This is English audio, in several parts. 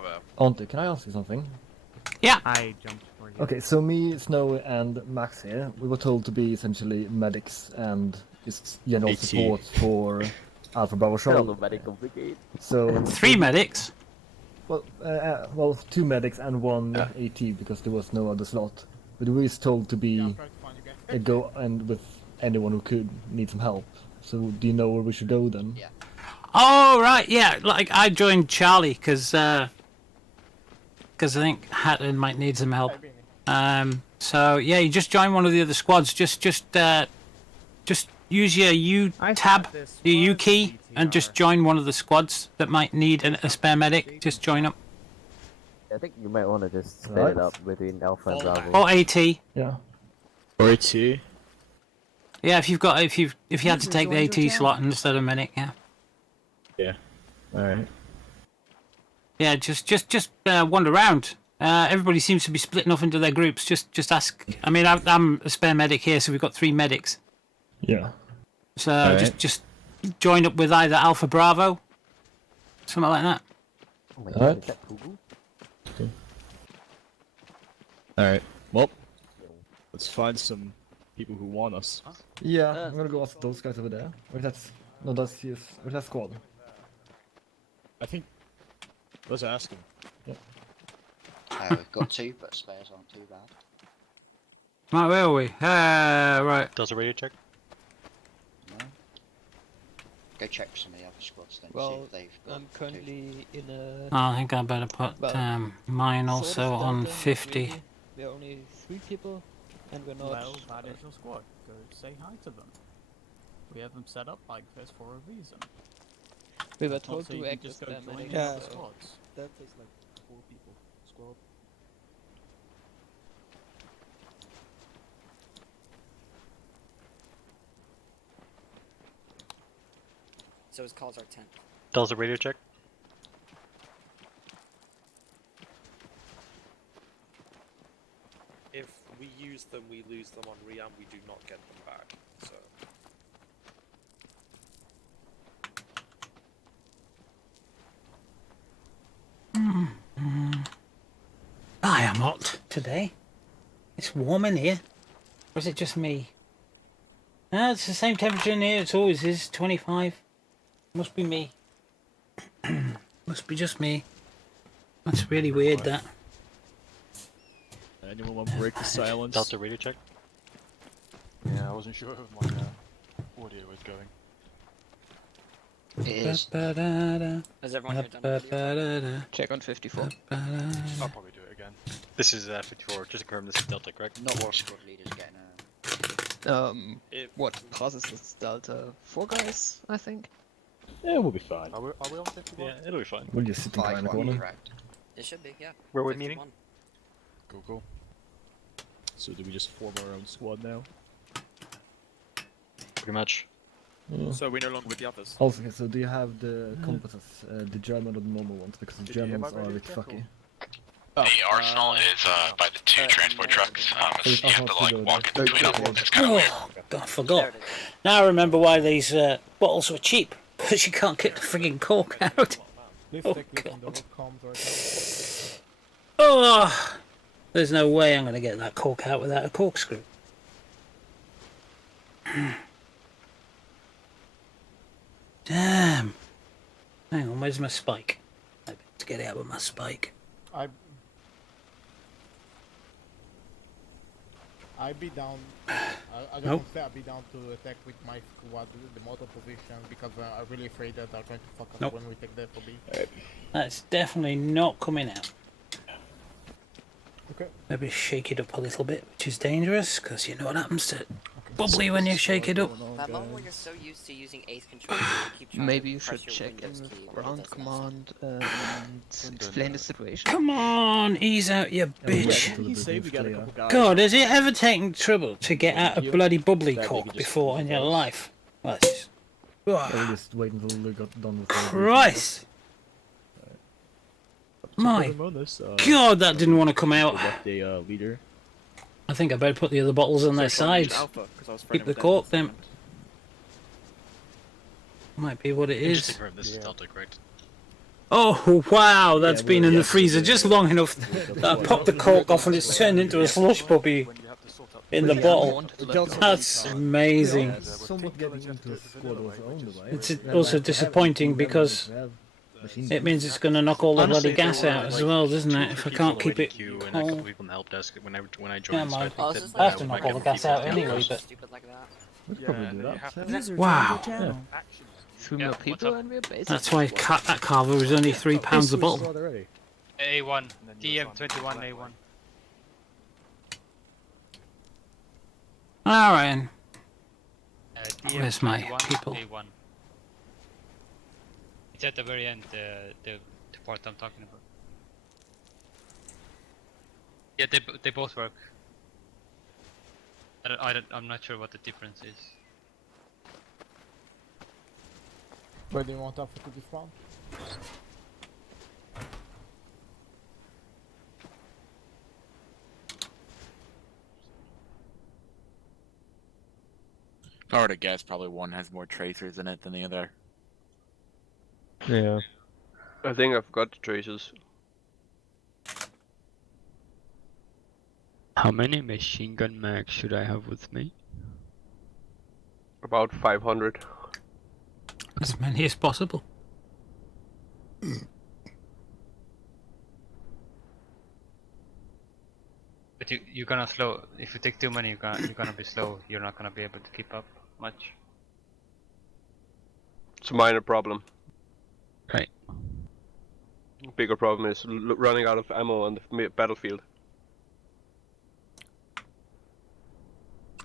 Bravo. Auntie, can I ask you something? Yeah. I jumped for you. Okay, so me, Snow, and Max here, we were told to be essentially medics and just general AT. support for Alpha Bravo Charlie. very complicated. So 3 medics. well, 2 medics and 1 AT because there was no other slot. But we was told to be go and with anyone who could need some help. So do you know where we should go then? Yeah. Oh right, yeah. Like I joined Charlie because I think Hatton might need some help. So yeah, you just join one of the other squads. Just use your U tab, your U key, and just join one of the squads that might need a spare medic. Just join up. I think you might want to just split it up between Alpha and Bravo. Or AT. Yeah. Or AT. Yeah, if you had to take the AT slot instead of medic, yeah. Yeah. Alright. Yeah, just wander around. Everybody seems to be splitting off into their groups. Just ask. I mean, I'm a spare medic here, so we've got 3 medics. Yeah. So Alright. just join up with either Alpha Bravo, something like that. Oh my Alright. god, is that Fugu? Alright. Well, let's find some people who want us. Yeah, I'm gonna go ask those guys over there. Or that's no, that's yes, or that's squad. I think. Let's ask him. We've got 2, but spares aren't too bad. Right, where are we? Right. Does a radio check? No? Go check some of the other squads then, see Well, if they've got I'm currently in a I think I better put mine also sort of on delta, 50. really. We're only 3 people, and we're not. Well, that is your squad. Go say hi to them. We have them set up like this for a reason. We were Not told so you to can act as just go them. join Yeah. other squads. That takes like 4 people. Squad. So his calls are 10. Does a radio check? If we use them, we lose them on Ream. We do not get them back. So. I am hot today. It's warm in here. Or is it just me? No, it's the same temperature in here. It always is. 25. Must be me. Must be just me. That's really weird, that. Anyone want to break the silence? Does a radio check? Yeah, I wasn't sure if my audio was going. It is. Has everyone here done a Check on 54. I'll probably do it again. This is 54. Just to confirm, this is Delta, correct? Not all squad leaders getting What classes is Delta? 4 guys, I think. Yeah, we'll be fine. Are we on 51? Yeah, it'll be fine. We'll just sit behind the corner. correct. It should be, yeah. Where are we meeting? 51. Cool, cool. So do we just form our own squad now? Pretty much. Yeah. So we're no longer with the others. Also, okay, so do you have the compasses, the German or the normal ones? Because the Did you hear Germans my are a radio bit check, fucky. Oh, The arsenal is by the 2 transport trucks. You have to like walk in between them. It's kind of weird. Oh, God, I forgot. Now I remember why these bottles were cheap. Because you can't get the frigging cork out. Oh, God. Oh, there's no way I'm going to get that cork out without a corkscrew. Damn. Hang on, where's my spike? I better get out with my spike. I'd be down. I Nope. say I'd be down to attack with my squad, the motor position, because I'm really afraid that they're trying to fuck us Nope. when we take the FOB. That's definitely not coming out. Okay. Maybe shake it up a little bit, which is dangerous, because you know what happens to bubbly when you shake it up. That moment where you're so used to using ace control, you keep trying Maybe to you press should your check in Windows with key when it ground doesn't command and explain the situation. Come on, ease out, you bitch. He say we got a couple guys. God, has it ever taken trouble to get out a bloody bubbly cork before in your life? Well, it's just... Yeah, we'll just wait until they got done with the Christ! My Bonus, God, that didn't want to come out. left a leader. I think I better put the other bottles on their sides. Keep the cork then. Might be what it Just to is. confirm, this is Delta, correct? Oh wow, that's Yeah, been well, in the yes, freezer it just is. long enough that I popped the cork off and it's turned into a slush puppy When you have to sort out in the Yeah, bottle. wanted It left also over. That's amazing. Yeah, somewhat getting into a squad also owned, right? It's Then also like, we have disappointing 18 members, because we have machine it guns. means it's going to knock all the Honestly, bloody there gas were, out as like, well, doesn't 2 or it? 3 If I people can't keep waiting it queue and a cold. couple people in the help desk when I Yeah, joined. So I mind. think Oh, that is this I have like to we knock might all get the more gas people out in the help anyway, desk. but stupid like that. We could Yeah, probably and do then you that. have Yeah. to User Wow. joined your channel. actions. 3 Yeah, more what's people up? and we're basically. that's why that carver was only £3 a bottle. already. A1, And then you assign DM21, them. A1. Alright, DM21, my people? A1. It's at the very end, the part I'm talking about. Yeah, they both work. I'm not sure what the difference is. Where do you want Alpha to be from? If I were to guess, probably one has more tracers in it than the other. Yeah. I think I've got the traces. How many machine gun mags should I have with me? About 500. As many as possible. But you're gonna slow. If you take too many, you're gonna be slow. You're not gonna be able to keep up much. It's a minor problem. Right. Bigger problem is running out of ammo on the battlefield.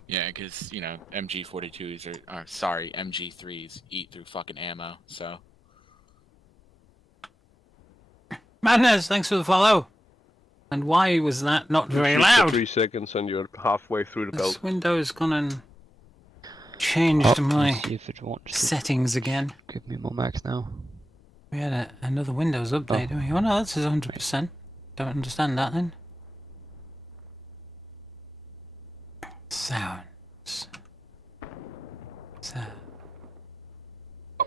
Yeah, because, you know, MG42s are sorry, MG3s eat through fucking ammo, so. Madness, thanks for the follow. And why was that not very Shoot for loud? 3 seconds and you're halfway through the belt. This window's gone and changed my See if it wants to settings again. give me more mags now. We had another Windows update, didn't we? Oh no, that's 100%. Don't understand that then. Sounds.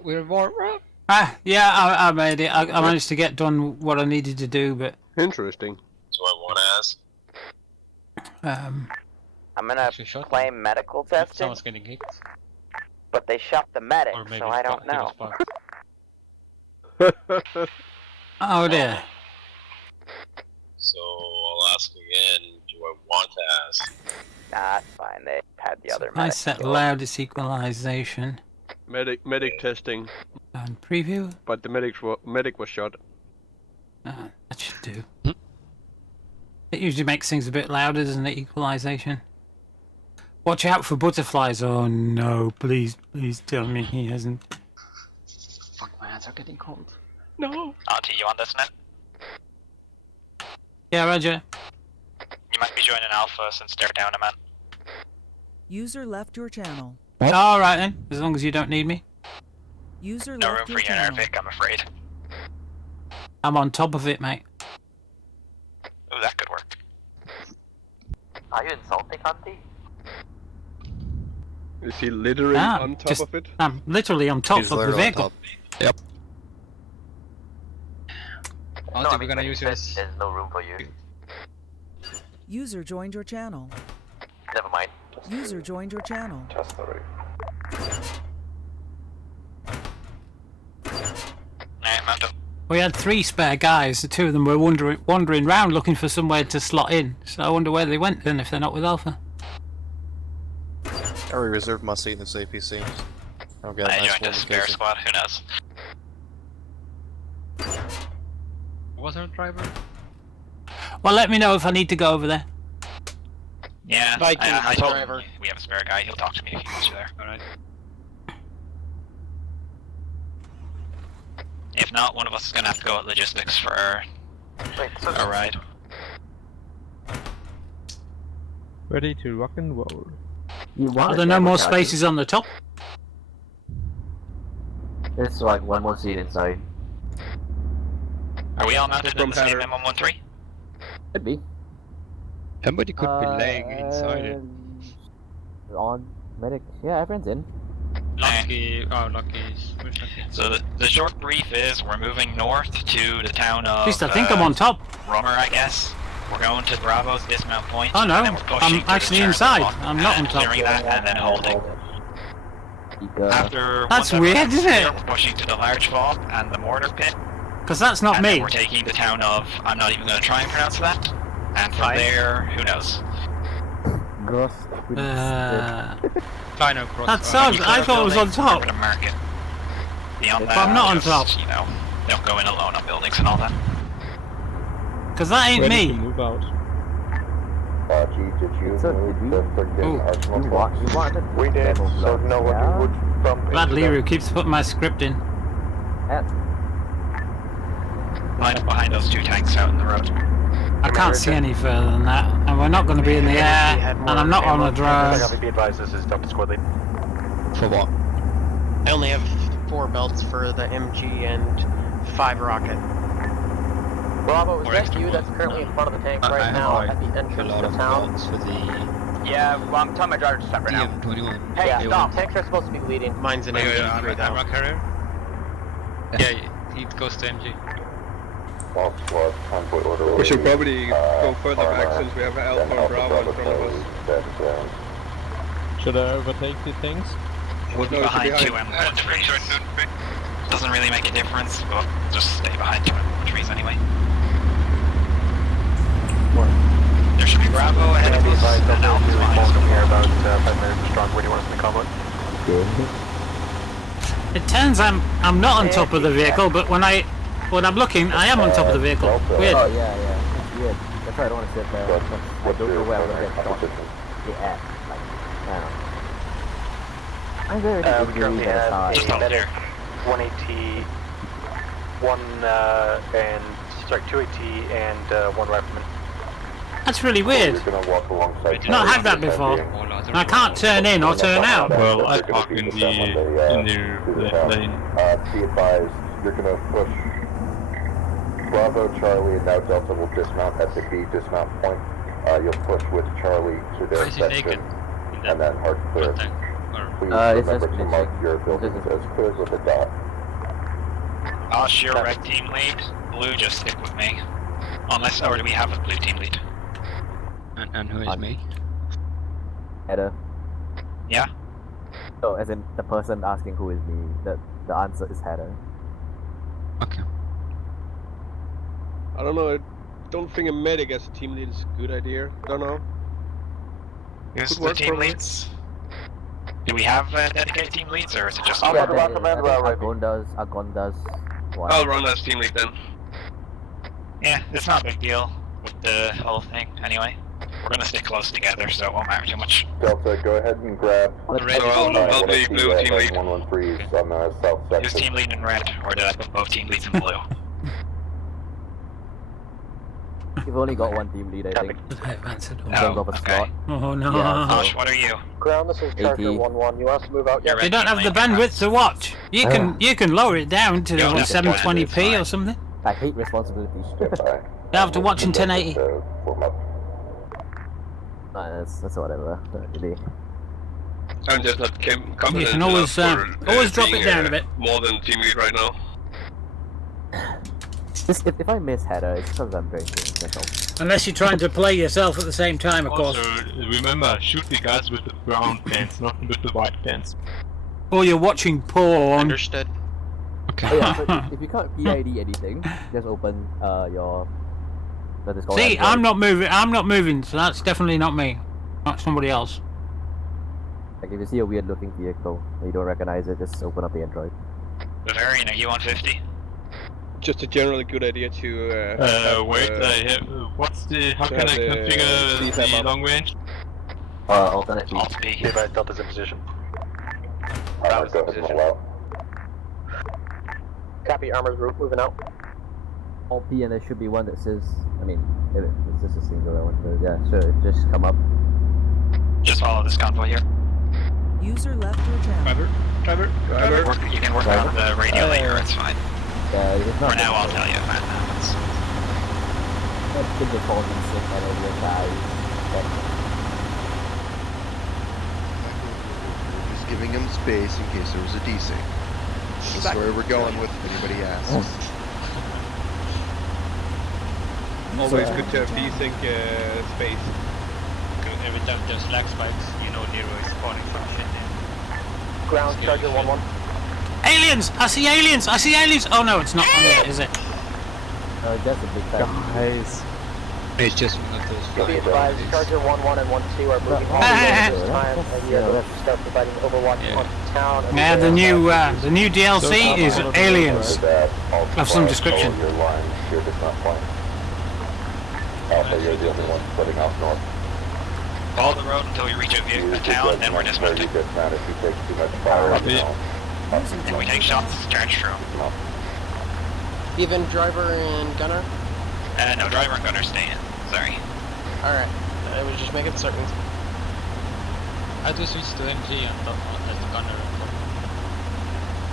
We're more. Ah, yeah, I made it. I managed to get done what I needed to do, but Interesting. That's what one has. um, I'm gonna claim medical testing, Someone's getting kicked. but they shot the medic, Or maybe so I don't know. oh dear. So, I'll ask again, do I want to ask? Nah, it's fine. They had the other I medic. set killed. loudest equalization Medic testing, and preview. but the medic was shot. That should do. It usually makes things a bit louder, doesn't it? Equalization. Watch out for butterflies. Oh no! Please tell me he hasn't. Fuck, my hands are getting cold. No. Auntie, you on this net? Yeah, Roger. You might be joining Alpha since they're down a man. User left your channel. All right then. As long as you don't need me. User No room left for your you in our channel. Vic, I'm afraid. I'm on top of it, mate. Oh, that could work. Are you insulting Hunty? Is he literally Ah, on top just- of it? I'm literally on top of the vehicle. Yep. Auntie, we're gonna use yours. There's no room for you. User joined your channel. Never mind. User joined your channel. Just the roof. Alright, Mando. We had 3 spare guys. The 2 of them were wandering around looking for somewhere to slot in. So I wonder where they went then if they're not with Alpha. I reserved my seat in this APC. I've got a I nice joined a spare squad, who knows? Was our driver? Well, let me know if I need to go over there. Yeah, I told him we have a spare guy, he'll talk to me if he wants you there. Alright. If not, one of us is gonna have to go at logistics for a ride. Ready to rock and roll. Are there no more spaces on the top? There's like one more seat inside. Are we all mounted in the same M113? Could be. Somebody could be laying inside it. On medic. Yeah, everyone's in. Lucky. Oh, Lucky's. Where's Lucky? So the short brief is we're moving north to the town of. At least I think I'm on top. Rummer, I guess. We're going to Bravo's dismount point. Oh no, and then we're pushing I'm to actually the inside. Charlie I'm not on and top. clearing that and then holding. After That's once weird, everyone's isn't clear, it? We're pushing to the large fob and the mortar pit. Because that's not and then me. we're taking the town of. I'm not even going to try and pronounce that. And from there, who knows? Gross. Final cross. That sounds. I thought it was on top. We're going to mark it. Beyond But that, I'm not on just, top. You know, don't go in alone on buildings and all that. Because that ain't Ready to me. move out. G, did you move the friggin' Arsenal you want it? We did, so no one would bump Glad into Liru keeps putting my script in. Line up behind those 2 tanks out in the road. I can't see any further than that, and we're not going to be in the air, and I'm not on a drone. Be advised, this is Delta Squad Lead. For what? I only have 4 belts for the MG and 5 rocket. Bravo, is Or that extra you one. that's currently in front of the tank I right have now like at the entrance a to lot the of town? belts for the Yeah, well, I'm telling my driver to stop right now. DM21. Hey, A1. stop. Tanks are supposed to be leading. Mine's an I'm MG3 a though. carrier. Yeah, he goes to MG. We should probably go further back since we have Alpha and Bravo in front of us. Should I overtake the things? Behind 2M. Doesn't really make a difference, but just stay behind 2M trees anyway. There should be Bravo ahead of us, and Alpha's behind us. Here about 5 minutes strong. Where do you want us to come on? It turns I'm not on top of the vehicle, but when I'm looking, I am on top of the vehicle. Weird. Oh, yeah. It's weird. That's why I don't want to sit there. I don't know where I'm going to get shot. Yeah, like, I don't know. I'm very We currently have Just a hold medic, there. 180, 280 and 1 rifleman. That's really weird. I've not had that before. I can't turn in or turn out. Well, I park in the lane. Be advised, you're going to push Bravo, Charlie, and now Delta will dismount at the B dismount point. You'll push with Charlie to their section, and then hard clear. Please remember to mark your buildings as clear with a dot. I'll sure red team lead. Blue, just stick with me. Unless, or do we have a blue team lead? And who is me? Header. Yeah? So, as in the person asking who is me, the answer is Header. Okay. I don't know, I don't think a medic as a team lead is a good idea. I don't know. Who's Could the work team for me. leads? Do we have dedicated team leads, or is it just... Agon does. Wow. I'll run as team lead then. Yeah, it's not a big deal with the whole thing, anyway. We're gonna stick close together, so it won't matter too much. Delta, go ahead and grab. Red So I'll be blue team lead. 113 on the south Who's section. team lead in red, or did I put both team leads in blue? You've only got one team lead, I think. I've answered all. In terms Oh, of a okay. slot. Oh no. Yeah, Josh, what are you? Ground, this is Charger 1-1. You want us to move out? You're They red don't team have the lead. bandwidth to watch. You can lower it down to Yeah, that's 720p fine. or something. I hate responsibility. You have to watch in 1080. That's whatever. Don't really. I'm just not confident. You can always enough for, always drop being, it down a bit. More than team lead right now. Just, if I miss Header, it's because I'm drinking. That's all. Unless you're trying to play yourself at the same time, of course. Also, remember, shoot the guys with the brown pants, not with the white pants. Or you're watching porn. Understood. Okay. Oh, yeah, so if you can't PID anything, just open your. What is it called? See, Android. I'm not moving. I'm not moving, so that's definitely not me. Not somebody else. Like if you see a weird looking vehicle and you don't recognize it, just open up the Android. Bavarian, are you on 50? Just a generally good idea to. Wait, how can I configure the long range? Alternate B. Alt B. Advise Delta's in position. Go ahead and allow. Copy, armor's route, moving out. Alt P, and there should be one that says. I mean, if it's just a singular one, so yeah, sure, just come up. Just follow this convoy here. User left your channel. Driver. You can work on the radio later, it's fine. Yeah, it's not. For now, I'll tell you if that happens. That's been the fault in sick and all your guys. giving him space in case there was a desync. That's where we're going with if anybody asks. Always good to have desync space. Every time there's lag spikes, you know Liru is spawning some shit in. Ground charger 1-1. Aliens! I see aliens! I see aliens! Oh no, it's not on there, is it? That's a big fact. Guys. It's just one of those Be advised, charger 1-1 and 1-2 are moving on this time, and we are going to start providing overwatch on town. Yeah, the new DLC is aliens of some description. Your line here does not point. Alpha, you're the only one splitting out north. Follow the road until we reach a town, then we're dismounting. If you take too much fire, Can we take shots? Charge through. Even driver and gunner? No, driver and gunner stay in. Sorry. Alright, I was just making certain. I do switch to MG and as the gunner.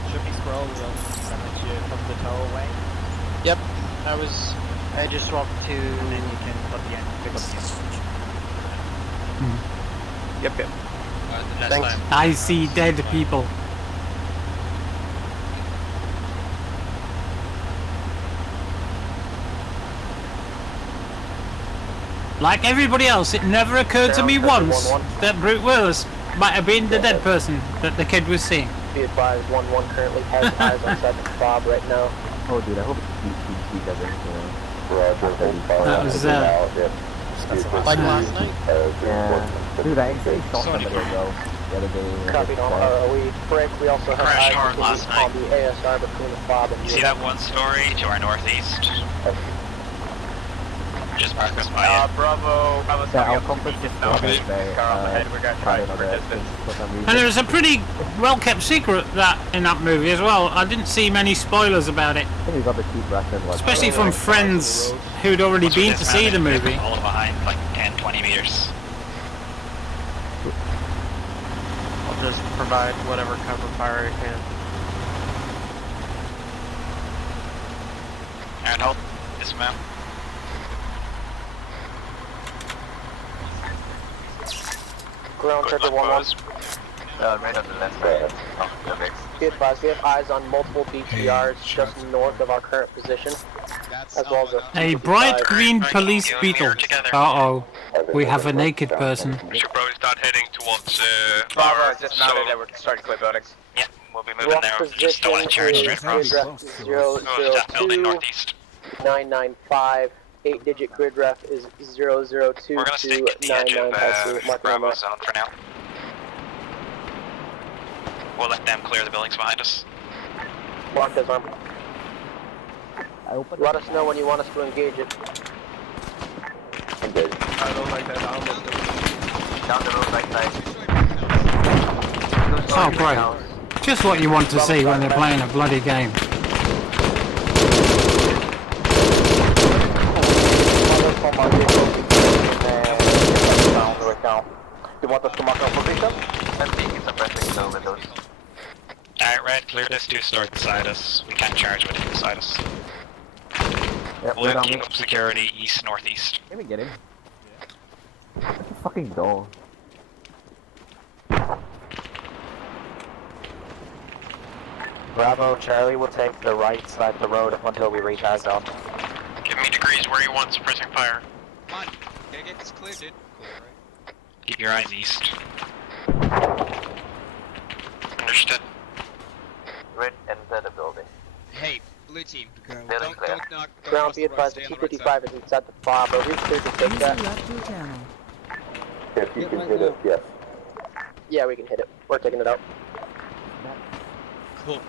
Should be scroll once you come the tow away. Yep, I just swapped to... And then you can put the end, pick up the end. Yep. Thanks. I see dead people. Like everybody else, it never occurred to me once that Brute Willis might have been the dead person that the kid was seeing. Be advised, 1-1 currently has eyes on 7 Bob right now. Oh dude, I hope he doesn't. That was like last night. Yeah. Dude, I actually saw somebody ago the other day. Copied on ROE. Break, we also have Crash eyes last night. on the ASR between the Bob and You see that one story to our northeast? Just mark us by it. Bravo's Yeah, our compass just car on the head. We're gonna try for distance. And there was a pretty well-kept secret in that movie as well. I didn't see many spoilers about it, I think we got the keep Russian one. especially from friends who'd already Once we're been to see the dismounted, movie. Follow behind like 10-20 meters. I'll just provide whatever cover fire I can. Alright, hold. Dismount. Ground charger 1-1. Right on the left side. Be advised, we have eyes on multiple BTRs just north of our current position, as well as A bright green police beetle. Uh-oh. We have a naked person. We should probably start heading towards Bravo just mounted and we're starting to clear buildings. Yeah, we'll be moving there. Just don't want to charge straight across. That building 002 northeast. 995. 8-digit grid ref is 002 We're gonna stick at the edge of Bravo zone for now. We'll let them clear the buildings behind us. Lock his arm. Let us know when you want us to engage it. Engage. I don't like that. I almost down the road like that. Oh, great. Just what you want to see when they're playing a bloody game. You want us to mark our position? I'm taking some pressing the windows. Alright, Red, clear this 2-store beside us. We can't charge with it beside us. We'll keep up security east-northeast. Can we get him? That's a fucking door. Bravo, Charlie will take the right side of the road until we reach our zone. Give me degrees where you want suppressing fire. Come on, gotta get this clear, dude. Clear, right? Keep your eyes east. Understood. Red, enter the building. Hey, blue team. Don't knock. Ground, be advised, the T-55 is inside the fob. Are we clear to take User that? left your channel. If you can hit it, yes. Yeah, we can hit it. We're taking it out. Cool.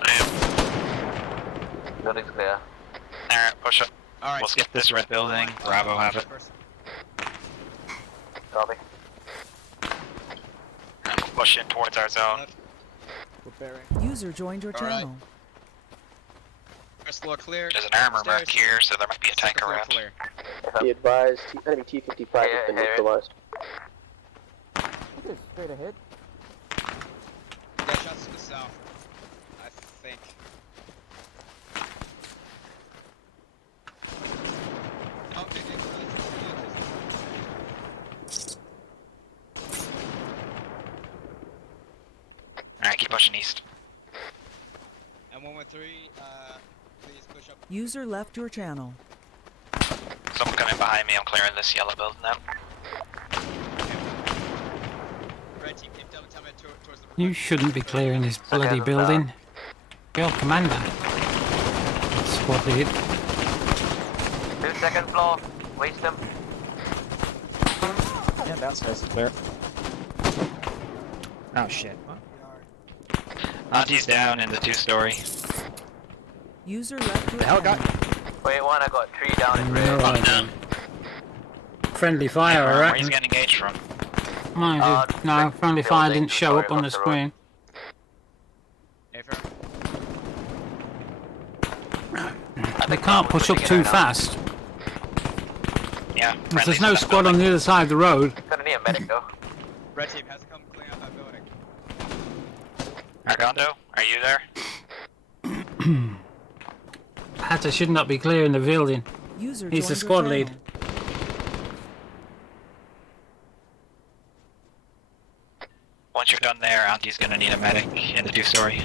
I am. Building's clear. Alright, push up. Alright, we'll skip this red building. Bravo have it. Copy. And we'll push in towards our zone. User joined your channel. First floor clear. There's an armor mark here, so there might be a tank around. Be advised, enemy T-55 has been neutralized. Straight ahead. Yeah, shots to the south. I think. keep pushing east. And 113, please push up. User left your channel. Someone coming behind me, I'm clearing this yellow building out. Red team, keep tell me towards the... You shouldn't be clearing this bloody building. You're commander. Squad lead. 2nd floor. Waste them. Yeah, downstairs is clear. Oh shit. Auntie's down in the 2-story. User left your The hell channel. Wait, one, I got a tree down in red. No, I'm down. Friendly fire, I Where reckon. he's getting engaged from? Mind you, no, friendly fire didn't show up on the screen. They can't push up too fast. Yeah. If there's no squad on the other side of the road. Gonna need a medic though. Red team has to come clean out that building. Argando, are you there? Hatter should not be clearing the building. User He's the joined your squad lead. channel. Once you're done there, Auntie's gonna need a medic in the 2-story.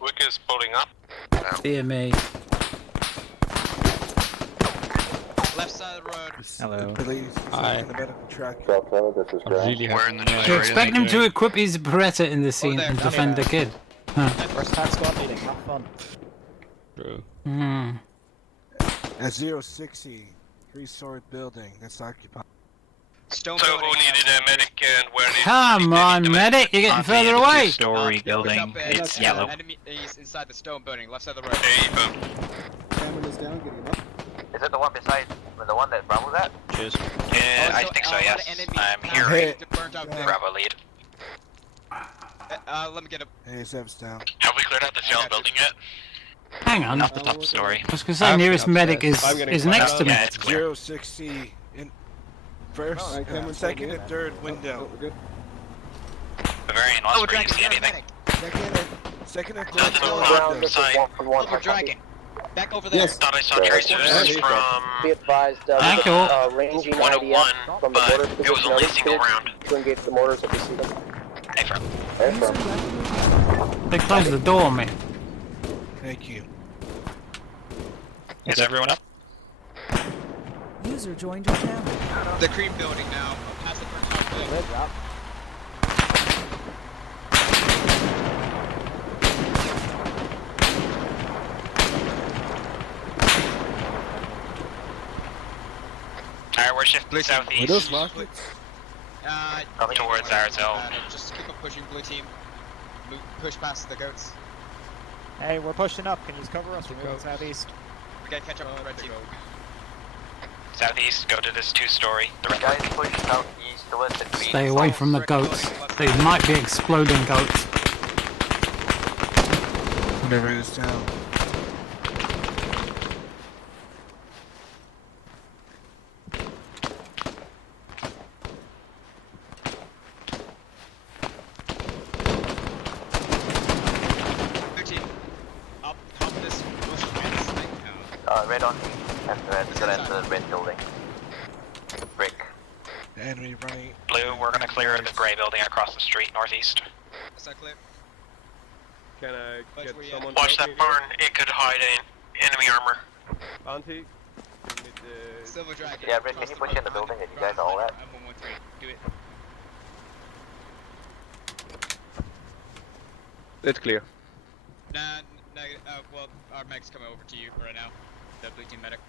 Wick is pulling up. Dear me. Left side of the road. Hello. Hi. Delta, this is Grant. Really We're in the Do you expect him to equip his Beretta in the scene there, and down defend the kid? Huh. First time squad meeting, have fun. True. Hmm. At 060, 3-story building that's occupied. Stone So building. who needed a medic and where needed Come on, medic, you're getting further away. 2-story building, it's yellow. Enemy is inside the stone building, left side of the road. Hey, boom. Cameras down, getting up. Is it the one beside the one that Bravo's at? Cheers. Yeah, I Also, think so, a lot yes. of enemy I'm power hearing burnt out there. Bravo lead. Let me get a... Hey, Zev's down. Have we cleared out the shell building yet? Hang on. I Not the top story. was going to say nearest medic is next to me. Yeah, it's clear. 060 in first, Alright, Cameron, second, good. and third window. Oh, Bavarian, we're Osprey, you dragging, see anything? medic. Second and third Nothing window. on the side. Oh, we're dragging. Back over there. Thought I saw tracers from Be advised, Thank you. ranging 101, IDF from the but border it was position only notice single grid round. to engage the mortars if you see them. Hey, from. Hey, User from. left your channel. They closed the door on me. Thank you. Is everyone up? User joined your channel. The cream building now. Past the first house building. Alright, we're shifting southeast. Are those rockets? Up towards our zone. Just keep on pushing, blue team. Push past the goats. Hey, we're pushing up. Can you cover us? We're moving southeast. We gotta catch up with the red team. Southeast, go to this 2-story. The red Guys, push southeast towards the green. Stay away from the goats. They might be exploding goats. Whatever it is down. Blue team. Up top of this bush fence right now. Red on me. And red, gonna enter the red building. Brick. The enemy running. Blue, we're gonna clear the gray building across the street northeast. Is that clear? Can I Watch get where you someone at. to Watch help me that barn, it could hide in enemy armor. here? Auntie? You need the... Silver Dragon. Yeah, Red, can you push in the building that you guys are all at? I'm 113. Do it. It's clear. Nah, negative. Well, our medic's coming over to you right now. The blue team medic.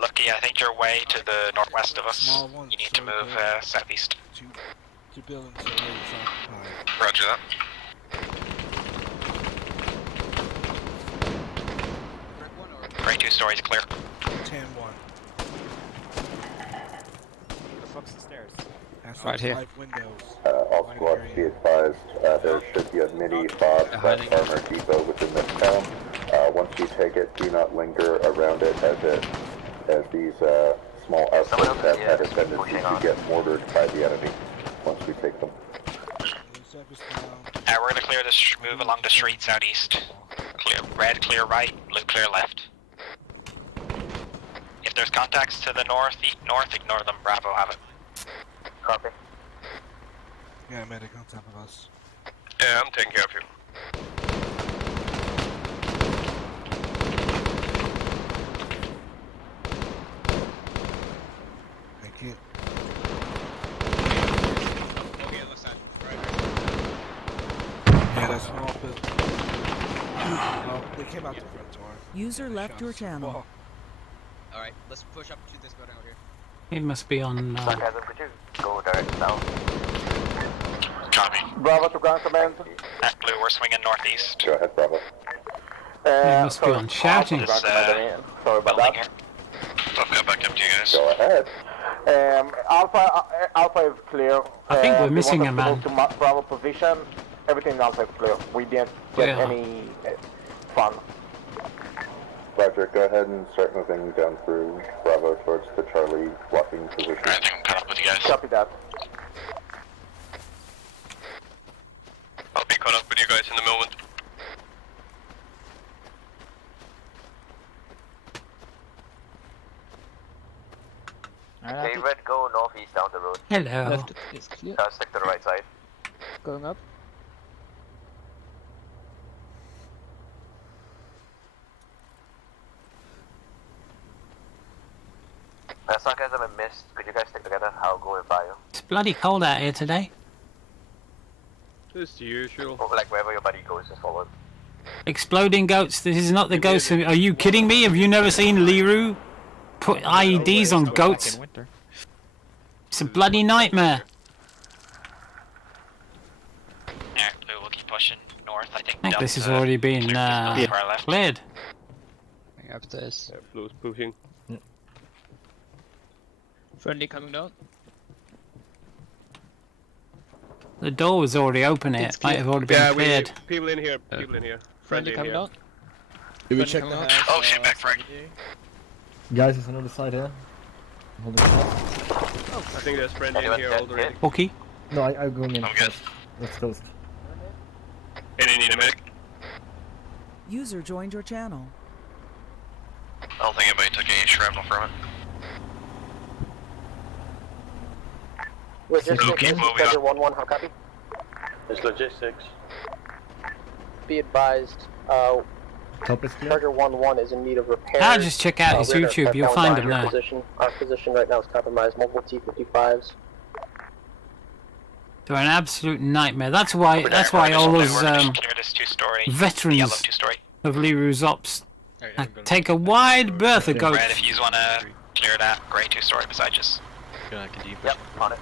Lucky, I think you're way to the northwest of us. Small one, You need to so move good. southeast. Two buildings already occupied. Roger that. Gray 2-stories clear. 10-1. The fuck's the stairs? That's Right here. 5 windows. All squads be advised, there should be a mini fob / armor depot within this town. Once you take it, do not linger around it as these small outposts have had a tendency to get mortared by the enemy once we take them. We're gonna clear this move along the street southeast. Clear red, clear right, blue clear left. If there's contacts to the north, ignore them. Bravo, have it. Copy. Yeah, medic on top of us. Yeah, I'm taking care of you. Thank you. Okay, left side. Right. Yeah, that's an open. Oh, they came out the front door. User left your channel. Alright, let's push up to this building over here. It must be on. Sarcasm, could you go direct south? Copy. Bravo to ground command. Blue, we're swinging northeast. Go ahead, Bravo. It must be on shouting. This, Sorry about building that. here. I've got back up to you guys. Go ahead. Alpha is clear. I think we're they missing want a us to man. move to Bravo position. Everything in Alpha is clear. We didn't get Yeah. any fun. Roger, go ahead and start moving down through Bravo towards the Charlie blocking position. I think I'm caught up with you guys. Copy that. I'll be caught up with you guys in a moment. Okay, red, go northeast down the road. Hello. Left is clear. Stick to the right side. Going up. Sarcasm and mist. Could you guys stick together? I'll go with bio. It's bloody cold out here today. It's the usual. Like wherever your buddy goes, just follow him. Exploding goats. This is not the ghost. Are you kidding me? Have you never seen Liru put IEDs on goats? It's a bloody nightmare. Alright, Blue, we'll keep pushing north. I think I think this has Delta already been cleared this building to our left. cleared. Upstairs. Yeah, Blue's pushing. Friendly coming down. The door was already open here. It might have already been cleared. People in here. People in here. Friendly in coming here. down. Did we check now? Oh shit, back frag. Guys, there's another side here. I'm holding it up. I think there's friendly in here already. Okay. No, I'm going in. I'm good. That's closed. Any need a medic? User joined your channel. I don't think anybody took any shrapnel from it. Logistics, keep moving Treasure up. 1-1, how copy? It's logistics. Be advised, Top is clear. Treasure 1-1 is in need of repair. Just check out his YouTube. You'll find him there. Our position right now is compromised. Multiple T-55s. They're an absolute nightmare. That's why all those Clear this two-story. veterans Yellow two-story. of Liru's ops take a wide berth of goats. Red, if you wanna clear that, gray two-story beside you. Yep, on it.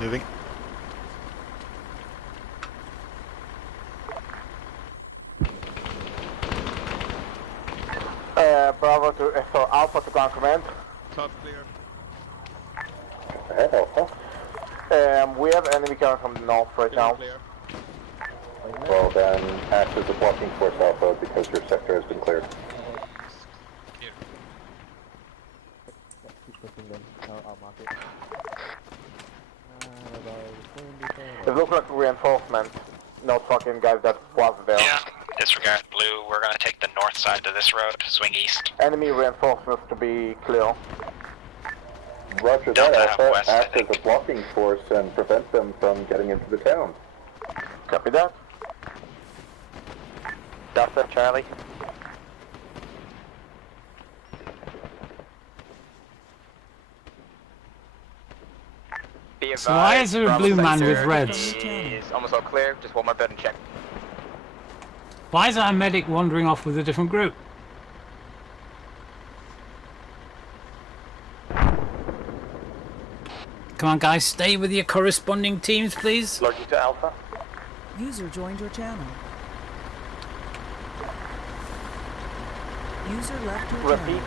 Moving. Bravo to, so Alpha to ground command. Top clear. Ahead, Alpha. We have enemy coming from the north right now. Clear. Well then, act as a blocking force Alpha because your sector has been cleared. It looks like reinforcement. No fucking guys that was there. Yeah. Disregard Blue. We're gonna take the north side of this road. Swing east. Enemy reinforcements to be clear. Roger that, Delta Alpha. west, I Act as a blocking force and prevent them from getting into the town. Copy that. Delta, Charlie. So why is there a blue man with reds? Is almost all clear. Just one more building check. Why is our medic wandering off with a different group? Come on, guys, stay with your corresponding teams, please. Logi to Alpha. User joined your channel. User left your Repeat. channel.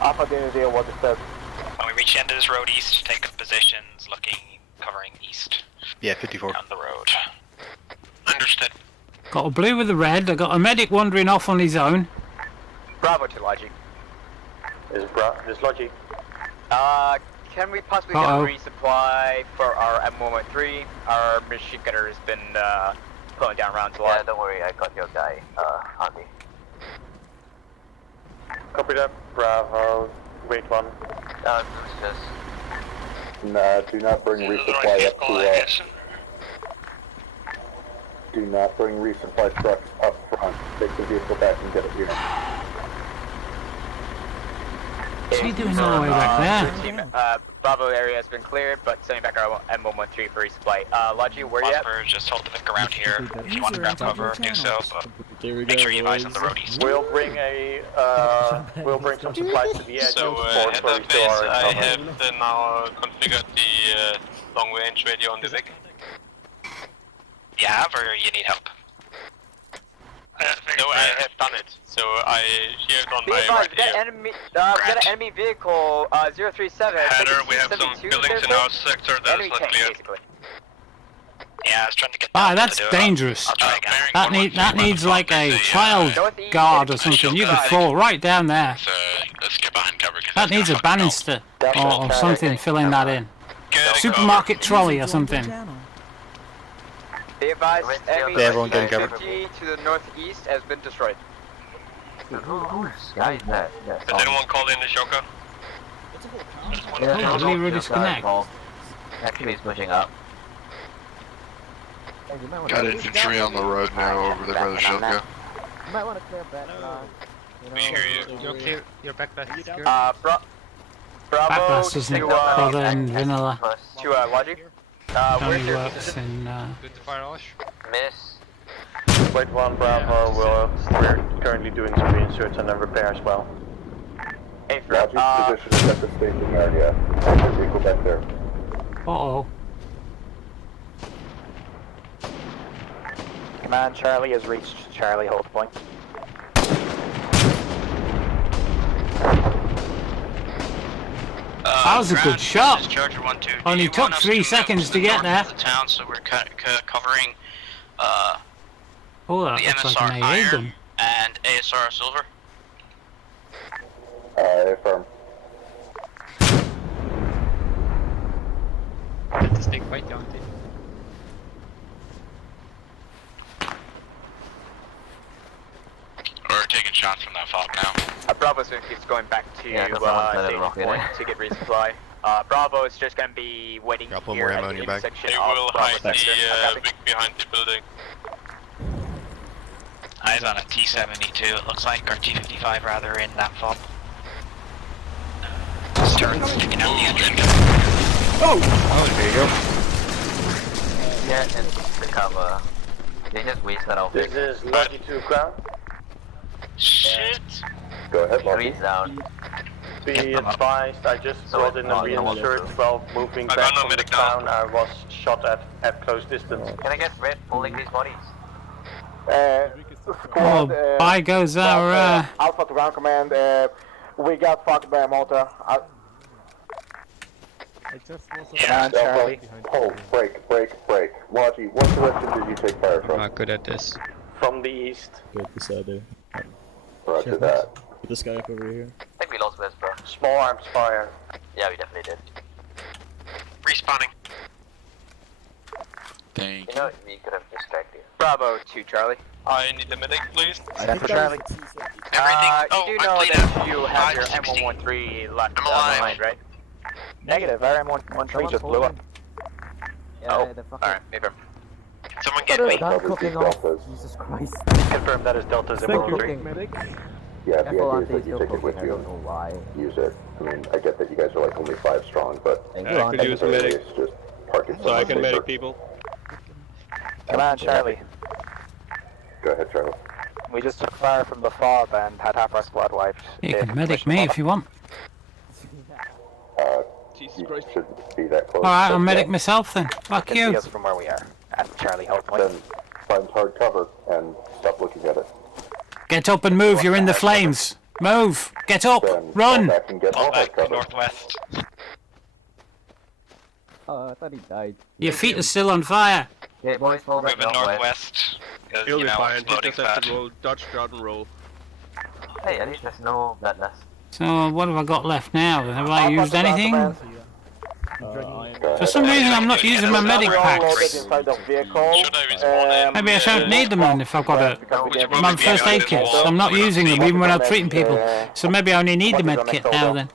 Alpha didn't hear what it said. When we reach the end of this road east, take up positions, covering east. Yeah, 54. Down the road. Understood. Got a blue with a red. I got a medic wandering off on his own. Bravo to Logi. Is Logi. Can we possibly get a resupply for our M113? Our machine gunner has been pulling down rounds a lot. Yeah, don't worry, I got your guy, handy. Copy that, Bravo. Wait one. Nah, do not bring resupply up to do not bring resupply trucks up front. Take the vehicle back and get it here. What's he doing all the way back there? Bravo area has been cleared, but sending back our M113 for resupply. Logi, where you at? Just hold the Vic around here. If you want to grab cover, do so, but make sure you eyes on the road east. We'll bring some supplies to the edge. So, head up base, I have now configured the long range radio on the Vic. You have, or you need help? No, I have done it. So I hear it on my right here. We got an enemy vehicle, 037. Header, we have some buildings in our sector that is not cleared. Yeah, I was trying to get that's dangerous. That needs like a child guard or something. You could fall right down there. Let's get behind cover. That needs a banister or something filling that in. Supermarket trolley or something. Be advised, enemy everyone getting cover. 50 to the northeast has been destroyed. Has anyone called in the Shoka? Oh, Liru disconnect. Actually, he's pushing up. Got infantry on the road now over there by the Shoka. You might want to clear back. We hear you. You're clear. Your backpack is clear. Bravo Backblast isn't brother and vanilla. To Logic. Only works in Good to fire Osh. Miss. Wait one, Bravo. We're currently doing some reinserts and then repair as well. Hey, Logic position is at the station area. There's a vehicle back there. Uh-oh. Command Charlie has reached Charlie hold point. That was a good shot. Charger 1-2. Only took 3 seconds to get there. The town, so we're covering Oh, that the looks like MSR an AA Iron gun. and ASR Silver. Affirm. Get the stick right down there. We're taking shots from that fog now. Bravo soon keeps going back to station point to get resupply. Bravo is just going to be waiting here at the intersection They of will Bravo hide sector. the Vic behind the building. Eyes on a T-72, it looks like, or T-55 rather, in that fob. Turrets sticking out the engine. There you go. Get into the cover. They just wasted our This is Logi to ground. Shit! Go ahead, Logi. Down. Be advised, I just brought in a reinsert while moving back from the town. I was shot at close distance. Can I get Red pulling these bodies? Oh, by goes our Alpha to ground command. We got fucked by a motor. Command Charlie. Hold, break. Logi, what direction did you take fire from? I'm not good at this. From the east. Go beside there. Roger that. Get this guy up over here. I think we lost Whisper. Small arms fire. Yeah, we definitely did. Respawning. You know what? We could have distracted you. Bravo 2, Charlie. I need a medic, please. For Charlie. Everything. You do know that you have your M113 left behind, right? Negative. Our M113 just blew up. Alright, maybe. Someone get me. Jesus Christ. Confirm that is Delta's M113. Yeah, the idea is that you take it with you and use it. I mean, I get that you guys are like only 5 strong, but I could use a medic, just park it so I can safer. medic people. Come on, Charlie. Go ahead, Charlie. We just took fire from the fob and had half our squad wiped. You can medic me if you want. You shouldn't be that close. Alright, I'll medic myself then. Fuck you. See us from where we are at Charlie hold point. Then find hard cover and stop looking at it. Get up and move, you're in the flames. Move! Get up! Then Run! fall back and get Fall hard back cover. northwest. I thought he died. Your feet are still on fire. Yeah, boys, fall back Moving northwest. You'll be fine. Hit Loading this after fast. roll, dodge, crowd, and roll. Hey, at least there's no bloodless. So what have I got left now? Have I used anything? For some reason I'm not using my medic packs. Maybe I shan't need them then if I've got my first aid kits. I'm not using them even when I'm treating people. So maybe I only need the med kit now then.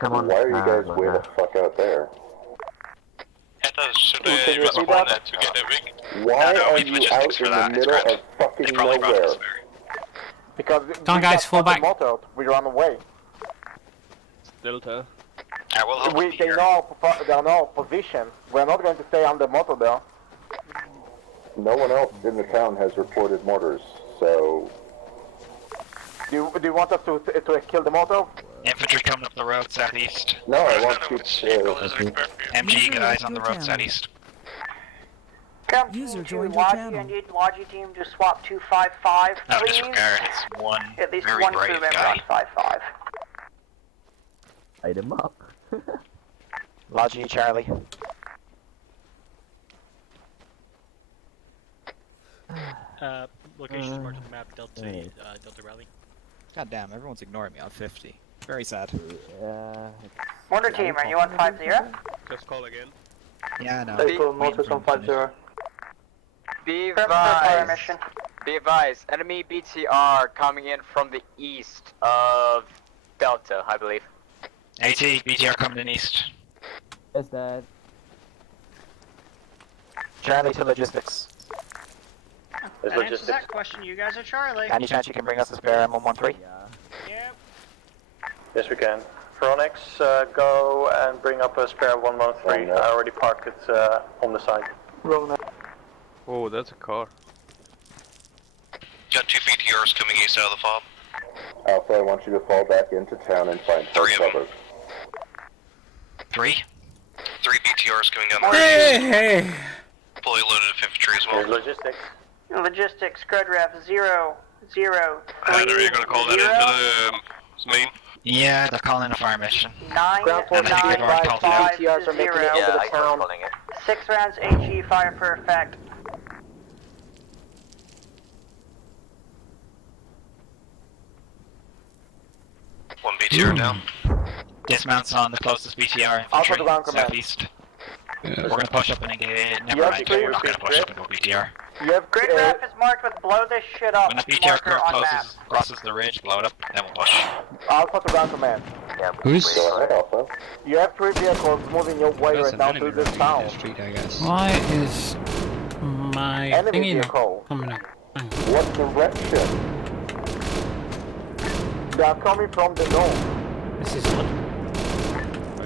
Come on. Why are you guys way the fuck out there? Why are you out in the middle of fucking nowhere? Because Come on guys, fall back. we run away. Delta. They know our position. We're not going to stay on the motor there. No one else in the town has reported mortars, so... Do you want us to kill the motor? Infantry coming up the road southeast. No, I want you to... MG guys on the road southeast. Come User joined your channel. I need Logi team to swap 255, please. No disregard, it's one At least very one brave crew member guy. on 55. Light him up. Logi, Charlie. Location marked on the map, Delta Rally. God damn, everyone's ignoring me on 50. Very sad. Mortar team, are you on 50? Just call again. Yeah, I know. Mortar's on 50. Be advised. Be advised. Enemy BTR coming in from the east of Delta, I believe. AT, BTR coming in east. Is that? Charlie to logistics. That answers that question. You guys are Charlie. Any chance you can bring us a spare M113? Yep. Yes, we can. Phoenix, go and bring up a spare 113. I already parked it on the side. Oh, that's a car. Got 2 BTRs coming east out of the fob. Alpha, I want you to fall back into town and find cover. 3? 3 BTRs coming down the road. Hey! Fully loaded infantry as well. Logistics. Logistics, Scrud Ref 0, 0, 3, Are you gonna call that into the main? Yeah, they're calling a fire mission. 9, 9, 5, 0. Yeah, I was calling it. 6 rounds HE fire for effect. One BTR down. Dismounts on the closest BTR infantry, southeast. We're gonna push up and engage. Never mind, we're not gonna push up and go BTR. You have Grid Ref is marked with blow this shit up. When the BTR crosses the ridge, blow it up, then we'll push. Alpha to ground command. Who's? You have 3 vehicles moving your way right now through this town. Why is my Enemy thingy vehicle. not coming up? What direction? They are coming from the north. This is odd.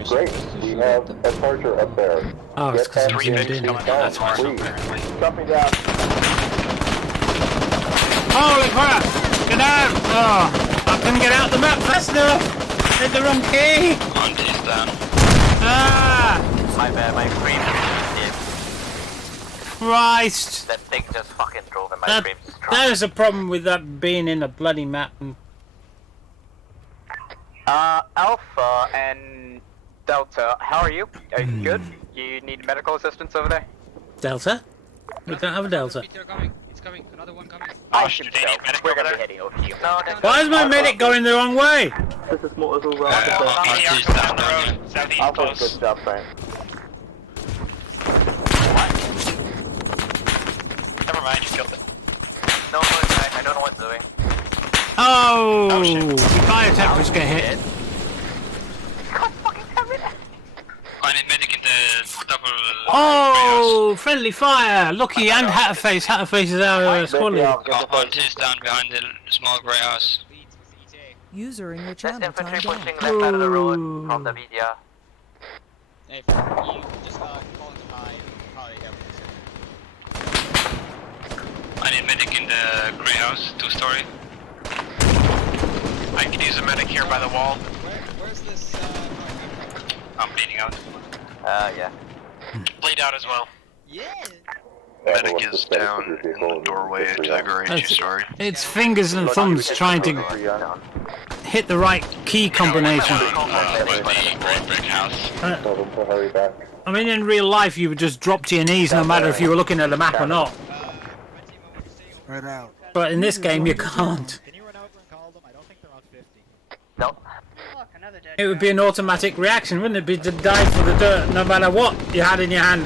Great, we have a charger up there. Oh, it's because Get I'm zoomed in. that's Copy that. Holy crap! Get out! Oh, I couldn't get out the map fast enough! Hit the wrong key! On D's down. Ah! My bad, my frame Christ! That thing just fucking drove in my That, frame. there's a problem with that being in a bloody map. Alpha and Delta, how are you? Are you good? You need medical assistance over there? Delta? We don't have a Delta. BTR coming. It's coming. Another one coming. I should so. We're gonna be heading over to you. No, Why is my medic going the wrong way? this is more as well. BTR coming down the road, southeast Alpha, close. good job, Frank. Never mind, you killed it. No, I don't know what doing. Oh! The fire attackers get hit. I need medic in the double... Oh! Friendly fire! Lucky and Hatterface. Hatterface is our squad leader. On T's down behind the small grey house. User in your That's channel infantry timed out. pushing left side of the road from the BTR. If you just call it high, probably have I need medic in the grey house, 2-story. I can use a medic here by the wall. Where's this, I'm bleeding out. Yeah. Bleed out as well. Yeah! Medic is down in the doorway at Tiger 2-story. It's fingers and thumbs trying to hit the right key combination. The great brick house. Tell them to hurry back. I mean, in real life, you would just drop to your knees no matter if you were looking at the map or not. Spread out. But in this game, you can't. Can you run over and call them? I don't think they're on 50. No. It would be an automatic reaction, wouldn't it? Be to dive for the dirt, no matter what you had in your hand.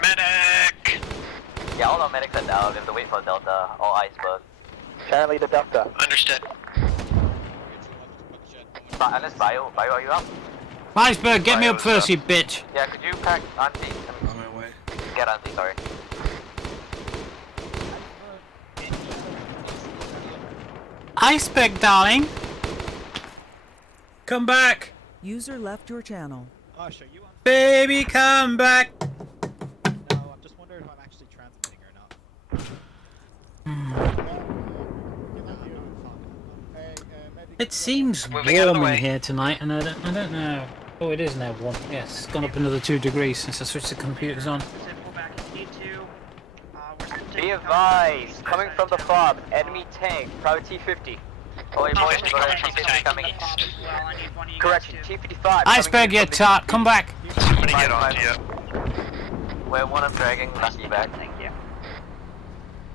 Medic! Yeah, all our medics are down. We have to wait for Delta or Iceberg. Charlie the Delta. Understood. Unless Bio, are you up? Iceberg, get me up first, you bitch. Yeah, could you pack Auntie? On my way. Get Auntie, sorry. Iceberg, darling. Come back. User left your channel. Gosh, are you on? Baby, come back. No, I'm just wondering if I'm actually transmitting or not. It seems warm in here tonight, and I don't know. Oh, it is now warm. Yes, it's gone up another 2 degrees since I switched the computers on. Be advised, coming from the fob, enemy tank, private T-50. Oh, wait, boys, we got a T-50 coming. Correction, T-55. Iceberg, you tart, come back. Somebody get on to you. We're one of dragging, lucky back. Thank you.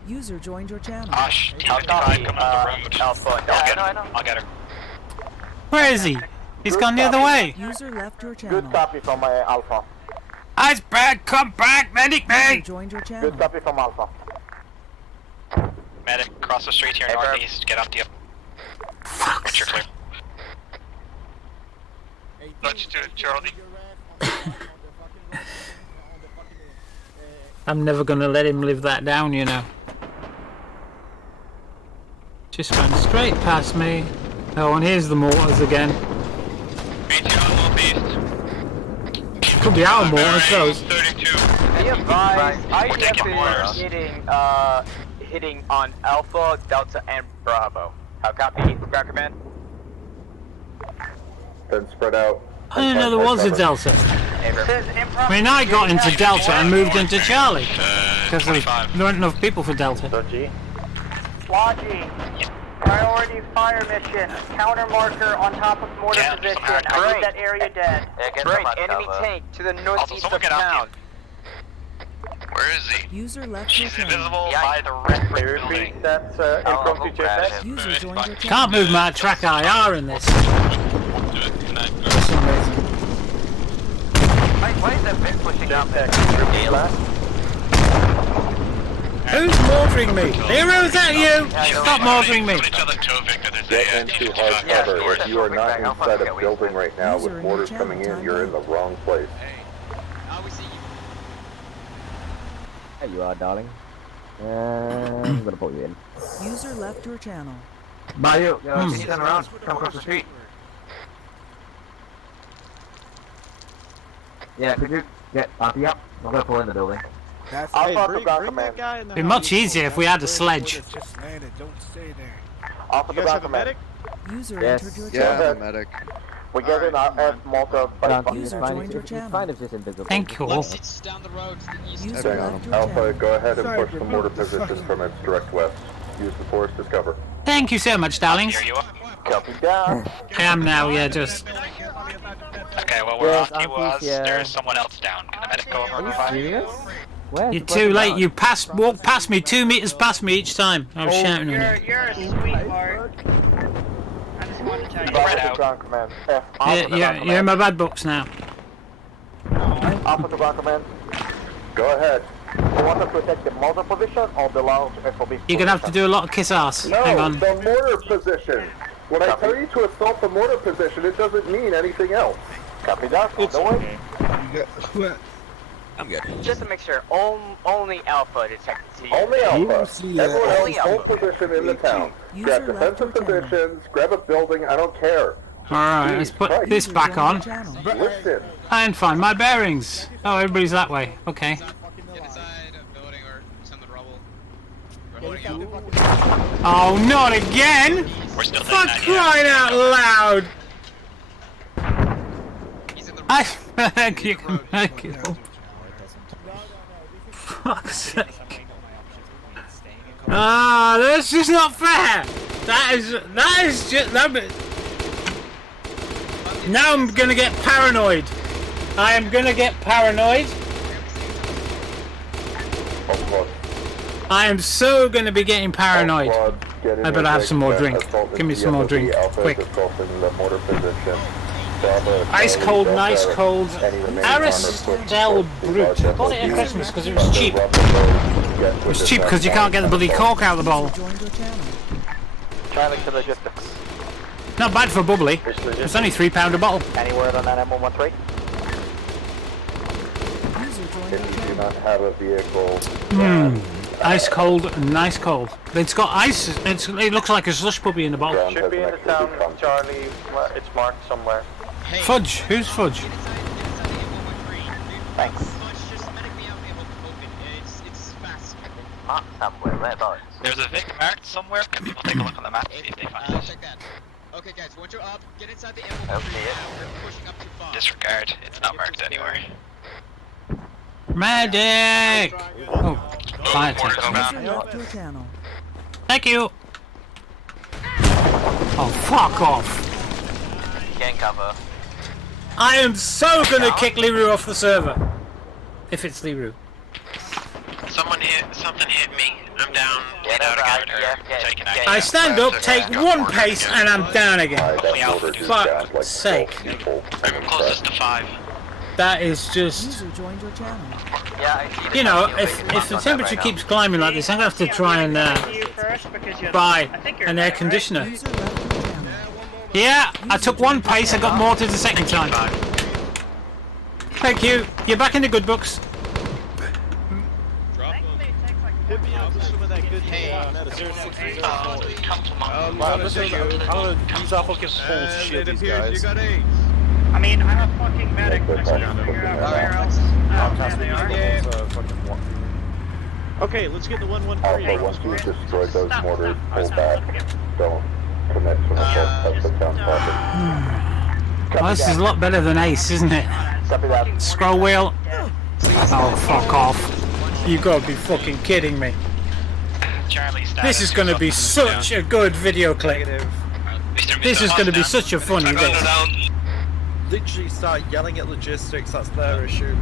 User joined your channel. Gosh, T-55 coming up the road. Alpha, I know. I'll get her. Where is he? He's gone the other way. User left your channel. Good copy from Alpha. Iceberg, come back, medic me. User joined your channel. Good copy from Alpha. Medic, cross the street here northeast. Get up to you. Fuck. You're clear. Touch to Charlie. I'm never gonna let him live that down, you know. Just ran straight past me. Oh, and here's the mortars again. Could be our mortars, those. Be advised, IDF is hitting on Alpha, Delta, and Bravo. How copy? Ground command. Then spread out. I didn't know there was a Delta. I mean, I got into Delta and moved into Charlie. Because there weren't enough people for Delta. Lodging. Priority fire mission. Counter marker on top of mortar position. I need that area dead. Great, enemy tank to the northeast of town. Where is he? User left your He's channel. invisible by the recruitment building. That's impromptu check. User joined your channel. Can't move my track IR in this. Do it. Why is that bit pushing up there? Who's mortaring me? Liru, is that you? Stop mortaring me. Get into hard cover. If you are not inside a building right now with mortars coming in, you're in the wrong place. There you are, darling. I'm gonna pull you in. User left your channel. Bayou, can you turn around? Come across the street. Yeah, could you get Auntie up? I'm gonna pull in the building. Hey, bring that guy in the It'd be much easier if we had a sledge. Just landed, don't stay there. Off You guys have a medic? User Yes. entered your Yeah, channel. I'm a medic. We're getting our F-motor User joined your channel. Thank you. It's down the road to the east. User Hang left on. your Alpha, channel. go ahead and Sorry, push the bro. mortar position from its direct west. Use the forest to cover. Thank you so much, darlings. Here you are. Copy down. I am now, yeah, just. Okay, well, where Yes, Aki was, Auntie's here. there's someone else down. Can the medic go over and revive? Serious? You're too late. You walked past me 2 meters past me each time. I was shouting on you. You're a sweetheart. I just want to tell you. Spread out. Ground command. You're in my bad books now. Alpha to ground command. Go ahead. You want to protect the motor position or the large FOB? You're gonna have to do a lot of kiss ass. No, Hang on. the mortar position. When I tell you to assault the mortar position, it doesn't mean anything else. Copy that. It's Don't okay. I'm good. Just to make sure, only Alpha detected to you. Only Alpha. see Everyone that. else, hold position in the town. Grab User left your defensive channel. positions, grab a building, I don't care. Alright, let's put this User back joined on. your channel. Listen. And find my bearings. Oh, everybody's that way. Okay. Get inside a building or some of the rubble. We're holding out. Oh, not again! We're still For taking that, crying out loud! He's in the I thank you. Thank you. Fuck's sake. Ah, that's just not fair. That is just Now I'm gonna get paranoid. I am gonna get paranoid. I am so gonna be getting paranoid. Get in I better your have some more six, drink. assault Give me the some more FOB, drink, Alpha quick. is assaulting the mortar position. Bravo, Ice Charlie, cold, Delta, nice cold. any remaining Aristel armor Brute. push I got it at FOB. Christmas because it was cheap. Get It was cheap because you can't get the bloody cork out of the bottle. Joined your channel. Charlie to logistics. Not bad for bubbly. It's only £3 a bottle. Any word on that M113? If you do not have a vehicle, Ice cold, nice cold. It's got ice. It looks like a slush puppy in the bottle. should be in the town, Charlie. It's marked somewhere. Fudge. Who's Fudge? Thanks. Just medic me out, me open. It's fast. Marked somewhere, where about? There's a Vic marked somewhere. Can people take a look on the map, see if they find it? Check that. Okay guys, once you're up, get inside the M1 now. We're pushing up too far. Disregard, it's not marked anywhere. Medic! Oh, fire tank. User left your channel. Thank you. Oh, fuck off. Can't cover. I am so gonna kick Liru off the server. If it's Liru. Something hit me. I'm down. Get out again. Taken out. I stand up, take one pace, and I'm down again. Fuck's sake. I'm closest to 5. That is just... User joined your channel. Yeah, I see. You know, if the temperature keeps climbing like this, I'm gonna have to try and buy an air conditioner. User left your channel. Yeah, I took one pace, I got more to the second time. Thank you. You're back in the good books. Hit me up with some of that good I'm gonna use our fucking full shit, these guys. I mean, I have fucking medics. I can't figure out where else they are. Okay, let's get the 113. Alpha, once you've destroyed those mortars, pull back. Don't commit from the of the town property. Well, this is a lot better than Ace, isn't it? Scroll wheel. Oh, fuck off. You gotta be fucking kidding me. This is gonna be such a good video clip. This is gonna be such a funny bit. Literally start yelling at logistics, that's their issue.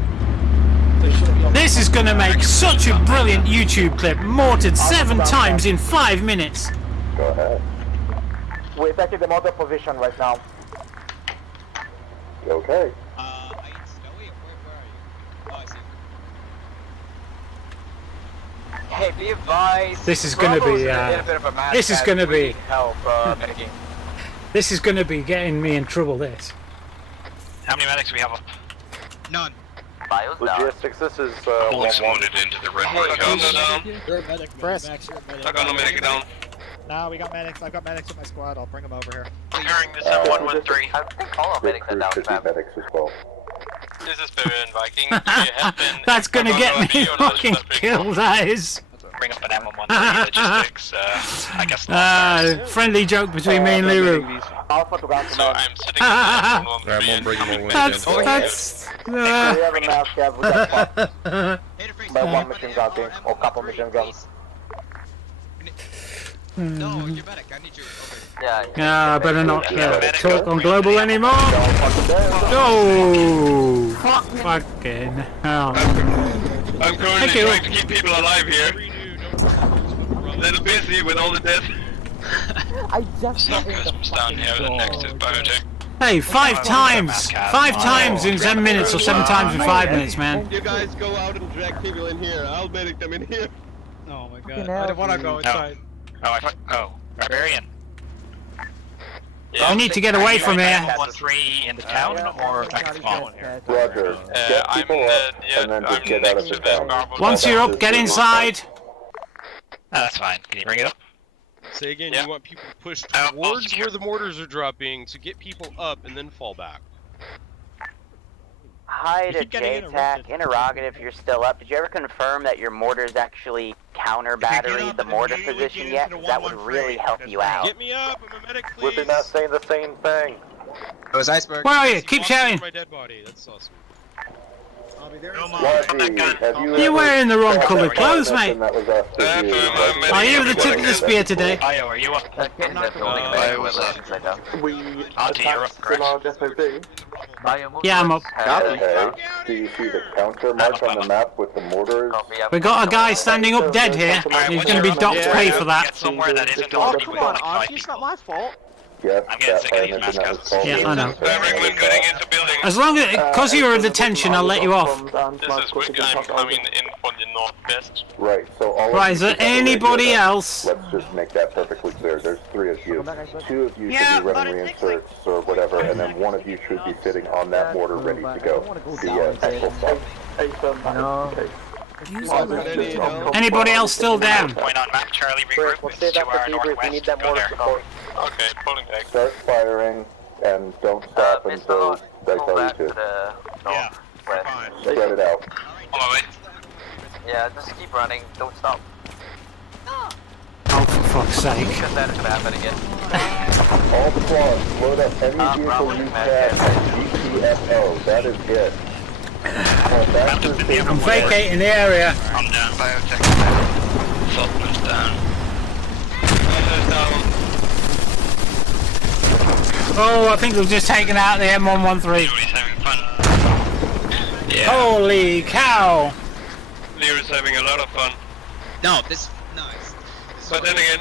This is gonna make such a brilliant YouTube clip, mortared 7 times in 5 minutes. Go ahead. We're taking the motor position right now. Okay. Hey, be advised. This is gonna be, this is gonna be, help, medicing. this is gonna be getting me in trouble, this. How many medics do we have up? None. Bios down. Logistics, this is Bullets wounded into the red brick house. You're a medic. Press. Max, you're a medic. I got no medic down. No, we got medics. I've got medics in my squad. I'll bring them over here. Clearing this M113. I think all our medics are down, fam. medics as well. This is Baron Viking. That's gonna get me fucking killed, that is. Bring up an M113 logistics. I guess not. Friendly joke between me and Liru. Alpha to ground So I'm sitting in That's we have a mass cab, we got by one machine gun team, or couple machine guns. No, you're medic. I need you over. Yeah, I better not talk on global anymore. No! Fucking hell. I'm currently trying to keep people alive here. Little busy with all the death. I just Some customs down here with the next is biotech. Hey, 5 times! 5 times in 7 minutes or 7 times in 5 minutes, man. You guys go out and drag people in here. I'll medic them in here. Oh my god. I don't want to go inside. Barbarian. I need to get away from here. 113 in the town or back to spawn? Roger. Get people up and then just get out of the town. Once you're up, get inside. That's fine. Can you bring it up? Say again, you want people to push towards where the mortars are dropping to get people up and then fall back. Hi to JTAC. Interrogative, you're still up. Did you ever confirm that your mortars actually counter battery the mortar position yet? 'Cause that would really help you out. Get me up, I'm a medic, please. We've been not saying the same thing. It was Iceberg. Where are you? Keep shouting. My dead body. That's so sweet. I'll be there. You're wearing the wrong coloured clothes, mate. Are you the tip of the spear today? Io, are you up? We Auntie, you're up, correct? FOB. Yeah, I'm up. Okay. Do you see the counter mark on the map with the mortars? We got a guy standing up dead here. He's going to be docked pay for that. Get somewhere that isn't already Come with on, like 5 Archie, it's people. not my fault. Yes, I'm getting sick of these mass castles. Yeah, I know. Getting into building. As long as, because you're a detention, I'll let you off. This is Wick. I'm coming in from the northwest. Right, so all Right, of is you there should have a radio anybody then. else? Let's just make that perfectly clear. There's 3 of you. 2 of you should be running reinserts or whatever, and then 1 of you should be sitting on that mortar ready to go. The actual stuff. Anybody else still down? Point on map, Charlie, regroup. It's to our northwest. Go there. Okay, pulling back. Start firing and don't stop until they tell you to. Yeah. Spread it out. On my way. Yeah, just keep running. Don't stop. Oh, for fuck's sake. Because that is gonna happen again. All the squads, load up any vehicle you can at GTFO. That is it. I'm vacating the area. I'm down. Biotech. Fulton's down. Oh, I think we've just taken out the M113. Yeah. Holy cow! Liru's having a lot of fun. No, this nice. But then again,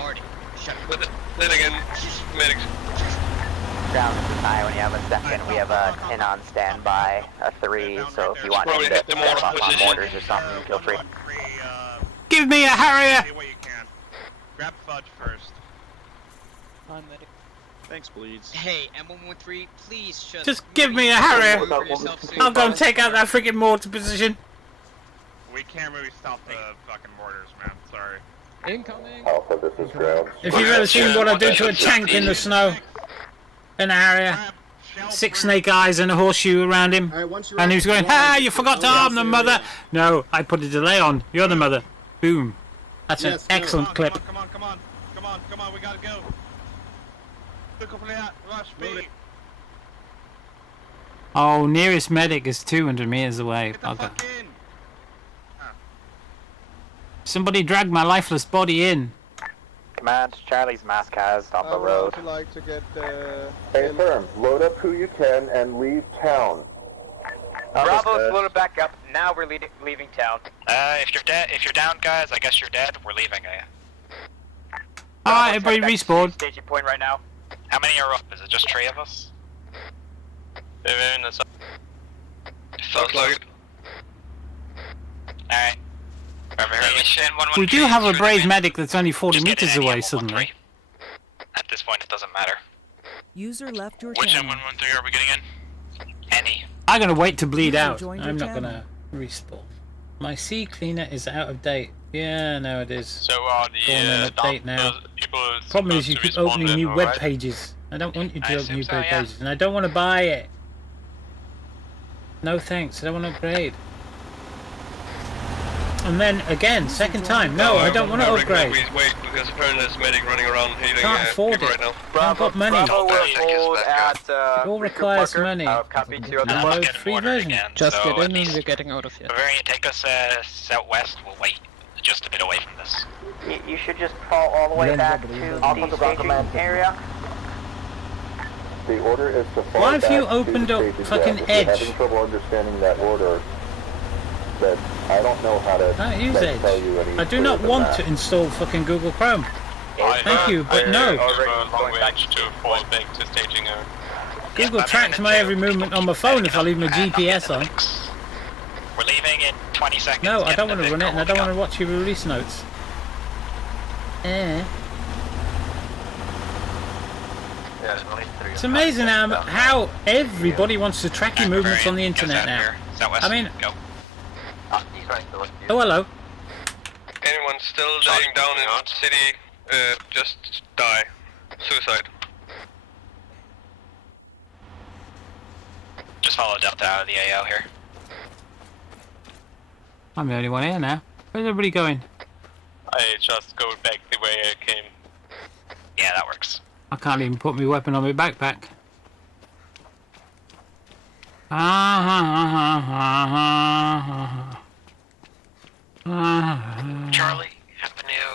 medics. Ground is high when you have a second. We have a 10 on standby, a 3, so if you want to step up on mortars or something, feel free. Give me a Harrier! Grab Fudge first. Thanks, please. Hey, M113, please Just give me a Harrier! I'll go and take out that freaking mortar position. We can't really stop the fucking mortars, man. Sorry. Incoming! Alpha, this is ground. If you've ever seen what I do to a tank in the snow, in a Harrier, 6 snake eyes and a horseshoe around him, and he was going, "Ah, you forgot to arm them, mother!" No, I put a delay on. You're the mother. Boom. That's an excellent clip. Come on, we gotta go. Look up there, rush speed. Oh, nearest medic is 200 meters away. I'll go. Somebody dragged my lifeless body in. Command, Charlie's mask has off the road. Would like to get Hey, firm, load up who you can and leave town. Bravo's loaded back up. Now we're leaving town. If you're dead, if you're down, guys, I guess you're dead. We're leaving. Alright, everybody respawn. Staging point right now. How many are up? Is it just 3 of us? They're in the sun. Sounds like it. Alright. We do have a brave medic that's only 40 meters away suddenly. At this point, it doesn't matter. User left your Which channel. M113 are we getting in? Any. I'm gonna wait to bleed User out. joined I'm your not gonna respawn. My sea cleaner is out of date. Yeah, no it is. So are Go on and update now. people Problem is you keep opening new web pages. I don't want you to open new web pages, and I don't want to buy it. No thanks, I don't want to upgrade. And then again, second time, no, I don't want to upgrade. Wait, because apparently there's a medic running around healing Can't afford people it. right now. I haven't got money. Bravo will hold at It all requires money. copy 2 Download free version. Just get in and we're getting out of here. Bavarian, take us southwest. We'll wait just a bit away from this. You should just fall all the way back to the staging area. The order is to fall Why have back you to the opened up staging fucking deck. If Edge? you're having trouble understanding that order, then I don't know how to Don't use like, tell you Edge. any I do further not than want that. to install fucking Google Chrome. Thank you, but no. Long range to fall back to staging area. Google tracks my every movement on my phone if I leave my GPS on. We're leaving in 20 seconds. No, I Get don't in want the to run it, and I vehicle, don't want to watch your release notes. It's amazing how everybody wants to track your movements on the internet now. I mean, Go. oh hello. Anyone still laying down in the city, just die. Suicide. Just follow Delta out of the AO here. I'm the only one here now. Where's everybody going? I just go back the way I came. Yeah, that works. I can't even put my weapon on my backpack. Charlie, have the new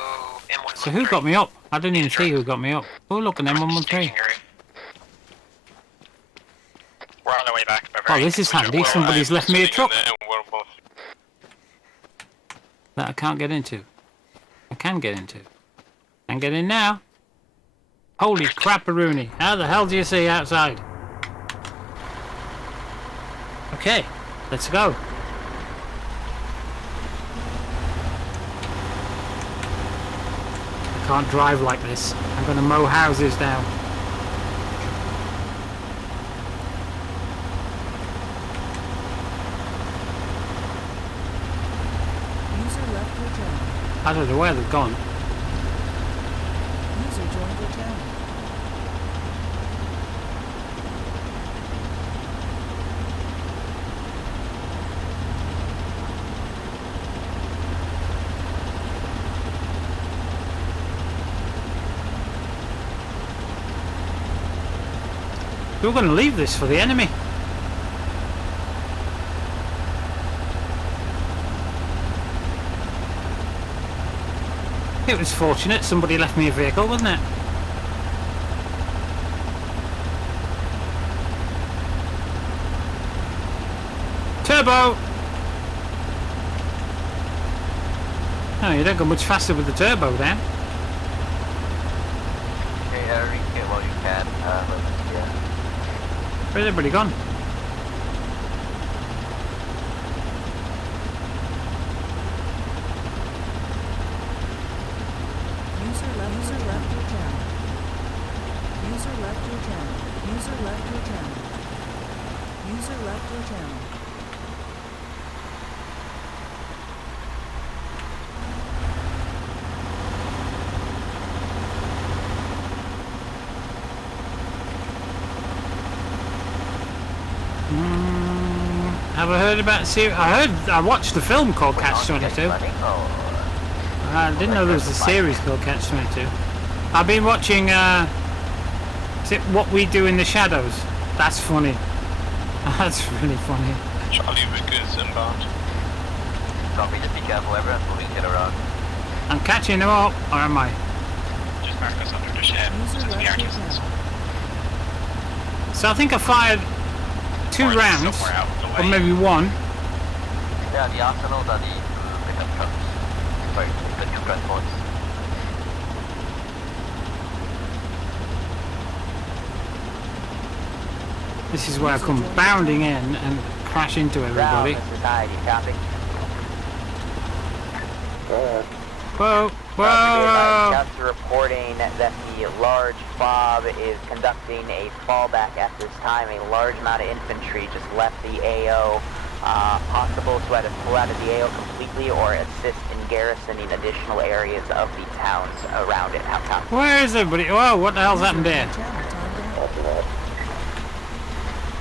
M113. So who got me up? I didn't even see who got me up. Oh look, an M113. We're on our way back, Oh, this is handy. Somebody's left me a truck that I can't get into. I can get into. Can get in now. Holy crap-a-rooney. How the hell do you see outside? Okay, let's go. I can't drive like this. I'm gonna mow houses down. User left your channel. I don't know where they've gone. User joined your channel. We're going to leave this for the enemy. It was fortunate somebody left me a vehicle, wasn't it? Turbo! Oh, you don't go much faster with the turbo then. Okay, reach it while you can. Yeah. Where's everybody gone? User left your channel. User left your channel. User left your channel. User left your channel. Have I heard about series? I watched a film called Catch-22. I didn't know there was a series called Catch-22. I've been watching, is it What We Do in the Shadows? That's funny. That's really funny. Charlie Wick is inbound. Copy, just be careful, everyone's moving it around. I'm catching them up, or am I? Just mark us under the shed. Since we are distance. So I think I fired 2 rounds, or maybe 1. Yeah, the arsenals are the pickup trucks. Sorry, the new transports. This is where I come bounding in and crash into everybody. Whoa, whoa! Scouts are reporting that the large fob is conducting a fallback at this time. A large amount of infantry just left the AO. Possible to either pull out of the AO completely or assist in garrisoning additional areas of the towns around it. Where is everybody? Whoa, what the hell's happened there?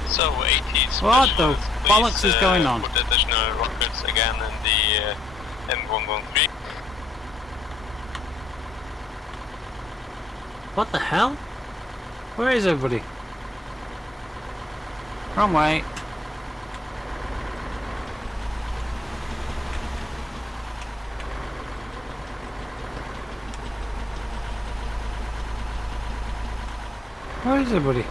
So 80s. What the bollocks is going on? Put additional rockets again in the M113. What the hell? Where is everybody? Wrong way. Where is everybody?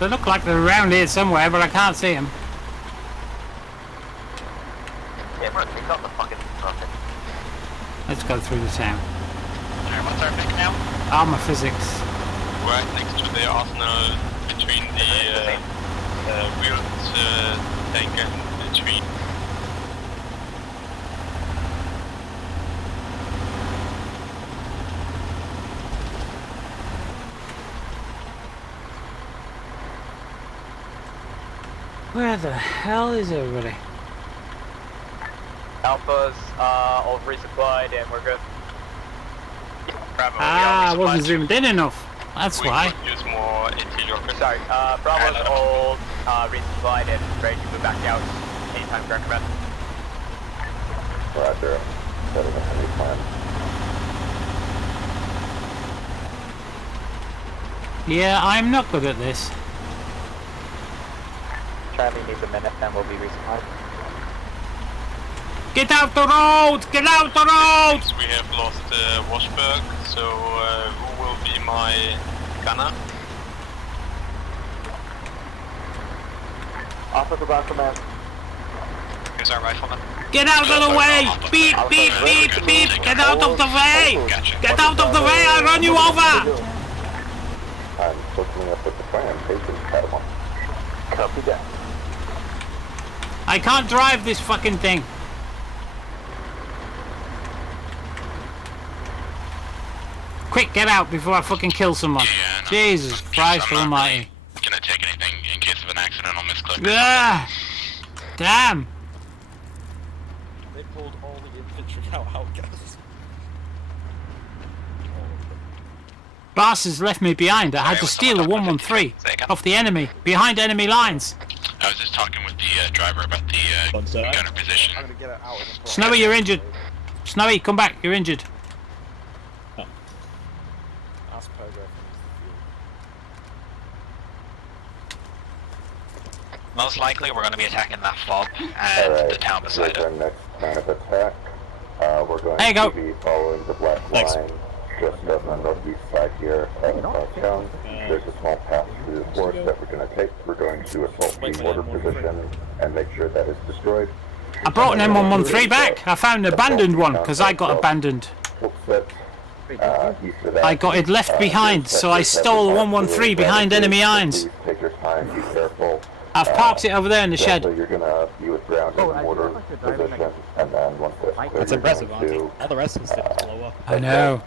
They look like they're around here somewhere, but I can't see them. Yeah, bro, take out the fucking rocket. Let's go through the town. Alright, what's our pick now? Armor physics. Right next to the arsenal, between the wheeled tank and the tree. Where the hell is everybody? Alpha's all resupplied and we're good. Bravo, I wasn't zoomed in enough. That's why. Use more AT rockets. Sorry, Bravo's old, resupplied and ready to move back out anytime, correct, command? Roger. Setting up a new plan. Yeah, I'm not good at this. Charlie needs a minute, then we'll be resupplied. Get out the road! Get out the road! We have lost Washburg, so who will be my gunner? Officer ground command. Here's our rifleman. Get out of the way! Beep, beep, beep, beep! Get out of the way! Get out of the way! I'll run you over! I'm looking up at the tram, facing Padawan. Copy that. I can't drive this fucking thing. Quick, get out before I fucking kill someone. Yeah, no, Jesus Christ almighty. Gonna take anything in case of an accidental misclick. Ah, damn. They pulled all the infantry out, guys. Bastards left me behind. I had to steal a 113 off the enemy, behind enemy lines. I was just talking with the driver about the gunner position. I'm gonna get it out. Snowy, you're injured. Snowy, come back. You're injured. Ask Pogo if he needs the fuel. Most likely we're going to be attacking that fob and the town beside Our it. next plan of attack. We're going There you go. to be following the black line just on the northeast side here of town. There's a small path through the forest that we're going to take. We're going to assault the mortar position and make sure that is destroyed. I brought an M113 back. I found an abandoned one because I got abandoned. I got it left behind, so I stole a 113 behind enemy lines. Take your time, be careful. I've parked it over there in the shed. So you're gonna be with ground in the mortar position, and then once that's clear, That's impressive, Auntie. All the rest of us didn't blow up. I know.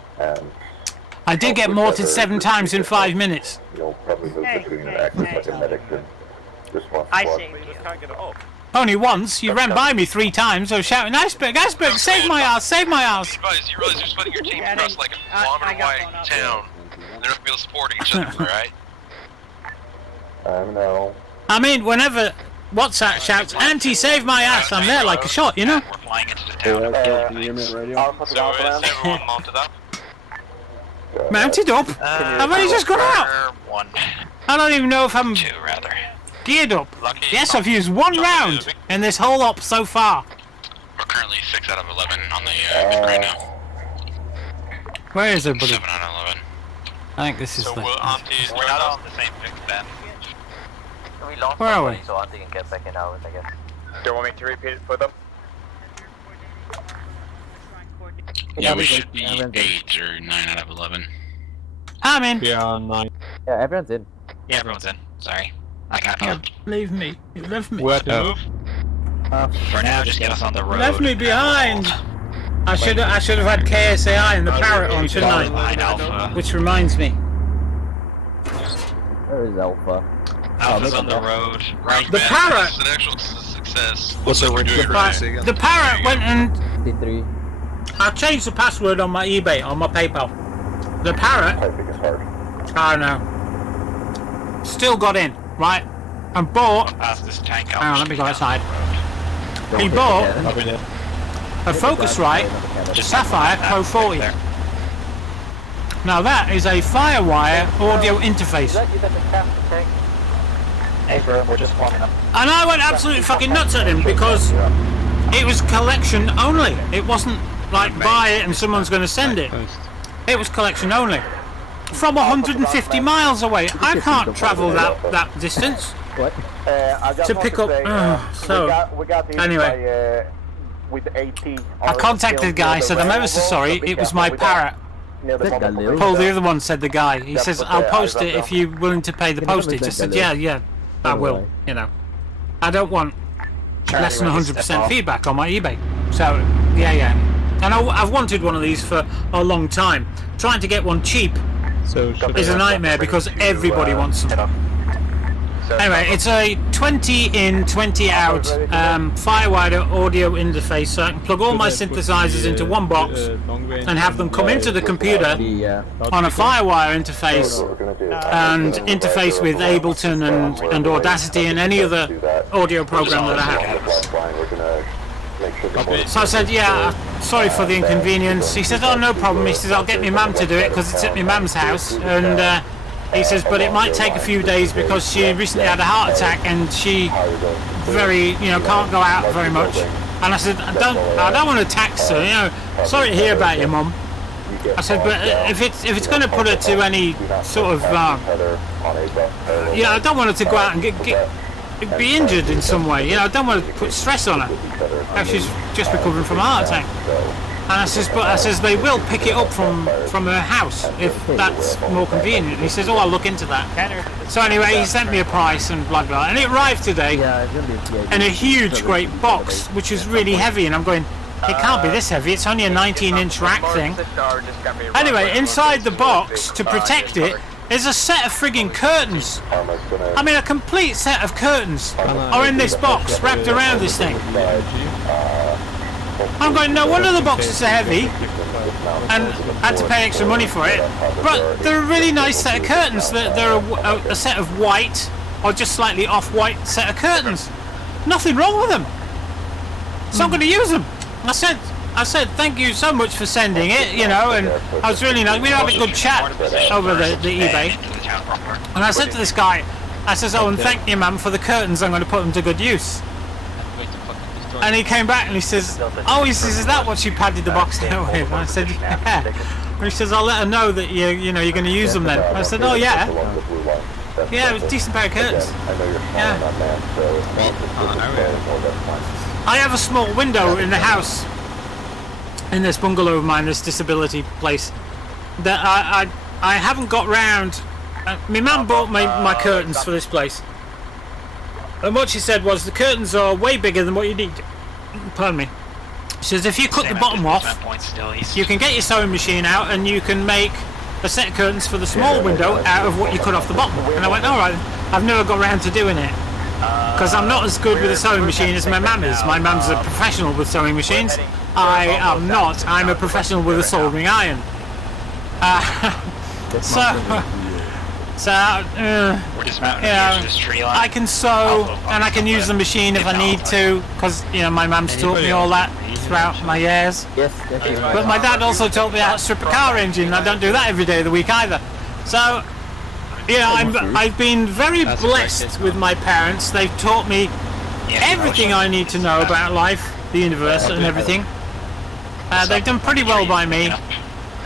I did get mortared 7 times in 5 minutes. You'll probably move between an active like a medic and response squad. We just can't get it up. Only once. You ran by me 3 times. I was shouting, Iceberg, Iceberg, save my ass, save my ass. You realize you're splitting your team across like a kilometer-wide town. They're not going to be able to support each other, right? No. I mean, whenever WhatsApp shouts, Auntie, save my ass, I'm there like a shot, you know? We're flying into the town. So is everyone mounted up? Mounted up? I've only just got out. 1. I don't even know if I'm 2, rather. geared up. Yes, I've used 1 round in this whole op so far. We're currently 6 out of 11 on the rig right now. Where is everybody? 7 out of 11. I think this is So the... Auntie's we're not on the same pick then. Where are we? So Auntie can get back in ours, I guess. Do you want me to repeat it for them? Yeah, we should be 8 or 9 out of 11. I'm in. Yeah, 9. Yeah, everyone's in. Yeah, everyone's in. Sorry. I got here. Leave me. You left me. Where to move? For now, just get us on the road. Left me behind. I should have had KSAI and the parrot on, shouldn't I? Line Alpha. Which reminds me. Where is Alpha? Alpha's on the road. Right. The parrot. It's an actual success. What's Looks like we're doing great. The parrot went and 53. I changed the password on my eBay, on my PayPal. The parrot. Typing is hard. I don't know. Still got in, right? And bought. Past this tank. Hang on, let me go outside. He bought a Focusrite Sapphire Pro 40. Now that is a Firewire audio interface. Hey, bro, we're just warming up. And I went absolutely fucking nuts at him because it was collection only. It wasn't like buy it and someone's going to send it. It was collection only. From 150 miles away. I can't travel that distance to pick up. Anyway, I contacted the guy, said I'm ever so sorry, it was my parrot. Paul, the other one, said the guy. He says, I'll post it if you're willing to pay the postage. I said, yeah, I will, you know. I don't want less than 100% feedback on my eBay. So, yeah. And I've wanted one of these for a long time. Trying to get one cheap is a nightmare because everybody wants them. Anyway, it's a 20 in, 20 out Firewire audio interface, so I can plug all my synthesizers into one box and have them come into the computer on a Firewire interface and interface with Ableton and Audacity and any other audio program that I have. So I said, yeah, sorry for the inconvenience. He said, oh, no problem. He says, I'll get my mum to do it because it's at my mum's house. And he says, but it might take a few days because she recently had a heart attack and she can't go out very much. And I said, I don't want to tax her, sorry to hear about your mum. I said, but if it's going to put her to any sort of, I don't want her to go out and be injured in some way. You know, I don't want to put stress on her. Now she's just recovering from a heart attack. And I says they will pick it up from her house if that's more convenient. And he says, oh, I'll look into that. So anyway, he sent me a price and blah blah, and it arrived today in a huge, great box, which is really heavy. And I'm going, it can't be this heavy. It's only a 19-inch rack thing. Anyway, inside the box to protect it is a set of frigging curtains. I mean, a complete set of curtains are in this box wrapped around this thing. I'm going, no wonder the boxes are heavy, and I had to pay extra money for it. But they're a really nice set of curtains. They're a set of white, or just slightly off-white set of curtains. Nothing wrong with them. So I'm going to use them. I said, thank you so much for sending it, you know, and I was really nice. We had a good chat over the eBay. And I said to this guy, I says, oh, and thank you, ma'am, for the curtains. I'm going to put them to good use. And he came back and he says, oh, he says, is that what you padded the box down with? And I said, yeah. And he says, I'll let her know that you're going to use them then. I said, oh, yeah. Yeah, it was a decent pair of curtains. Yeah. I have a small window in the house, in this bungalow of mine, this disability place, that I haven't got round. My mum bought my curtains for this place. And what she said was the curtains are way bigger than what you need. Pardon me. She says if you cut the bottom off, you can get your sewing machine out and you can make a set of curtains for the small window out of what you cut off the bottom. And I went, all right. I've never got round to doing it because I'm not as good with a sewing machine as my mum is. My mum's a professional with sewing machines. I am not. I'm a professional with a soldering iron. I can sew and I can use the machine if I need to, because you know my mum's taught me all that throughout my years. But my dad also taught me how to strip a car engine. I don't do that every day of the week either. So, yeah, I've been very blessed with my parents. They've taught me everything I need to know about life, the universe, and everything. They've done pretty well by me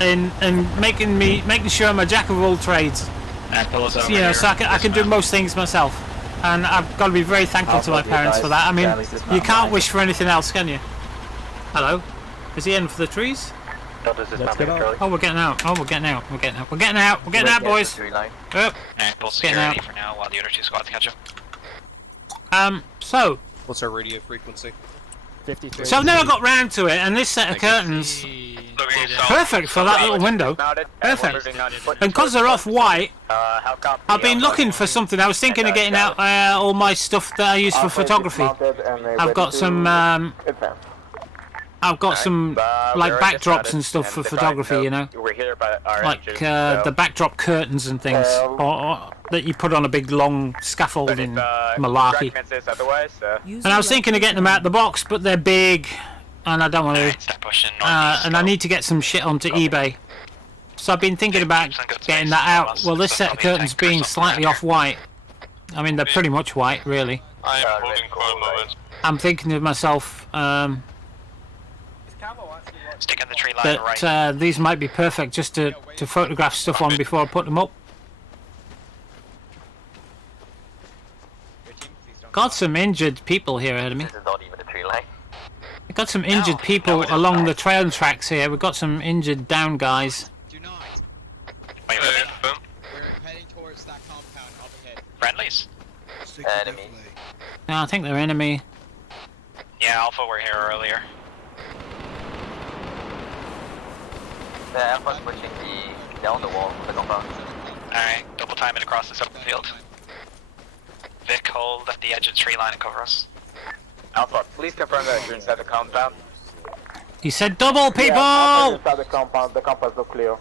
in making sure I'm a jack of all trades. You know, so I can do most things myself, and I've got to be very thankful to my parents for that. I mean, you can't wish for anything else, can you? Hello, is he heading for the trees? Oh, we're getting out. Oh, we're getting out. We're getting out. We're getting out. We're getting out, boys. Yep. We'll security for now while the other two squads catch up. So. What's our radio frequency? 53. So I've never got round to it, and this set of curtains, perfect for that little window. Perfect. And because they're off-white, I've been looking for something. I was thinking of getting out all my stuff that I use for photography. I've got some like backdrops and stuff for photography, you know, like the backdrop curtains and things, or that you put on a big long scaffolding malarkey. And I was thinking of getting them out of the box, but they're big, and I don't want to. And I need to get some shit onto eBay. So I've been thinking about getting that out. Well, this set of curtains being slightly off-white. I mean, they're pretty much white, really. I'm thinking to myself. That these might be perfect just to photograph stuff on before I put them up. Got some injured people here ahead of me. We've got some injured people along the trail tracks here. We've got some injured down guys. We're heading towards that compound up ahead. Friendlies? Enemy. No, I think they're enemy. Yeah, Alpha were here earlier. Alpha's pushing down the wall of the compound. Alright, double time it across this open field. Vic, hold at the edge of the tree line and cover us. Alpha, please confirm that you're inside the compound. He said double, people! Yeah, inside the compound looks clear.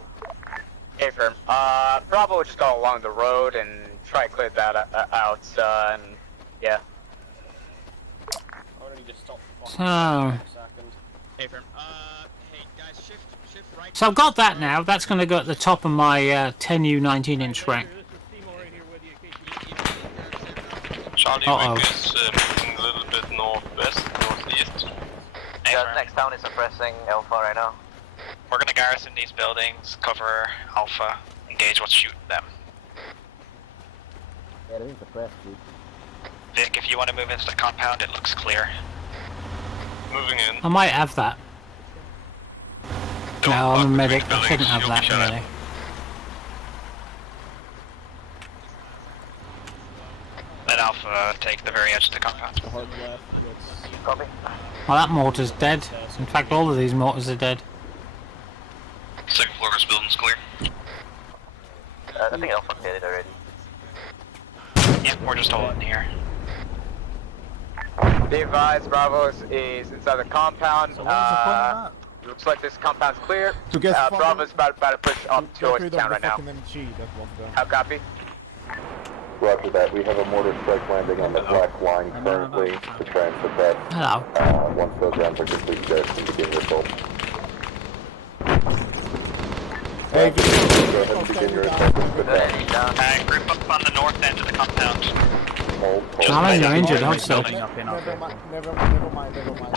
Okay, firm. Bravo will just go along the road and try to clear that out, and yeah. So... Hey, firm. Hey, guys, shift right. So I've got that now. That's going to go at the top of my 10U 19-inch rack. Charlie Wick is moving a little bit northeast. Next town is suppressing Alpha right now. We're gonna garrison these buildings, cover Alpha, engage what's shooting them. Yeah, they're suppressed, dude. Vic, if you want to move into the compound, it looks clear. Moving in. I might have that. No, I'm a medic. I shouldn't have that, really. Let Alpha take the very edge of the compound. Copy. Well, that mortar's dead. In fact, all of these mortars are dead. Second floor of this building's clear. I think Alpha hit it already. Yep, we're just holding here. Be advised, Bravos is inside the compound. Looks like this compound's clear. Bravo's about to push up towards town right now. How copy? Roger that. We have a mortar strike landing on the black line currently to try and suppress. Hello. Once those rounds are complete, you guys can begin your assault. Hey, group up on the north end of the compound. Alan, you're injured, I'm still. Never mind.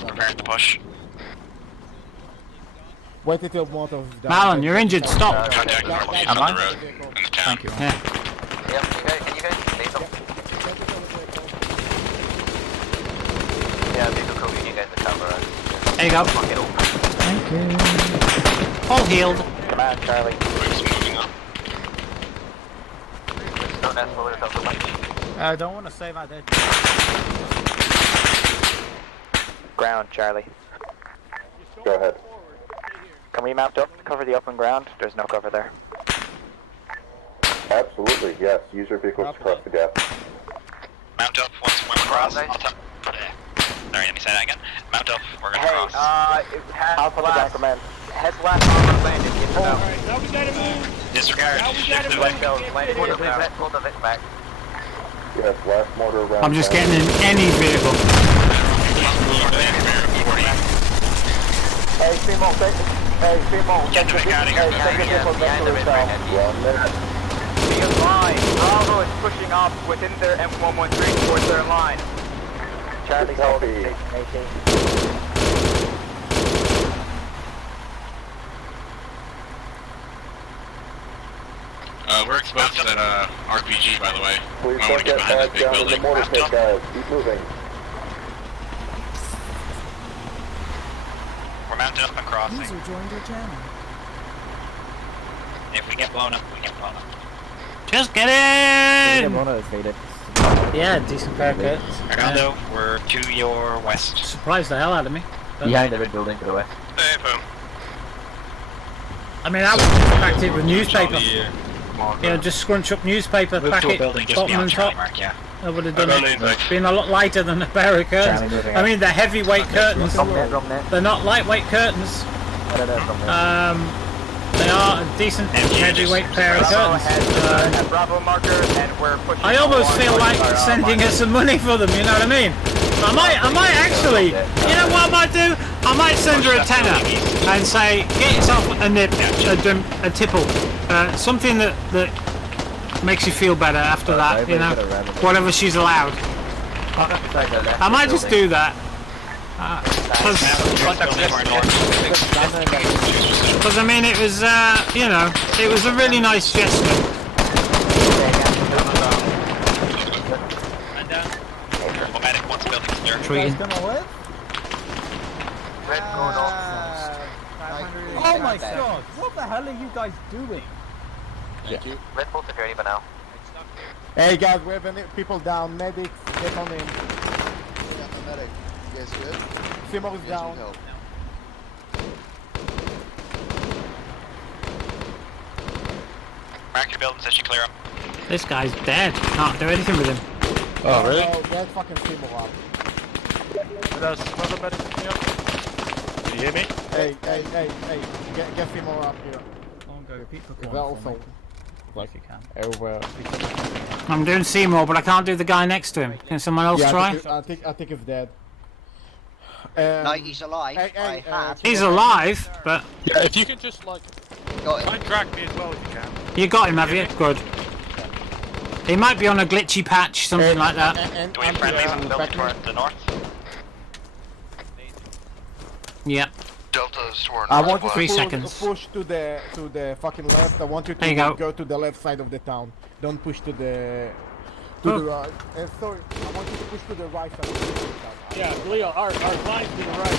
Preparing to push. Wait until mortar is down. Alan, you're injured, stop. Contact normal on the road in the town. Thank you. Yeah. Yep, can you guys leave them? Yeah, these are cool, you guys to cover us. There you go. Thank you. All healed. Come on, Charlie. Roof's moving up. Don't ask for yourself too much. I don't want to save our dead. Ground, Charlie. Go ahead. Can we mount up, cover the open ground? There's no cover there. Absolutely, yes. Use your vehicles to cross the gap. Mount up once we're across. Sorry, let me say that again. Mount up, we're gonna cross. Alpha last command. Head last on landing. Alright, now we gotta move. Disregard. Now we gotta move. Hold the Vic back. Yes, last mortar round. I'm just getting in any vehicle. Hey, female, Get the Vic out of here. Be advised, Bravo is pushing up within their M113 towards their line. Charlie's holding 18. We're exposed to that RPG, by the way. Please I want don't to get get behind this back big down in the building. mortar pit, guys. Keep moving. We're mounted up and crossing. User joined your channel. If we get blown up, we get blown up. Just get in! Faded. Yeah, decent parapet. Armando, we're to your west. Surprised the hell out of me. Behind the red building to the west. Hey, boom. I mean, I was packed it with newspaper. You know, just scrunch up newspaper, pack it bottom and top. Yeah. I would have done it. It's been a lot lighter than a pair of curtains. I mean, they're heavyweight curtains. They're not lightweight curtains. They are a decent heavyweight pair of curtains. I almost feel like sending her some money for them, you know what I mean? I might actually, you know what I might do? I might send her a tenner and say, get yourself a nip, a tipple, something that makes you feel better after that, you know, whatever she's allowed. I might just do that. Because I mean, it was, you know, it was a really nice gesture. Treating. Oh my god, what the hell are you guys doing? Thank you. Red Bull security for now. Hey guys, we have any people down. Medics, get on in. Yeah, I'm a medic. You guys good? Seymour is down. Mark your building, says you clear up. This guy's dead. Can't do anything with him. Oh, really? Oh, get fucking Seymour up. There's another medic picking me up. Can you hear me? Hey, get Seymour up here. Repeat for Is that also? If you can. Over. I'm doing Seymour, but I can't do the guy next to him. Can someone else try? I think it's dead. No, he's alive. He's alive, but Yeah, if you can just like try and drag me as well if you can. you got him, have you? Good. He might be on a glitchy patch, something like that. Do we have friendlies in the building toward the north? Yep. Delta's toward I want you Three to seconds. push to the fucking left. I want you There to you go. go to the left side of the town. Don't push to the To the right. Sorry, I want you to push to the right side. Yeah, Leo, our line's to the right.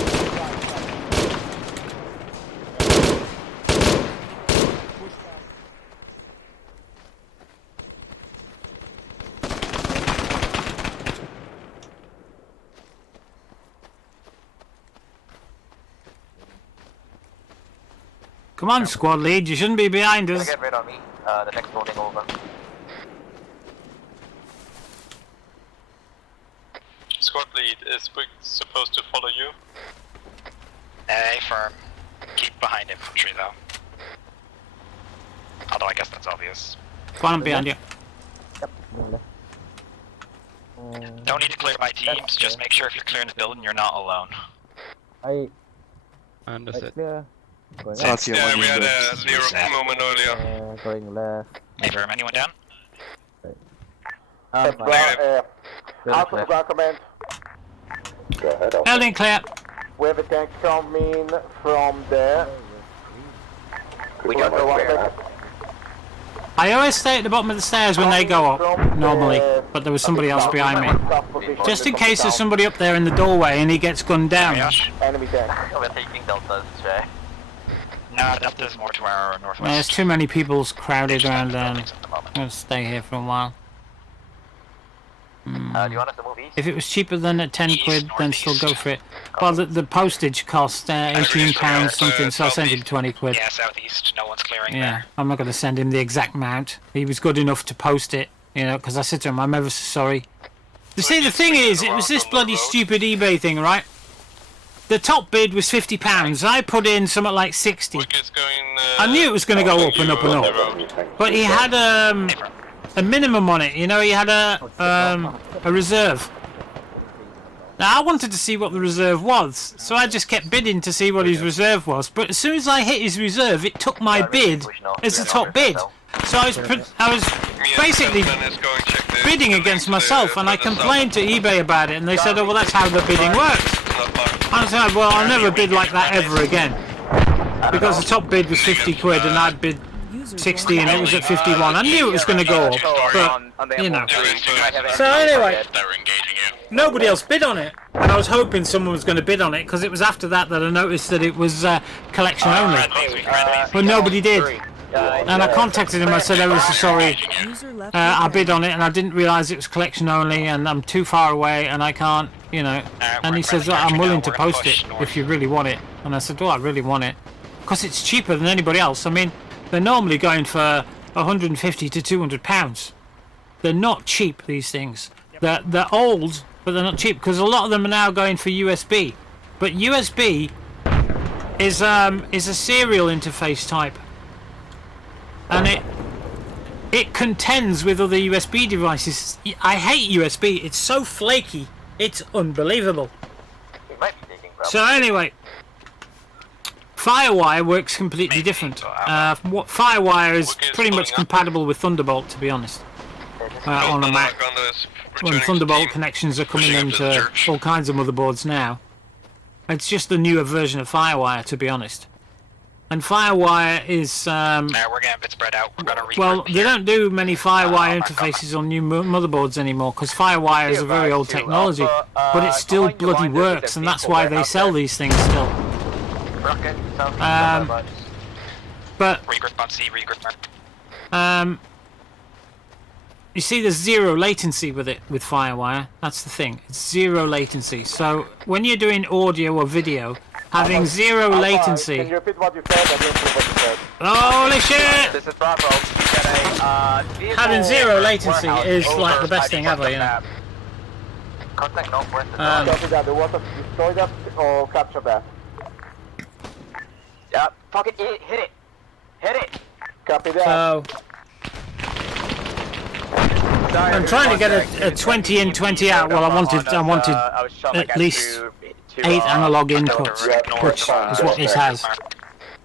Come on, squad lead, you shouldn't be behind us. Get rid on me. The next building over. Squad lead, is Brick supposed to follow you? Hey, firm. Keep behind infantry though. Although I guess that's obvious. Come on, behind you. Don't need to clear by teams, just make sure if you're clearing the building you're not alone. I understood. Clear. Yeah, we had a Liru moment earlier. Going left. Hey, firm, anyone down? Out of the ground command. Go ahead. Building clear. We have a tank coming from there. We don't know where. I always stay at the bottom of the stairs when they go up, normally, but there was somebody else behind me. Just in case there's somebody up there in the doorway and he gets gunned down. Enemy tank. We're taking Deltas, Jay. No, Delta's more to our northwest. There's too many people crowded around there. I'm going to stay here for a while. Do you want us to move east? If it was cheaper than at 10 quid, then still go for it. Well, the postage cost £18 something, so I'll send him 20 quid. Yeah, southeast, no one's clearing Yeah, there. I'm not going to send him the exact amount. He was good enough to post it, you know, because I said to him, I'm ever so sorry. You see, the thing is, it was this bloody stupid eBay thing, right? The top bid was £50. I put in something like 60. I knew it was going to go up and up and up. But he had a minimum on it, you know, he had a reserve. Now I wanted to see what the reserve was, so I just kept bidding to see what his reserve was. But as soon as I hit his reserve, it took my bid as the top bid. So I was basically bidding against myself, and I complained to eBay about it, and they said, "Oh well, that's how the bidding works." I said, "Well, I'll never bid like that ever again," because the top bid was 50 quid, and I'd bid 60 and it was at 51. I knew it was going to go up, but you know. So anyway, nobody else bid on it, and I was hoping someone was going to bid on it because it was after that I noticed that it was collection only, but nobody did. And I contacted him. I said, "I was so sorry. I bid on it, and I didn't realise it was collection only, and I'm too far away, and I can't, you know." And he says, "I'm willing to post it if you really want it." And I said, "Well, I really want it because it's cheaper than anybody else. I mean, they're normally going for 150 to 200 pounds. They're not cheap, these things. They're old, but they're not cheap because a lot of them are now going for USB. But USB is a serial interface type, and it contends with other USB devices. I hate USB. It's so flaky. It's unbelievable. So anyway. Firewire works completely different. Firewire is pretty much compatible with Thunderbolt, to be honest, on a Mac. When Thunderbolt connections are coming into all kinds of motherboards now. It's just the newer version of Firewire, to be honest. And Firewire is... we're getting a bit spread out. We're gonna well, they don't do many Firewire interfaces on new motherboards anymore, because Firewire is a very old technology, but it still bloody works, and that's why they sell these things still. But you see, there's zero latency with it, with Firewire. That's the thing. It's zero latency. So when you're doing audio or video, having zero latency. Can you repeat what you said? I didn't hear what you said. Holy shit! This is Bravo. Having zero latency is like the best thing ever, you know. Contact northwest. Copy that. They want us to destroy that or capture that. Yeah, fucking hit it. Hit it. Copy that. So I'm trying to get a 20 in, 20 out. Well, I wanted at least 8 analog inputs, which is what this has.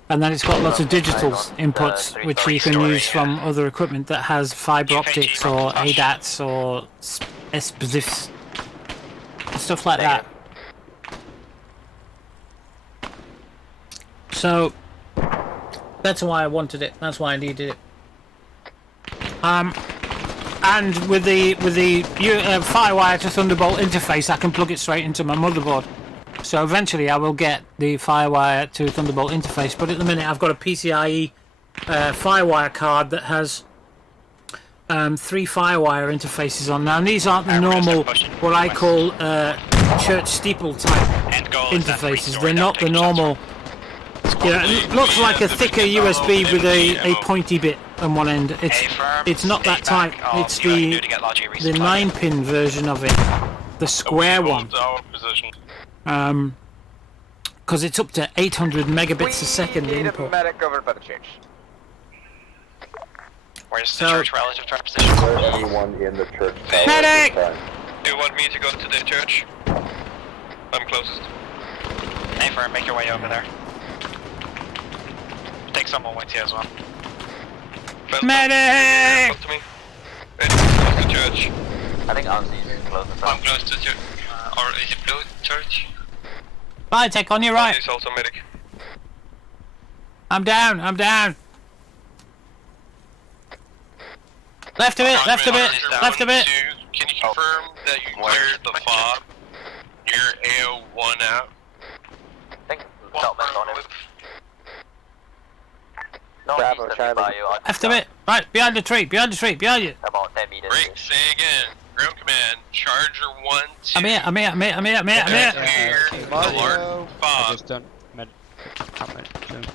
And then it's got lots of digital inputs, which you can use from other equipment that has fiber optics or ADATs or SPZIFs, stuff like that. So that's why I wanted it. That's why I needed it. and with the Firewire to Thunderbolt interface, I can plug it straight into my motherboard. So eventually, I will get the Firewire to Thunderbolt interface. But at the minute, I've got a PCIe Firewire card that has 3 Firewire interfaces on. Now, these aren't the normal, what I call church steeple type interfaces. They're not the normal. It looks like a thicker USB with a pointy bit on one end. It's not that type. It's the 9-pin version of it, the square one. Because it's up to 800 megabits a second input. Medic over by the church. Where's the church relative to our position? Anyone in the church? Medic! Do you want me to go to the church? I'm closest. Hey, Fern, make your way over there. Take someone with you as well. Medic! Come to me. Ready to close the church. I think Anzi is closest. I'm close to the church. Or is it blue church? Biotech on your right. He's also medic. I'm down. Left a bit, left a bit, left a bit. Can you confirm that you cleared the fob near AO1 out? I think settlement on him. No, Bravo, Charlie. Left a bit. Right, behind the tree, behind you. About 10 meters. Break, say again. Ground command, Charger 1, 2. I'm here. Clear the large fob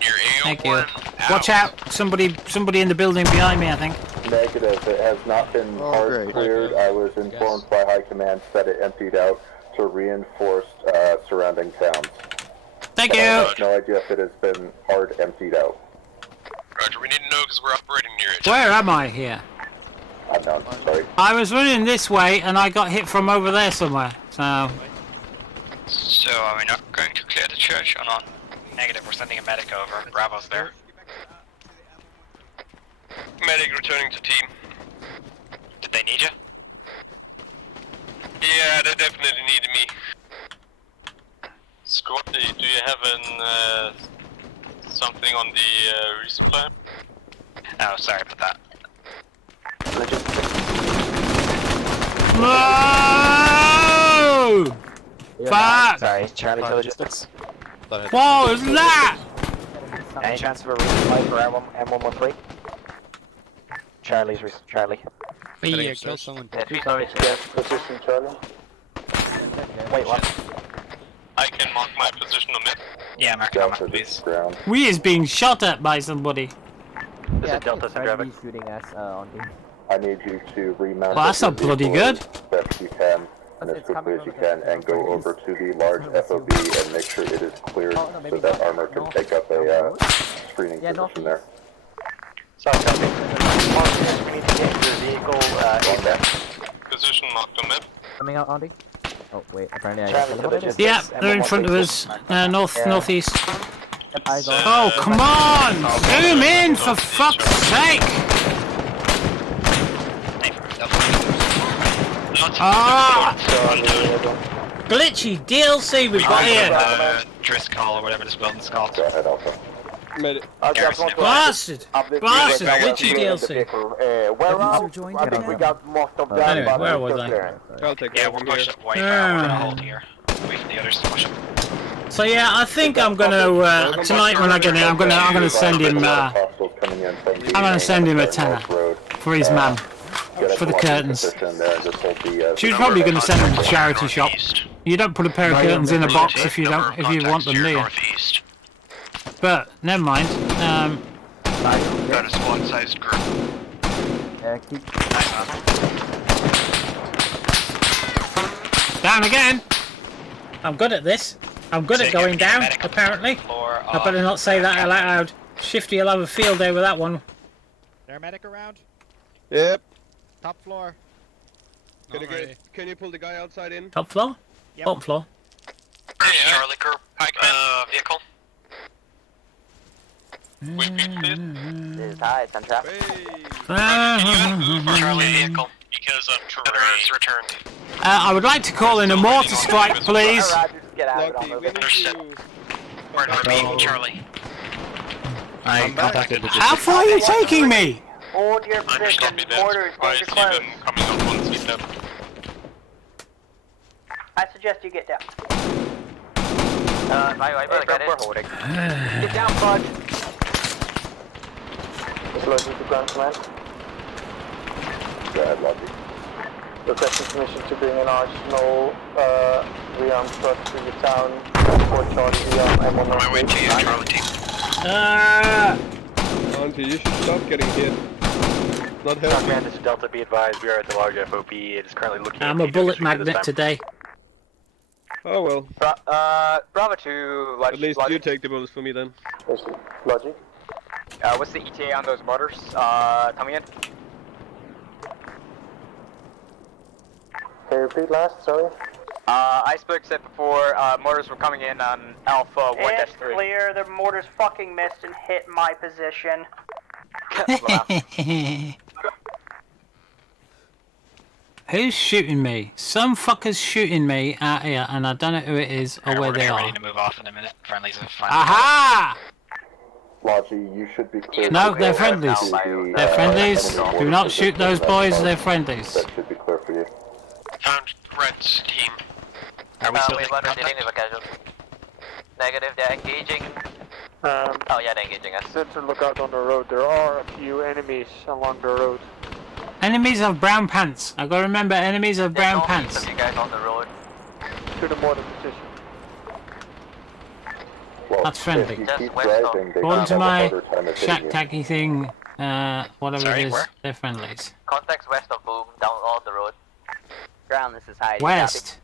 near AO1 Thank you. out. Watch out, somebody in the building behind me, I think. Negative. It has not been hard cleared. I was informed by High Command that it emptied out to reinforce surrounding towns. Thank But you. I have no idea if it has been hard emptied out. Roger, we need to know because we're operating near it. Where am I here? Unknown, sorry. I was running this way and I got hit from over there somewhere, so... So, are we not going to clear the church or not? Negative, we're sending a medic over. Bravo's there. Medic returning to team. Did they need you? Yeah, they definitely needed me. Scott, do you have an something on the resupply? Oh, sorry about that. Whoa! Fuck! Sorry, Charlie Logistics. What was that? Any chance for a resupply for M113? Charlie. Yeah, kill someone. Position, Charlie. Wait, what? I can mark my position on map. Yeah, mark it on map, please. We is being shot at by somebody. This is Delta traffic. Shooting us on the... I need you to remount. Well, that's not bloody good. As best you can, and as quickly as you can, and go over to the large FOB and make sure it is cleared so that armor can take up a screening position there. Sorry, we need to get into the vehicle ASAP. Position marked on map. Coming out, Andy? Oh, wait, apparently I Charlie got Logistics. Yeah, they're in front of us. Northeast. eyes on. Oh, come on! Zoom in, for fuck's sake! Ah! Glitchy DLC we've got here! Driscoll or whatever this building's called. Go ahead, Alpha. Bastard! Bastard! Glitchy DLC! Where I think we got most of them. Anyway, but where it's was I? clear. Yeah, we're pushing up way far. We're gonna hold here. Wait for the others to push up. So yeah, I think I'm gonna tonight when I get in, I'm gonna send him. I'm gonna send him a tenner for his man for the curtains. She was probably gonna send them to charity shop. You don't put a pair of curtains in a box if you want them, do you? But never mind. Got a squad-sized group. Down again. I'm good at this. I'm good at going down, apparently. I better not say that out loud. Shifty will have a field day with that one. There, medic around? Yep. Top floor. Can you pull the guy outside in? Top floor? Yep. Bottom floor. Charlie group, vehicle. This is high, it's on traffic. Charlie vehicle, because of terrain returned. I would like to call in a mortar strike, please. Where are we, Charlie? I contacted the How far are you taking me? Hold your position. Mortars, danger close. Coming up on C7. I suggest you get down. I better get it. We're holding. Get down, Fudge. This Logic to ground command. Go ahead, Logic. Requesting permission to bring an arsenal rearmed truck through the town for Charlie M1. On my way to you, Charlie team. Auntie, you should stop getting hit. Not helping. Command, this is Delta. Be advised, we are at the large FOB. It is currently looking. I'm a bullet magnet today. Oh well. Bravo 2, Logic. At least you take the bullets for me then. Logic. What's the ETA on those mortars? Coming in. Can you repeat last, sorry? Iceberg said before, mortars were coming in on Alpha 1-3. It's clear, the mortars fucking missed and hit my position. Who's shooting me? Some fucker's shooting me out here, and I don't know who it is or where they are. We're ready to move off in a minute. Friendlies are fine. Aha! Logi, you should be clear. No, they're friendlies. They're friendlies. Do not shoot those boys, they're friendlies. That should be clear for you. Found Red's team. Are we still wait, taking dealing with casual. Negative, they're engaging. Oh yeah, they're engaging us. Set to look out on the road. There are a few enemies along the road. Enemies of brown pants. I gotta remember, enemies of brown pants. You guys on the road. To the mortar position. Well, That's friendly. if you keep driving, they According to have a my harder time of hitting shack you. taggy thing, whatever Sorry, it is, where? they're friendlies. Contacts west of Boom, down all the road. Ground, this is Heidi. West.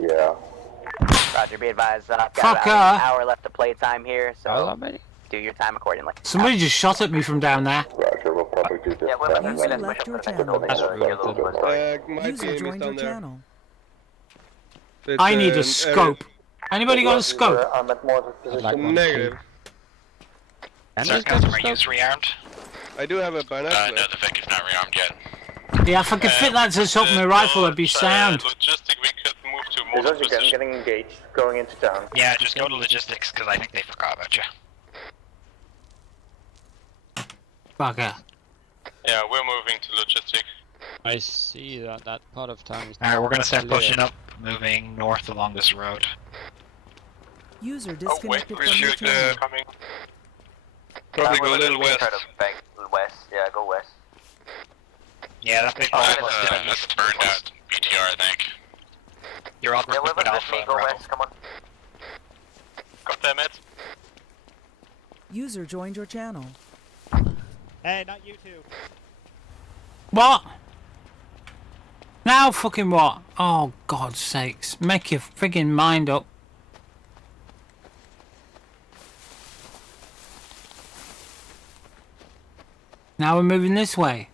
Yeah. Roger, be advised. I've got Fuck about an her. hour left of playtime here, so do your time accordingly. Somebody just shot at me from down there. Roger, we'll probably do this. Yeah, we're fast. left left your channel. That's User down joined your there. channel. It's, I need a scope. Anybody got a scope? I'm at mortar position. Negative. Sorry, customer, use rearmed. I do have a binocular. No, the Vic is not rearmed yet. Yeah, if I could fit that to the top of my rifle, it'd be sound. Logistic, we could move to Is mortar Logic position. getting engaged, going into town? Yeah, just go to logistics, because I think they forgot about you. Bugger. Yeah, we're moving to logistic. I see that part of town is. Alright, we're gonna start pushing up, moving north along this road. User Oh wait, disconnected we from your should channel. coming. Probably go a little west. West, yeah, go west. Yeah, that big That's one. that's a burned out BTR, I think. You're all Yeah, grouped with Alpha. go Bravo. west, come on. Got that, Matt? User joined your channel. Hey, not you two. What? Now fucking what? Oh, God's sakes. Make your friggin' mind up. Now we're moving this way.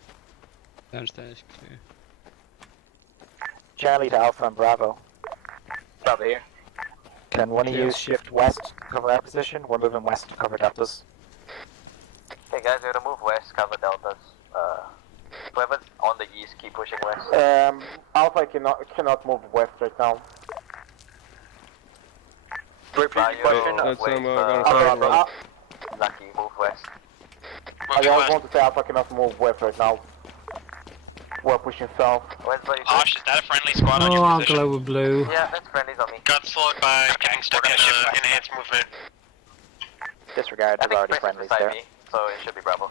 Downstairs, clear. Charlie to Alpha and Bravo. Bravo here. Can one of you shift west to cover our position? We're moving west to cover Deltas. Okay guys, we're gonna move west, cover deltas. Whoever's on the east, keep pushing west. Alpha cannot move west right now. Repeat question, That's west, gonna Lucky, move west. I just want to say Alpha cannot move west right now. We're pushing south. Where's buddy? Osh, is that a friendly squad on Oh, your I'll position? glow with blue. Yeah, that's friendlies on me. Got slowed by getting stuck in shift west. enhanced movement. Disregard, I there's think already Chris is friendlies beside there. me, so it should be Bravo.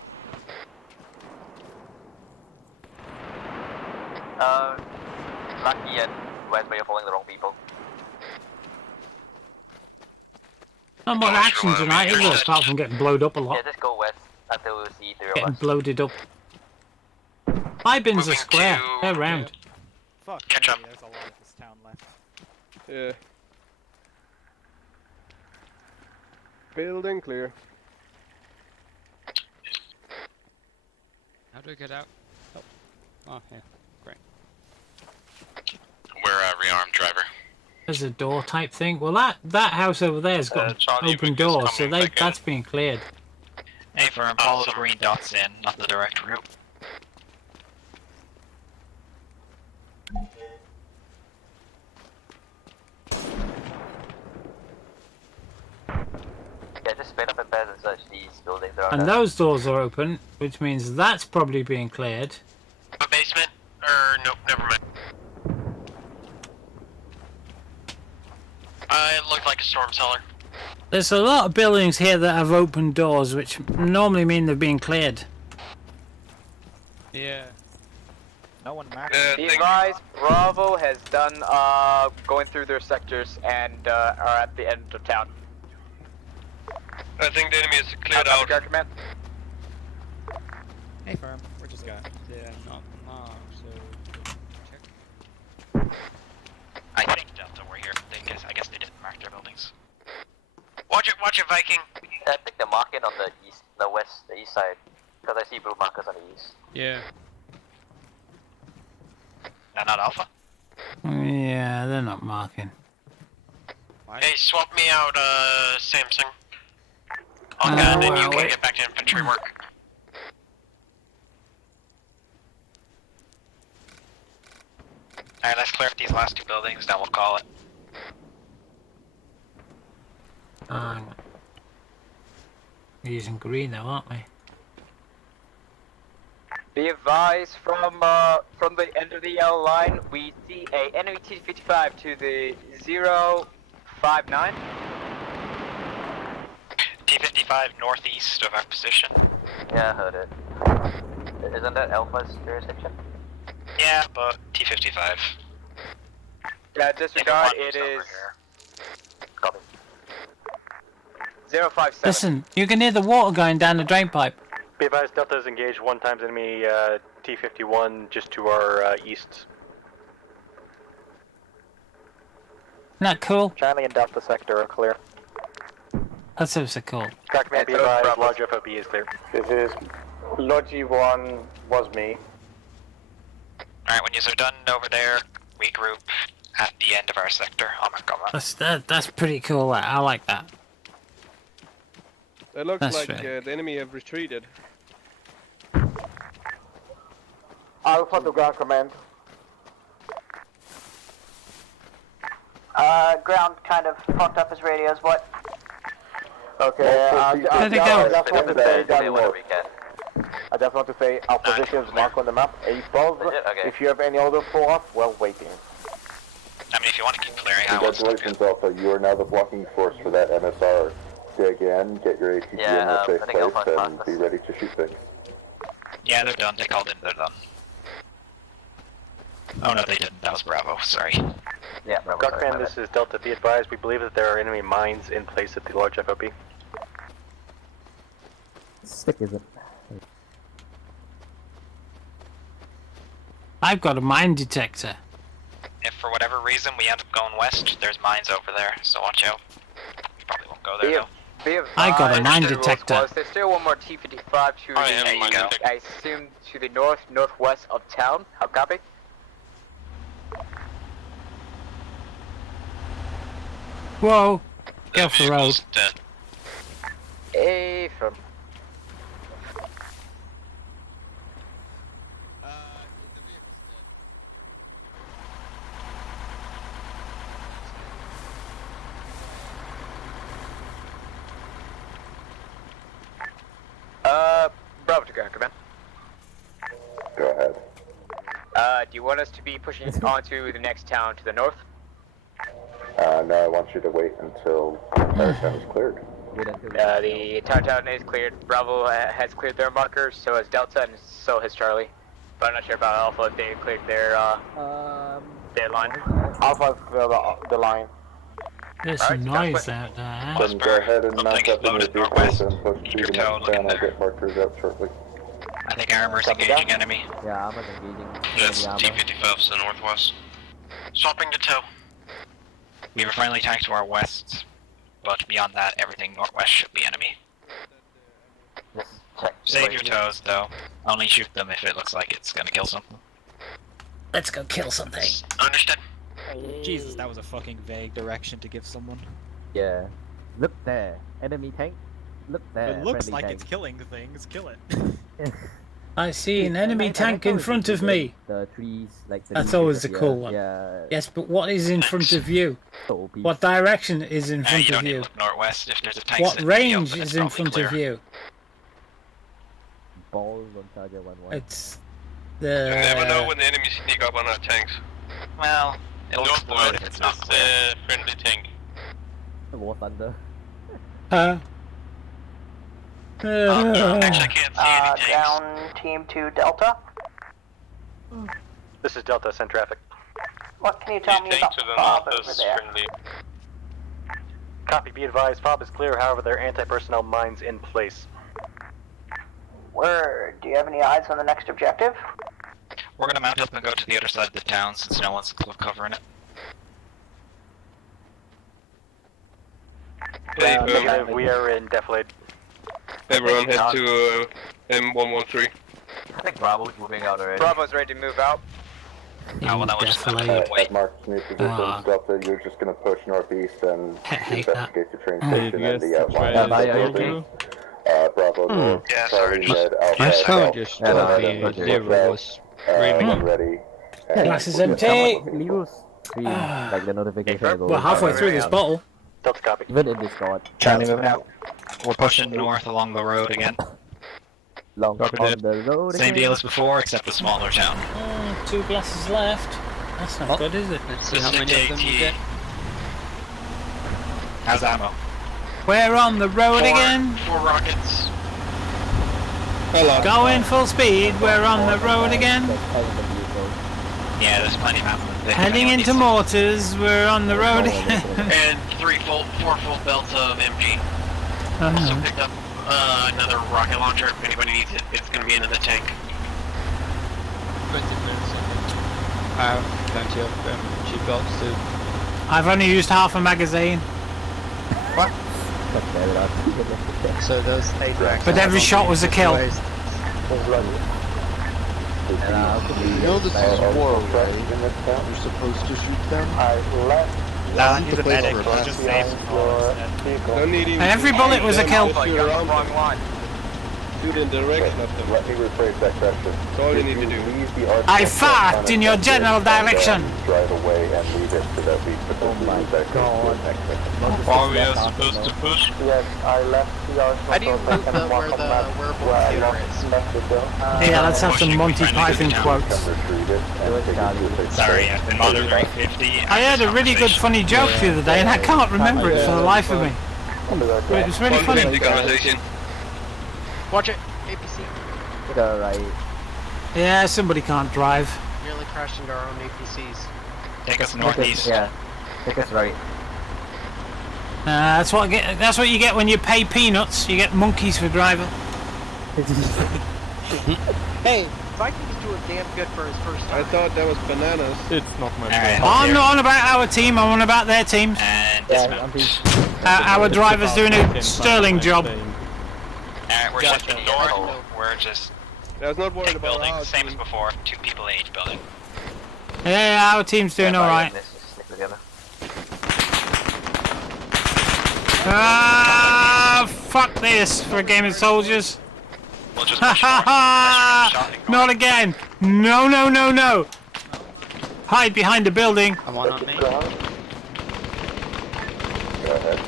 Lucky and West, but you're following the wrong people. Not much action tonight, is it? Apart from getting blowed up a Yeah, lot. just go west until we see three of Getting us. bloated up. My bins are square. They're round. Fuck. Catch up. There's a lot of this town left. Yeah. Building clear. How do I get out? Oh, oh yeah, great. We're rearmed, driver. There's a door type thing. Well, that house over there has got Charlie, open Vic is doors, so coming back in. that's being cleared. Hey, firm, follow the green dots in, not the direct route. Yeah, just spin up and pass inside. search these buildings. And those doors are open, which means that's probably being cleared. A basement? Or nope, never mind. It looked like a storm cellar. There's a lot of buildings here that have open doors, which normally mean they're being cleared. Yeah. No one marked. Be advised, Bravo has done going through their sectors and are at the end of town. I think the enemy is cleared out. Command. Hey, firm. We're just got. Yeah, not so check. I think Delta were here. I guess they didn't mark their buildings. Watch it, Viking. I think they're marking on the east, the east side, because I see blue markers on the east. Yeah. They're not Alpha? Yeah, they're not marking. Hey, swap me out, Samsung. On that, and you can get back to infantry work. Alright, let's clear up these last two buildings, then we'll call it. We're using green now, aren't we? Be advised, from the end of the yellow line, we see a enemy T-55 to the 059. T-55 northeast of our position. Yeah, I heard it. Isn't that Alpha's jurisdiction? Yeah, but T-55. Yeah, disregard, it is... Copy. 057. Listen, you can hear the water going down the drain pipe. Be advised, Delta is engaged 1 times enemy T-51 just to our east. Isn't that cool? Charlie and Delta sector are clear. That's so cool. Track man, be advised, large FOB is clear. This is Logi 1 was me. Alright, when you are done over there, regroup at the end of our sector. Oh my god. That's pretty cool. I like that. It looks That's like right. the enemy have retreated. Alpha to ground command. Ground kind of fucked up his radios, what? Okay, I just want to say that Whatever you can. I just want to say our position is marked on the map, A12. Okay. If you have any order for us, well, waiting. I mean, if you want to keep clearing, I will. Congratulations, Alpha. You are now the blocking force for that MSR. Dig in, get your ATG in a safe place, and be ready to shoot things. Yeah, they're done. They called in. They're done. Oh no, they didn't. That was Bravo. Sorry. Yeah, Cockman, this is Delta. Be advised, we believe that there are enemy mines in place at the large FOB. Stick is it? I've got a mine detector. If for whatever reason we end up going west, there's mines over there, so watch out. You probably won't go there though. I got a mine detector. There's still one more T-55 to the, I assume, to the northwest of town. How copy? Whoa! Get off the road. Hey, from. Bravo to ground command. Go ahead. Do you want us to be pushing onto the next town to the north? No, I want you to wait until the entire town is cleared. The entire town is cleared. Bravo has cleared their markers, so has Delta, and so has Charlie. But I'm not sure about Alpha if they cleared their line. Alpha cleared the line. There's some noise out there. Then go ahead and mount up in your vehicles and push to the next town. I'll get markers out shortly. I think Armor's engaging enemy. Yeah, Armor's engaging. That's enemy armor. T-55 to the northwest. Swapping to tow. We have a friendly tank to our west, but beyond that, everything northwest should be enemy. Save your toes, though. Only shoot them if it looks like it's gonna kill something. Let's go kill something. Understood. Jesus, that was a fucking vague direction to give someone. Yeah. Look there. Enemy tank. Look there. It looks friendly like tank. it's killing things. Kill it. I see an enemy tank in front of me. The trees, like the That's leaves, always the yeah, cool one. Yeah. Yes, but what is in front of you? What direction is in front you of don't need you? to look northwest. If there's a tank What sitting in the range open, is it's in probably front of clear. you? Balls on Charger 1-1. It's You never know the. when the enemies sneak up on our tanks. Well, it'll explode Northwest if it's is not clear. friendly tank. War Thunder. Huh? Actually, I can't see any tanks. Down team to Delta. This is Delta, send traffic. What can you tell me tank about to the Bob north over is there? friendly. Copy, be advised, FOB is clear, however there are anti-personnel mines in place. Word. Do you have any eyes on the next objective? We're gonna mount up and go to the other side of the town since no one's covering it. Negative, we are in defilade. Everyone head to M113. I think Bravo's moving out already. Bravo's ready to move out. Oh, well, that was just At Mark's new position, Delta, you're just going to push northeast and investigate the train station and the outline. Bravo North, Charlie Red, Alpha, just Liru was screaming. ready. Glass is empty. Liru's green, like the notification. We're halfway through this bottle. Delta copy. Even in Discord. Charlie moving out. We're pushing north along the road again. Long on the road. Same deal as before, except the smaller town. 2 glasses left. That's not good, is it? Let's see how many of them we get. How's ammo? We're on the road again. 4 rockets. Hello. Going full speed. We're on the road again. Yeah, there's plenty of ammo. Heading into mortars. We're on the road again. And 4 full belts of MG. Also picked up another rocket launcher if anybody needs it. It's going to be in the tank. I have plenty of cheap belts too. I've only used half a magazine. What? So those But every shot was a kill. You know this is war, right? You're supposed to shoot them. Nah, he's a medic. He'll just save Don't need even Every bullet was a kill. You're on the wrong line. shoot in direction of them. Let me rephrase that question. That's all you need to do. I fart in your general direction. Drive away and leave it so that we potentially use that Are we supposed to push? Yes, I left the arsenal. How do you move them where the computer is? Yeah, let's have some Monty Python quotes. Sorry, I've been bothered by 50. I heard a really good funny joke the other day and I can't remember it for the life of me. But it was really funny. Watch it, APC. Right. Yeah, somebody can't drive. Nearly crashed into our own APCs. Take us northeast. Yeah. Take us right. That's what you get when you pay peanuts. You get monkeys for driving. Hey, Vikings doing damn good for his first time. I thought that was bananas. It's not my I'm not on about our team. I'm on about their teams. And dismount. Our driver's doing a sterling job. Alright, we're shifting north. We're just I was not worried about building, our same team. as before. 2 people in each building. Yeah, our team's doing alright. Ah, fuck this for a game of soldiers. We'll just Ha push ha ha! Not again! No, no, no, no! Hide behind the building. I'm on me. Go ahead.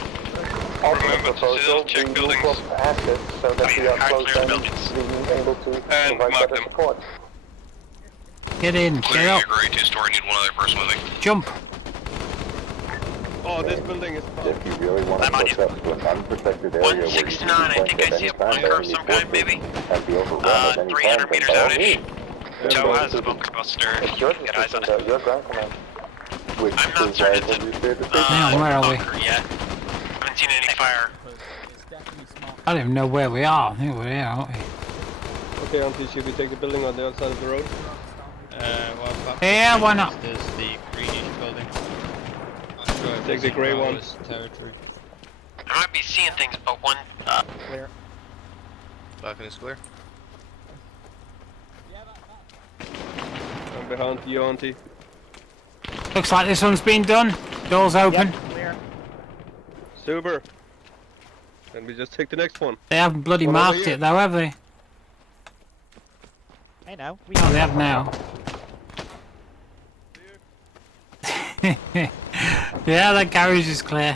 Remember to check buildings so that we are close and being able to and provide mark better them. support. Get in, get Clearing up, your grade 2 story, need one other person moving. jump. Oh, this building is If you really want to push up to an unprotected area where you can 169, I think I see a bunker of some kind, maybe. and be overrun at any 300 time, meters then by all out-ish. means. Joe has a bunker buster. It's your Get eyes on decision, it. though. Your ground command. Which I'm not is certain what you said to say. Hang on, where are we? bunker yet. Haven't seen any fire. I don't even know where we are. I think we're here, aren't we? Okay, Auntie, should we take the building on the other side of the road? Well, Yeah, why not? There's the greenish building. Not sure if Take it's the in grey one. Bravo's territory. I might be seeing things, but one. Clear. Balcony is clear. I'm behind you, Auntie. Looks like this one's been done. Doors open. Clear. Super. Then we just take the next one. They haven't bloody One over marked here. it though, have they? Hey now. Oh, they have now. Yeah, that garage is clear.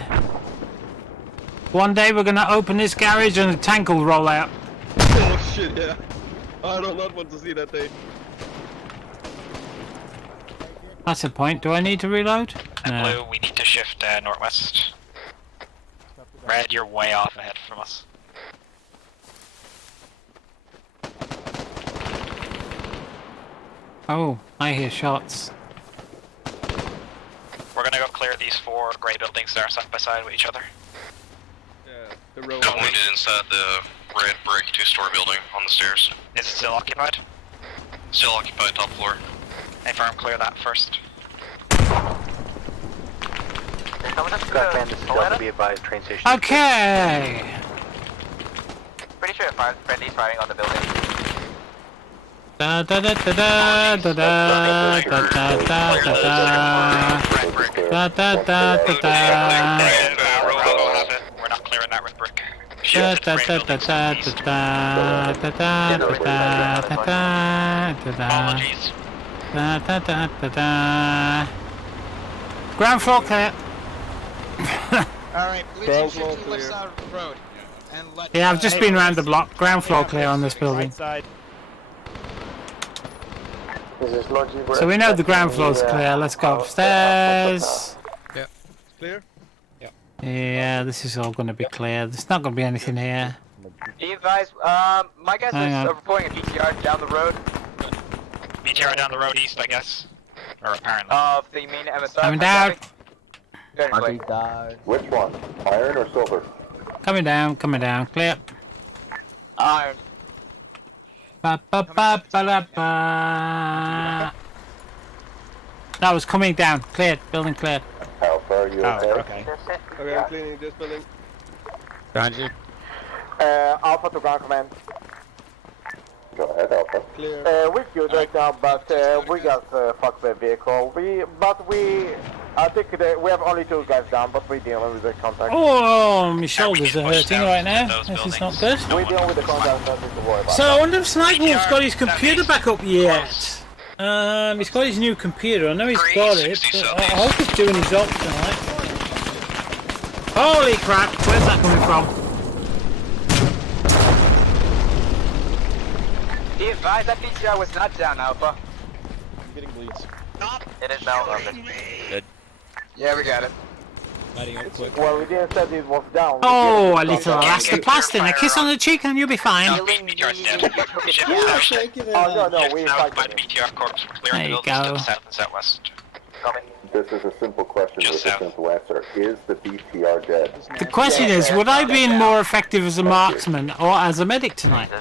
One day we're gonna open this garage and a tank will roll out. Oh shit, yeah. I do not want to see that day. That's a point. Do I need to reload? And No. Blue, we need to shift northwest. Red, you're way off ahead from us. Oh, I hear shots. We're gonna go clear these 4 grey buildings that are side by side with each other. Yeah, the road. Got wounded inside the red brick 2-story building on the stairs. Is it still occupied? Still occupied, top floor. Confirm, clear that first. Delta be advised, train station. Okay. Pretty sure friendly's firing on the building. Da da da da da da da da da da da da da da da da. We're not clearing that red brick. Da da da da da da da da da da da da. Apologies. Da da da da da. Ground floor clear. Alright, blue team shift to the left side of the road. And let Yeah, I've just been around the block. Ground floor clear on this building. Side. So we know the ground floor's clear. Let's go upstairs. Yeah. Clear? Yeah. Yeah, this is all going to be clear. There's not going to be anything here. Be advised, my guys is reporting a BTR down the road. BTR down the road east, I guess. Or apparently. Of the main MSR. Coming down. Which one? Iron or silver? Coming down, clear. Iron. Ba ba ba ba ba ba. That was coming down. Cleared. Building cleared. Alpha, are you okay? Okay, I'm cleaning this building. Roger. Alpha to ground command. Go ahead, Alpha. Clear. We're good right now, but we got fucked by a vehicle. I think we have only 2 guys down, but we're dealing with the contact. Oh, my shoulders are hurting right now. This is not good. We're dealing with the contact, nothing to worry about. So I wonder if Snipewolf's got his computer back up yet. He's got his new computer. I know he's got it, but I hope he's doing his ops tonight. Holy crap! Where's that coming from? Be advised that BTR was not down, Alpha. I'm getting bleeds. It is now open. Good. Yeah, we got it. Well, we didn't say it was down. Oh, a little elastoplastin, a kiss on the cheek and you'll be fine. BTR's dead. Shift Oh, no, we're now fighting by the BTR corpse. We're clearing There the you buildings to go. the south and southwest. This is a simple question with a simple answer. Is the BTR dead? The question is, would I be more effective as a marksman or as a medic tonight?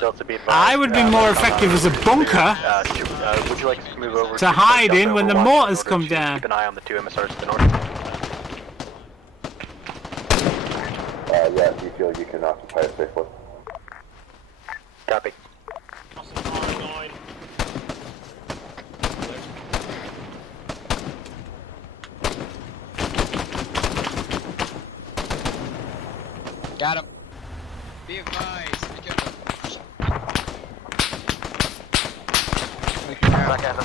Delta be advised. I would be more effective as a bunker Would you like to move over to hide in Delta when the Overwatch mortars in order come to down. Keep an eye on the 2 MSRs to the north. Yeah, you feel you can occupy it safely. Copy. Got him. Be advised.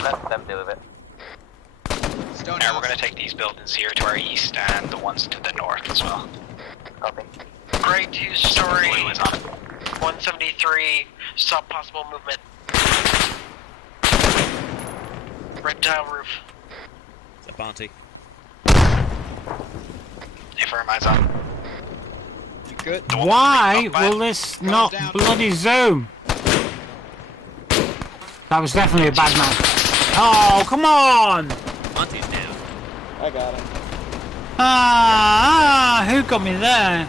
Let them deal with it. Now we're going to take these buildings here to our east and the ones to the north as well. Copy. Great 2-story. Blue is on it. 173. Stop possible movement. Red tile roof. It's a bounty. Affirm, eyes on. You good? Why will this not bloody zoom? That was definitely a bad man. Oh, come on! Bounty's down. I got him. Who got me there?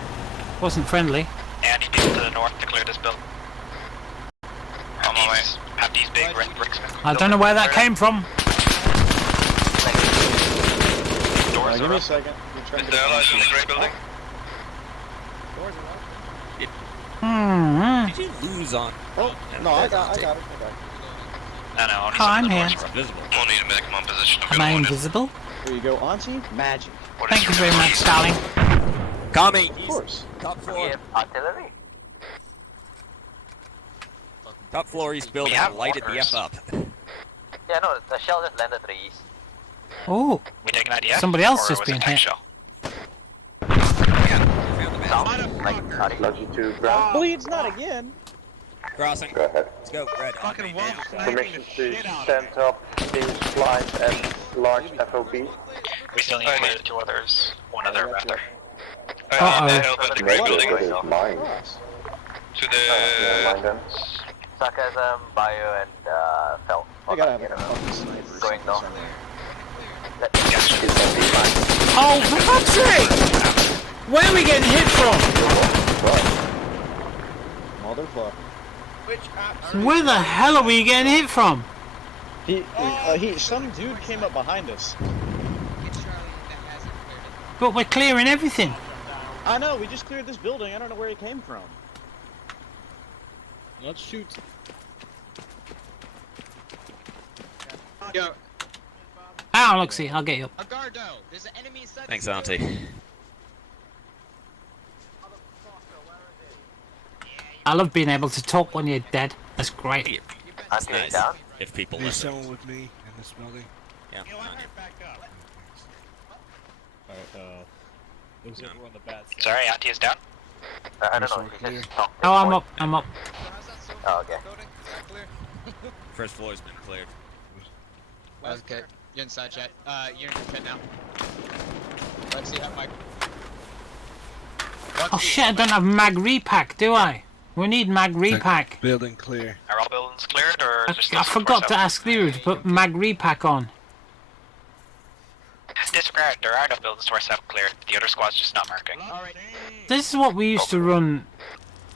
Wasn't friendly. Yeah, I need people to the north to clear this building. On my way. Have these big red bricks. I don't know where that came from. Doors Give are me a up. second. Is there allies in the grey building? Did you lose on? Oh, no, I got it. No, only Oh, I'm some of the here. doors are Invisible. We'll need a medic on position. Am I invisible? There you go, Auntie. Magic. Thank you very much, darling. Kami! Of course. Top floor. Artillery. Top floor east building lighted the F up. Yeah, no, the shell just landed to the east. Oh, We take an idea. somebody else or just was it been tank hit. shell? Longitude ground. Bleeds not again. Crossing. Go ahead. Let's go, Red. Fucking wolf Permission to send up these lines and large FOB. We still need to clear the two others. One other, rather. I need help at the gray building. Mine. To the... Sarcasm, Bio, and Felt. I gotta have a fucking sniper. Going though. Oh, for fuck's sake! Where are we getting hit from? Motherfucker. Where the hell are we getting hit from? Some dude came up behind us. But we're clearing everything. I know, we just cleared this building. I don't know where he came from. Let's shoot. Yo. Ah, look, see, I'll get you up. Agardo, there's an enemy inside. Thanks, Auntie. I love being able to talk when you're dead. That's great. That's nice. If people There's listen. someone with me in this building. Yeah. Alright, looks like we're on the bad side. Sorry, Auntie is down. I don't know. You just talk. Oh, I'm up. I'm up. Oh, okay. First floor's been cleared. Okay, you're inside chat. You're in pit now. Let's see how Mike. Oh shit, I don't have mag repack, do I? We need mag repack. Building clear. Are all buildings cleared, or is there still I some forgot force to out? ask Liru to put mag repack on. Disregard, there are no buildings to our south cleared. The other squad's just not marking. This is what we used to run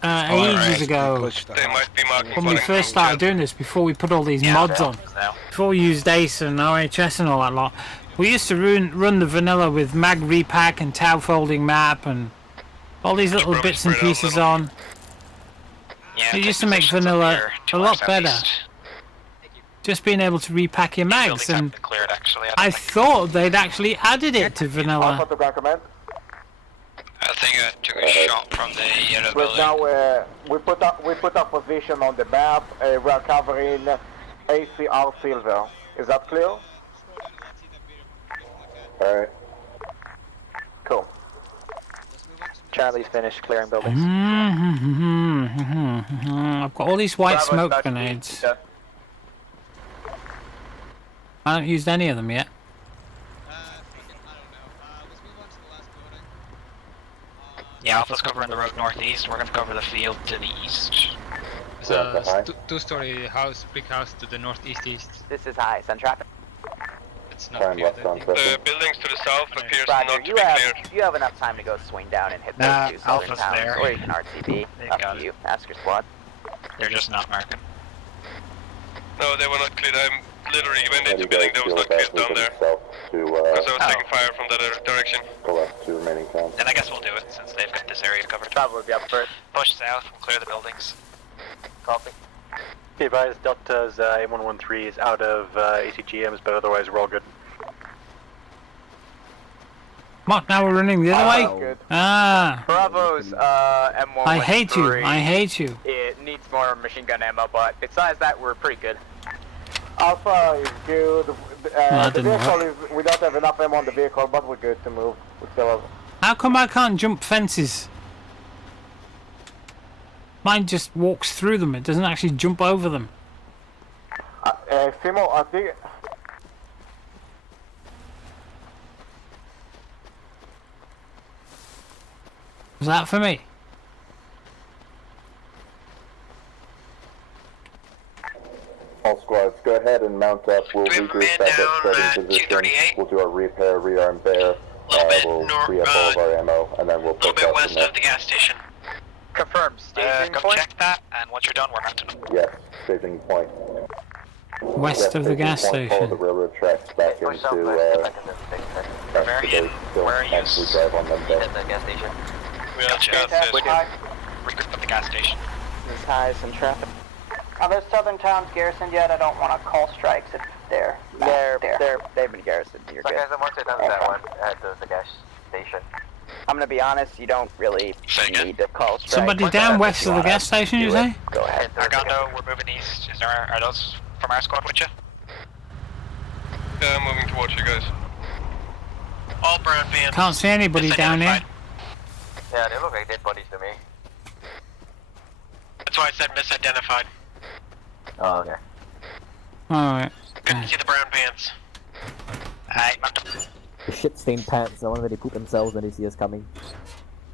ages ago. They might be marking When we first started doing this, before we put all these mods on. Before we used ACE and RHS and all that lot. We used to run the vanilla with mag repack and tau folding map and all these little bits and pieces on. Yeah, It used to make vanilla a lot better. Just being able to repack your mags, and Cleared, actually. I thought they'd actually added it to vanilla. Alpha to ground command. I think I took a shot from the yellow Right building. now, we put our position on the map. We are covering ACR Silver. Is that clear? Alright. Cool. Charlie's finished clearing buildings. I've got all these white Bravo, smoke Dutch grenades. Yeah. I haven't used any of them yet. Yeah, Alpha's covering the road northeast. We're gonna cover the field to the east. It's a two-story house, brick house to the northeast. This is high. Send traffic. It's not cleared, I think. The buildings to the south appears Roger, not to you be have cleared. you have enough time to go swing down and hit Nah, those two southern Alpha's towns, there. or you can RTB. They Up got to it. you. Ask your squad. They're just not marking. No, they were not cleared. I'm literally went into building that was not cleared down there. Because I was taking fire from the other direction. Collect two remaining towns. Then I guess we'll do it since they've got this area covered. Bravo will be up first. Push south, we'll clear the buildings. Copy. Be advised, Delta's M113 is out of ACGMs, but otherwise we're all good. What, now we're running the other way? Good. Ah, Bravo's M1. I hate you, I hate you. It needs more machine gun ammo, but besides that, we're pretty good. Alpha is good. that The didn't vehicle work. is. We don't have enough ammo on the vehicle, but we're good to move. We still have. How come I can't jump fences? Mine just walks through them, it doesn't actually jump over them. Simo, I think. Was that for me? All squads, go ahead and mount up. We'll regroup back at starting position. We'll do our repair, rearm bear. We'll free up all of our ammo, and then we'll push out from there. The gas station. Confirm. Staging Go point. check that, and once you're done, we're mounting them. Yes, staging point. West of the gas Follow the station. railroad tracks back into Bavarian, where are you? actually drive on them there. At the gas station. We have Regroup Regroup at the gas station. There's highs and traffic. Are those southern towns garrisoned yet? I don't want to call strikes if they're They've been garrisoned. You're So good. guys, I'm 1 that one at the gas station. I'm gonna be honest, you don't really need to call strike. Somebody down west of the gas station, you say? Go ahead. Argando, we're moving east. Are those from our squad with you? Yeah, I'm moving towards you guys. All brown vans. Can't see anybody down here. Yeah, they look like dead bodies to me. That's why I said misidentified. Oh, okay. Alright. Couldn't see the brown pants. Alright, The shit-stained pants, the one where they poop themselves when they see us coming.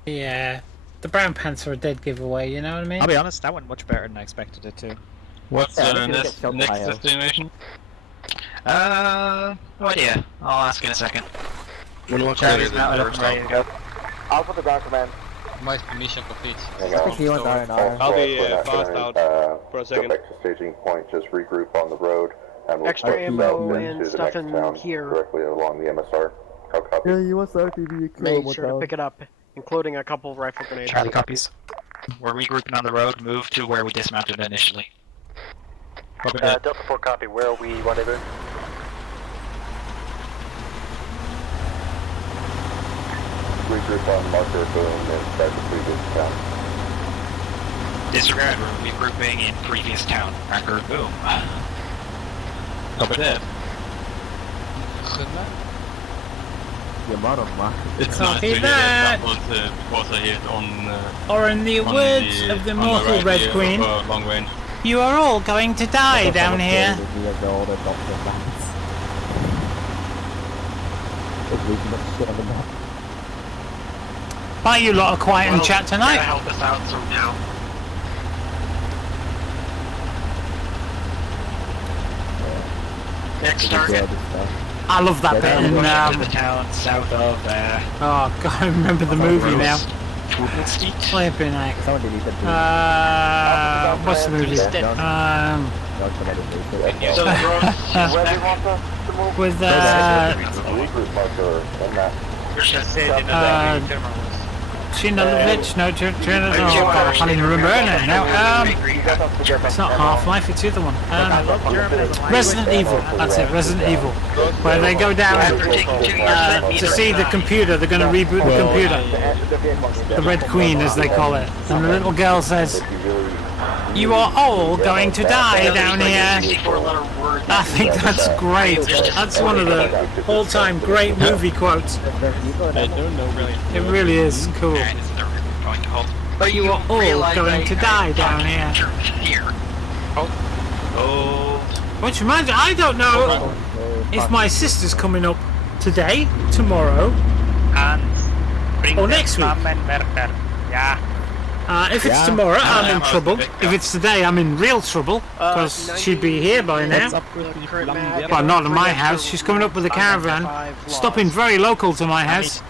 Yeah. The brown pants are a dead giveaway, you know what I mean? I'll be honest, that went much better than I expected it to. What's the next destination? No idea. I'll ask in a second. Charlie's not ready to go. Alpha to ground command. Mais mission complete. I'll be fast out for a second. Back to staging point, just regroup on the road, and we'll Extra start ammo south and into the stuff next in town here. directly along the MSR. How copy? Yeah, you want the RTV Made sure to pick it up, including a couple of rifle grenades. Charlie copies. We're regrouping on the road, move to where we dismounted initially. Delta 4 copy, where are we, whatever? Regroup on marker, boom, and start the previous town. Disregard, we're regrouping in previous town. Marker, boom. Copy that. The amount of markers. It's nice to hear that was hit on... Or in the words of the mortal Red Queen, long range. you are all going to die down here. Why you lot are quiet and chat tonight? Help us out somehow. Next target. I love that bit in the town south of oh god, I remember the movie now. Flipping heck. What's the movie? With Shinolovich, no, I can't even remember her name now. It's not Half-Life, it's the other one. Resident Evil, that's it, Resident Evil. Where they go down to see the computer, they're going to reboot the computer. The Red Queen, as they call it. And the little girl says, "You are all going to die down here." I think that's great. That's one of the all-time great movie quotes. It really is cool. But you are all going to die down here. Which reminds me, I don't know if my sister's coming up today, tomorrow, or next week. If it's tomorrow, I'm in trouble. If it's today, I'm in real trouble, because she'd be here by now. Well, not at my house. She's coming up with a caravan, stopping very local to my house.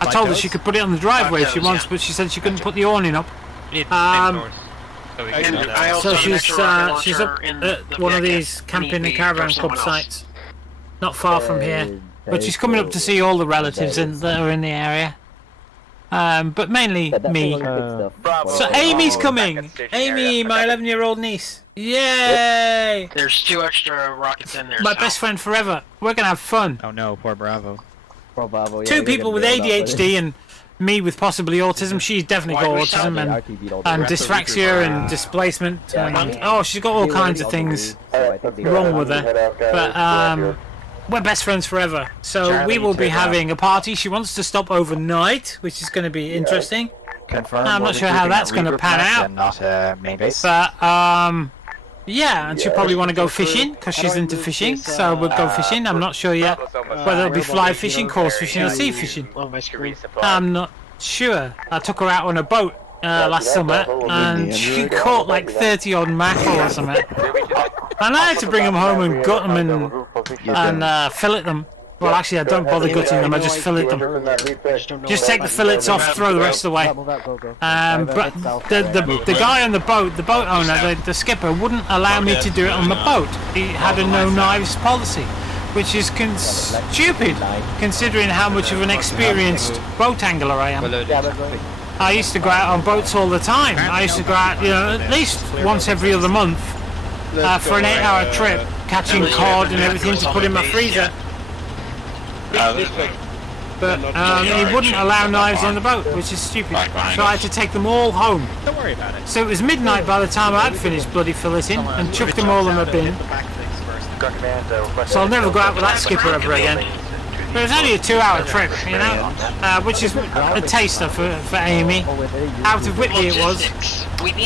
I told her she could put it on the driveway if she wants, but she said she couldn't put the awning up. So she's up at one of these camping and caravan club sites, not far from here. But she's coming up to see all the relatives that are in the area. But mainly me. So Amy's coming! Amy, my 11-year-old niece. Yay! There's 2 extra rockets in there. My best friend forever. We're gonna have fun. Oh no, poor Bravo. Poor Bravo, yeah, 2 people with ADHD and me with possibly autism. She's definitely got autism and dysphaxia and displacement. And, she's got all kinds of things wrong with her. But we're best friends forever, so we will be having a party. She wants to stop overnight, which is going to be interesting. I'm not sure how that's going to pan out. But yeah, and she'll probably want to go fishing because she's into fishing. So we'll go fishing. I'm not sure yet whether it'll be fly fishing, coarse fishing, or sea fishing. I'm not sure. I took her out on a boat last summer, and she caught like 30 odd mackerel or something. And I had to bring them home and gut them and fillet them. Well, actually, I don't bother gutting them. I just fillet them. Just take the fillets off, throw the rest away. But the guy on the boat owner, the skipper, wouldn't allow me to do it on the boat. He had a no knives policy, which is stupid, considering how much of an experienced boat angler I am. I used to go out on boats all the time. I used to go out, at least once every other month for an 8-hour trip, catching cod and everything to put in my freezer. but he wouldn't allow knives on the boat, which is stupid. So I had to take them all home. Don't worry about it. So it was midnight by the time I'd finished bloody filleting and chucked them all in my bin. So I'll never go out with that skipper ever again. But it was only a 2-hour trip, you know, which is a taster for Amy. Out of Whitley it was,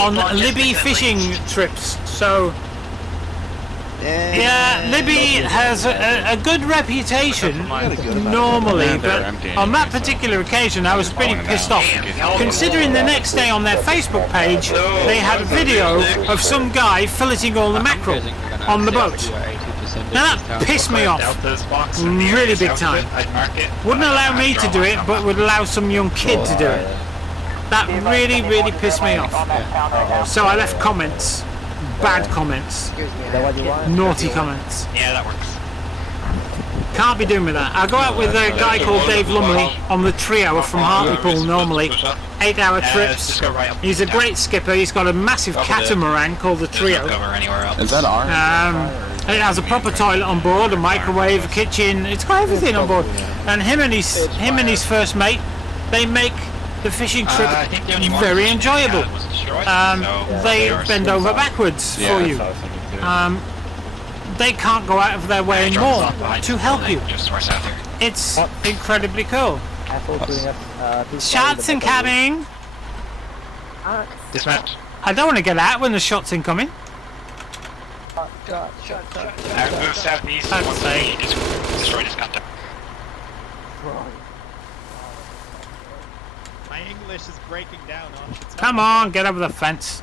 on Libby fishing trips. So, yeah, Libby has a good reputation normally, but on that particular occasion I was pretty pissed off. Considering the next day on their Facebook page, they had a video of some guy filleting all the mackerel on the boat. Now that pissed me off, really big time. Wouldn't allow me to do it, but would allow some young kid to do it. That really pissed me off. So I left comments, bad comments, naughty comments. Yeah, that works. Can't be doing with that. I go out with a guy called Dave Lumley on the trio from Hartlepool normally. 8-hour trips. He's a great skipper. He's got a massive catamaran called the Trio. Is that ours? It has a proper toilet on board, a microwave, a kitchen. It's got everything on board. And him and his first mate, they make the fishing trip very enjoyable. They bend over backwards for you. They can't go out of their way anymore to help you. It's incredibly cool. Shots incoming! Dismount. I don't want to get out when the shot's incoming. Move southeast. Destroyed his contact. My English is breaking down on it. Come on, get over the fence.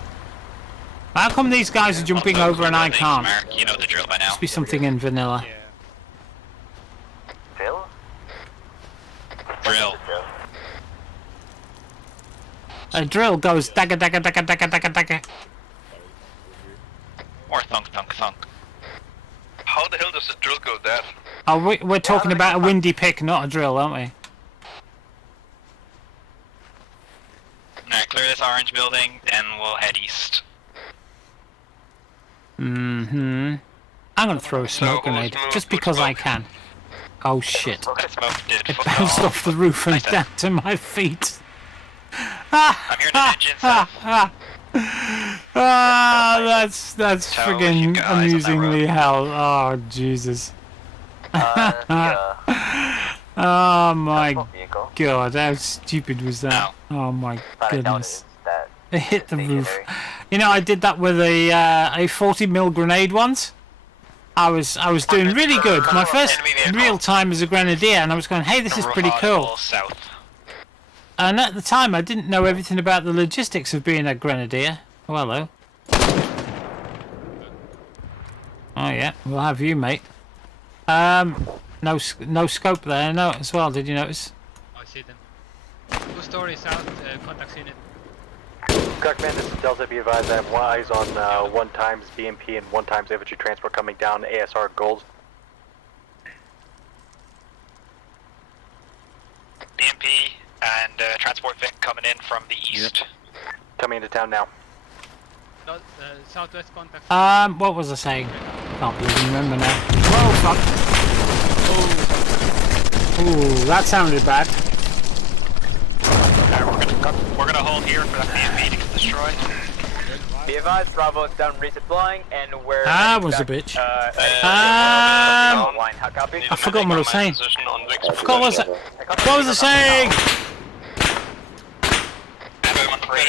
How come these guys are jumping over and I can't? You know the drill by now. Must be something in vanilla. Drill? Drill. A drill goes dagga dagga dagga dagga dagga dagga. Or thunk thunk thunk. How the hell does a drill go that? Oh, we're talking about a windy pick, not a drill, aren't we? Alright, clear this orange building, then we'll head east. I'm gonna throw a smoke grenade, just because I can. Oh shit. It bounced off the roof and down to my feet. I'm hearing an engine south. That's friggin' amusingly hell. Oh Jesus. Oh my god, how stupid was that? Oh my goodness. It hit the roof. You know, I did that with a 40mm grenade once. I was doing really good. My first real time as a grenadier, and I was going, hey, this is pretty cool. And at the time, I didn't know everything about the logistics of being a grenadier. Oh, hello. Oh yeah, we'll have you, mate. No scope there, no, as well. Did you notice? I see them. 2 stories out. Contacts unit. Cockman, this is Delta. Be advised, I have eyes on 1x BMP and 1x infantry transport coming down ASR Gold. BMP and transport Vic coming in from the east. Coming into town now. Southwest contact. What was I saying? Can't really remember now. Whoa, fuck. Ooh, that sounded bad. We're gonna hold here for that BMP to get destroyed. Be advised, Bravo is done resupplying, and we're... was a bitch. I forgot what I was saying. What was I saying?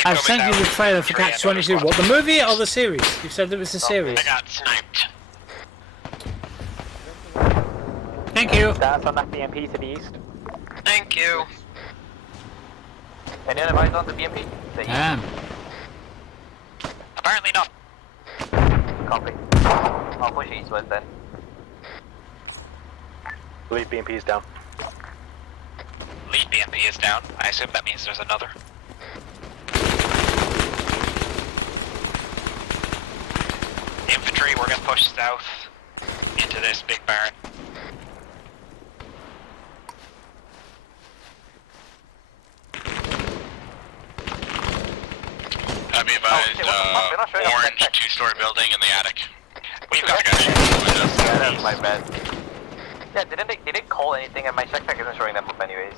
I've sent you the trailer for Catch 22. What, the movie or the series? You said it was the series. I got sniped. Thank you. That's on that BMP to the east. Thank you. Any other eyes on the BMP? Damn. Apparently not. Copy. I'll push eastward then. Lead BMP is down. Lead BMP is down. I assume that means there's another. Infantry, we're gonna push south into this big barn. I'd be advised, orange 2-story building in the attic. We've got Yeah, that's my bad. Yeah, chat, they didn't call anything, and my check tag isn't showing them up anyways.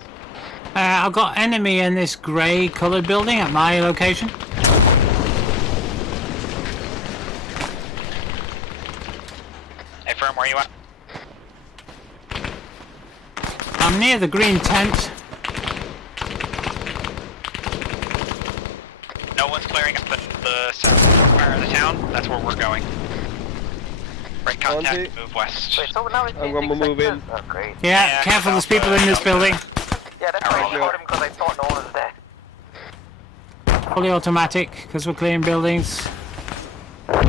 I've got enemy in this grey coloured building at my location. Hey, firm, where you at? I'm near the green tent. No one's clearing up the south part of the town. That's where we're going. Right contact, move west. Wait, so now it's I'm gonna move in. Oh, great. Yeah, careful, there's people in this building. Yeah, that's why I shot him, because I thought no one was there. Fully automatic, because we're clearing buildings. So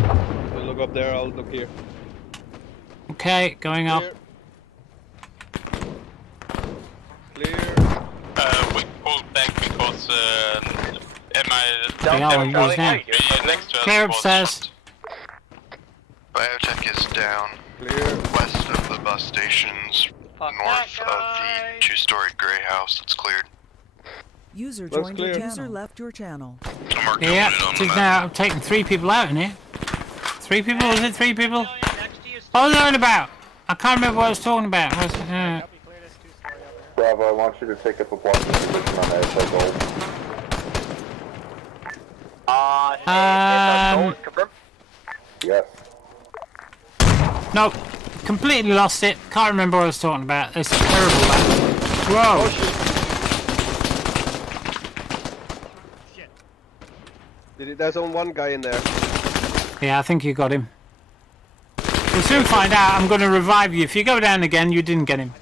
look up there, I'll look here. Okay, going up. Clear. We pulled back because am I next to us? Clear upstairs. Biotech is down. Clear. West of the bus stations, north of the two-story gray house that's cleared. User Looks joined clear. your channel. User left your channel. Yeah, now I've taken 3 people out in here. 3 people? Was it 3 people? What was I on about? I can't remember what I was talking about. Bravo, I want you to take up a blocking position on ASA gold. Yes. Nope. Completely lost it. Can't remember what I was talking about. It's terrible. Whoa. There's only one guy in there. Yeah, I think you got him. We'll soon find out. I'm going to revive you. If you go down again, you didn't get him.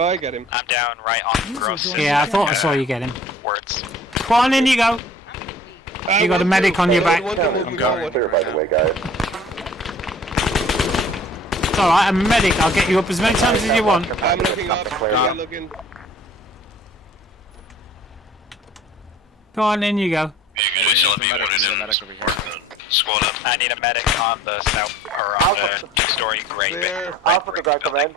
Oh, I get him. I'm down right on gross. Yeah, I thought I saw you get him. Words. Go on, in you go. You got a medic on your back. I'm going. Clear, by the way, guys. It's alright, I'm a medic. I'll get you up as many times as you want. I'm looking up. I'm looking. Go on, in you go. Squad up. I need a medic on the south, or on the two-story gray bit. Alpha to Guy Command.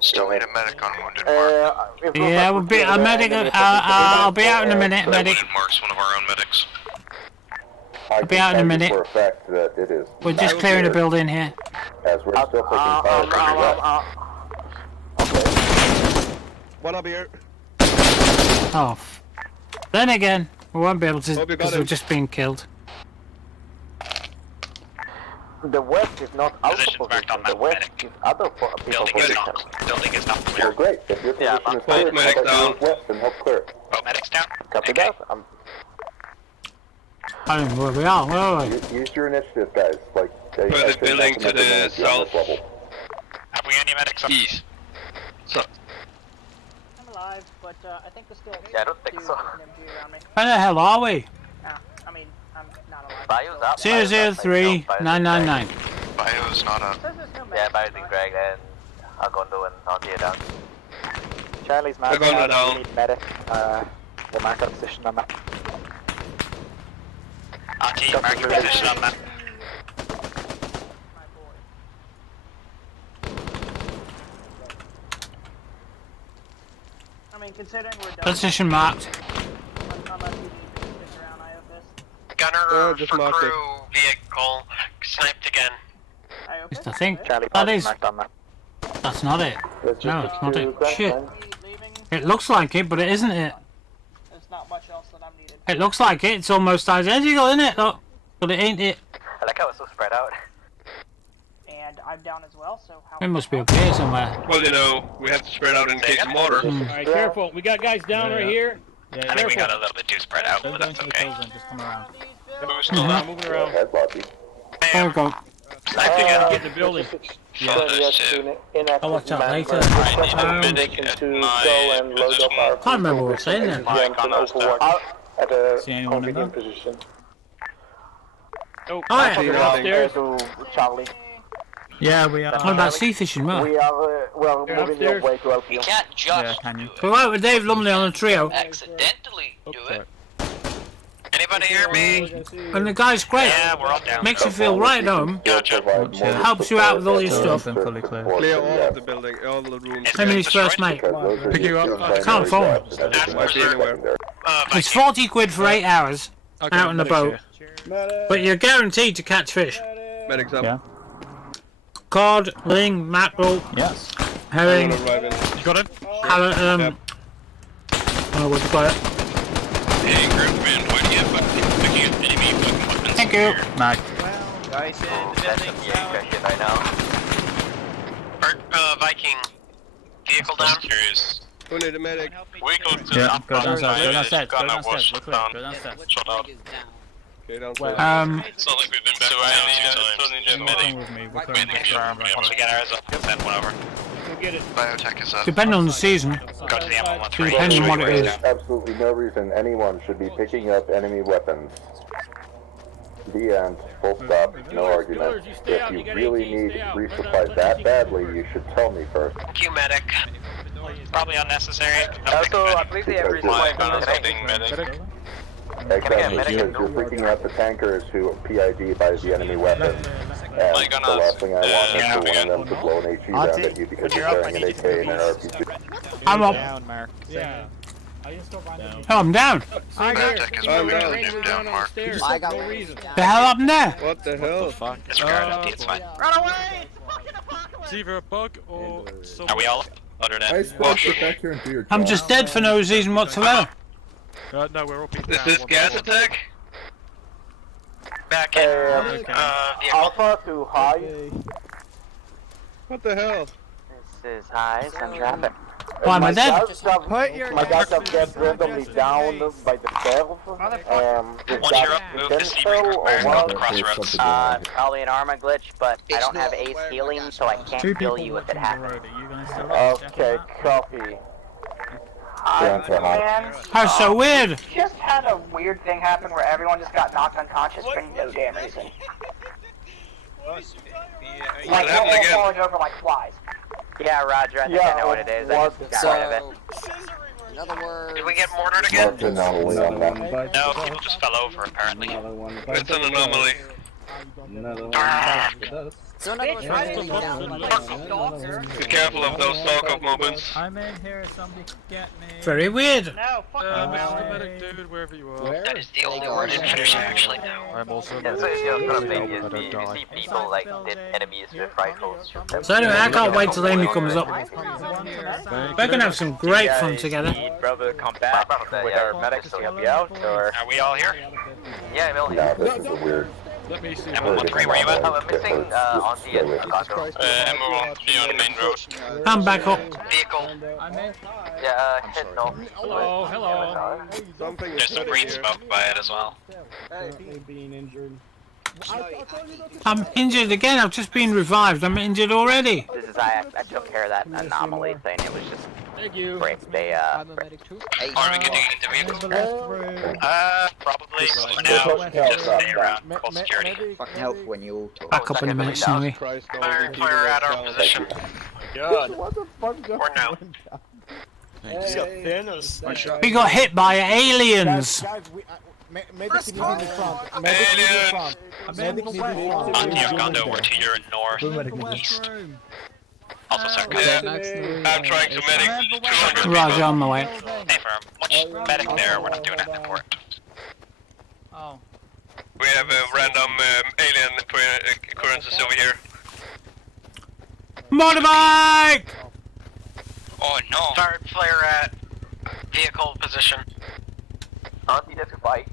Still need a medic on wounded mark. Yeah, we'll be a medic. I'll be out in a minute, medic. Wounded mark's one of our own medics. I'll be out in a minute. For a fact that it is. We're just clearing a building here. As we're still taking fire from the west. One up here. Oh. Then again, we won't be able to because we're just being killed. The west is not our position. The west is other people position. Building is not clear. Well, great. If your position is clear, medics down. West and help clear it. Both medics down. Copy that. I don't know where we are. Where are we? Use your initiative, guys. Like, Put the building to the south. Have we any medics up? East. So. I'm alive, but I think there's still Yeah, I don't think so. around me. Where the hell are we? I mean, I'm not alive. Bio's up. 003999. Bio's not up. Yeah, Bio's in Greg and Agondo and Auntie down. Charlie's mark. Agondo down. Need medic. We'll mark our position on that. Auntie, mark your position on that. I mean, considering we're done. Position marked. Unless you need to stick around IFS. Gunner just for marked crew vehicle sniped again. Just I think Charlie that is. marked on that. That's not it. No, it's not it. Shit. Leaving. It looks like it, but it isn't it. There's not much else that I'm needed. It looks like it. It's almost identical, isn't it? Look, but it ain't it. I like how it's so spread out. And I'm down as well, so how... It must be okay somewhere. Well, you know, we have to spread out in case of water. Alright, careful. We got guys down right here. I think we got a little bit too spread out, but that's okay. Just come around. Who's still up? Moving around. Head lobby. There we go. Sniped again. Get in the building. I'll watch out later. I need a medic at my position. Can't remember what we're saying then. At a See anyone in there? position. Oh, Alright. you're upstairs. To Charlie. Yeah, we are. What about sea fishing? What? We are You're moving your upstairs. way to help you. You can't just can you? do We're out with Dave Lumley on a trio. accidentally do it. Anybody hear me? And the guy's great. Yeah, we're all down. Makes you feel right at home. Helps you out with all your stuff. Clear all of the building, all the rooms. Enemy's first mate. Pick you up. I can't phone. Might be anywhere. It's 40 quid for 8 hours out on the boat. But you're guaranteed to catch fish. Medics up. Cod, Ling, mackerel. Yes. Herring. You got it? Halibut, oh, what you got it? Hey, group man, why do you have picking up enemy fucking weapons? Thank you. Mac. Guys in the building shit right now. Viking. Vehicle down. I'm curious. Who need a medic? We go to Yeah, the go downstairs, go downstairs, go Gunner downstairs, was we're clear, down. go downstairs. Shut out. Okay, downstairs. It's not like we've been back down times. Come with me, we're clear. Medic confirmed. Once we get ours up, send one over. Biotech is up. Depending on the season. Go to the M113. Depending on what it is. There's absolutely no reason anyone should be picking up enemy weapons. The end. Full stop. No argument. If you really need resupply that badly, you should tell me first. Thank you, medic. Probably unnecessary. Also, I believe they have resupply Exactly, because you're freaking out the tankers who PID by the enemy weapon. And the last thing I want is for one of them to blow an HE round at you because you're carrying an AK and an RPG. I'm up. Down, Mark. Yeah. Oh, I'm down. Biotech is moving down, Mark. I got no reason. The hell up in there? What the hell? Disregard it, it's fine. Run away! It's either a bug or Are we all under that? I suppose get back here and do your job. I'm just dead for no reason whatsoever. no, we're all beaten Is down. this gas attack? Back in. Alpha to high. What the hell? This is high, some traffic. Why am I dead? My guys have get randomly down by the stairs. Once you're up, move to C recruitment at the crossroads. Probably an armor glitch, but I don't have ace healing, so I can't heal you if it happens. Okay, copy. That's so weird. Just had a weird thing happen where everyone just got knocked unconscious for no damn reason. Like, we're all falling over like flies. Yeah, Roger, I think I know what it is. I just got rid of it. In other words... Did we get mortared again? Anomaly on that. No, people just fell over, apparently. It's an anomaly. So in other words, Be careful of those stalk-off movements. I'm in here, somebody get me. Very weird. No, fuck Mr. Medic, dude, wherever you are. That is the only word in British I actually know. I'm also Yeah, so it's just gonna be you see people like dead enemies with rifles. So anyway, I can't wait till Amy comes up. We're gonna have some great fun together. Brother, come back with our medics to help you out, or... Are we all here? Yeah, I'm all No, here. this is a weird. Let me see. M113, where you at? I'm missing on the M113 on the main road. I'm back up. Vehicle. Yeah, head north. Hello, hello. There's some green smoke by it as well. I'm injured again. I've just been revived. I'm injured already. This is I took care of that anomaly thing. It was just they Are we getting into vehicle? Probably for now. Just stay around. Call security. fucking help when you all talk. Back up in a minute, Snowy. Fire at our position. God. Or no. We got hit by aliens. Medic need in the front. Medic need in the front. Medic need in the front. Anti-Gondo, we're to your northeast. Also, sir, I'm trying to medic 200 Roger, on my way. Hey, firm. Much medic there, we're not doing it in port. Oh. We have a random alien occurrences over here. Motorbike! Oh no. Fired flare at vehicle position. Anti-desk bike.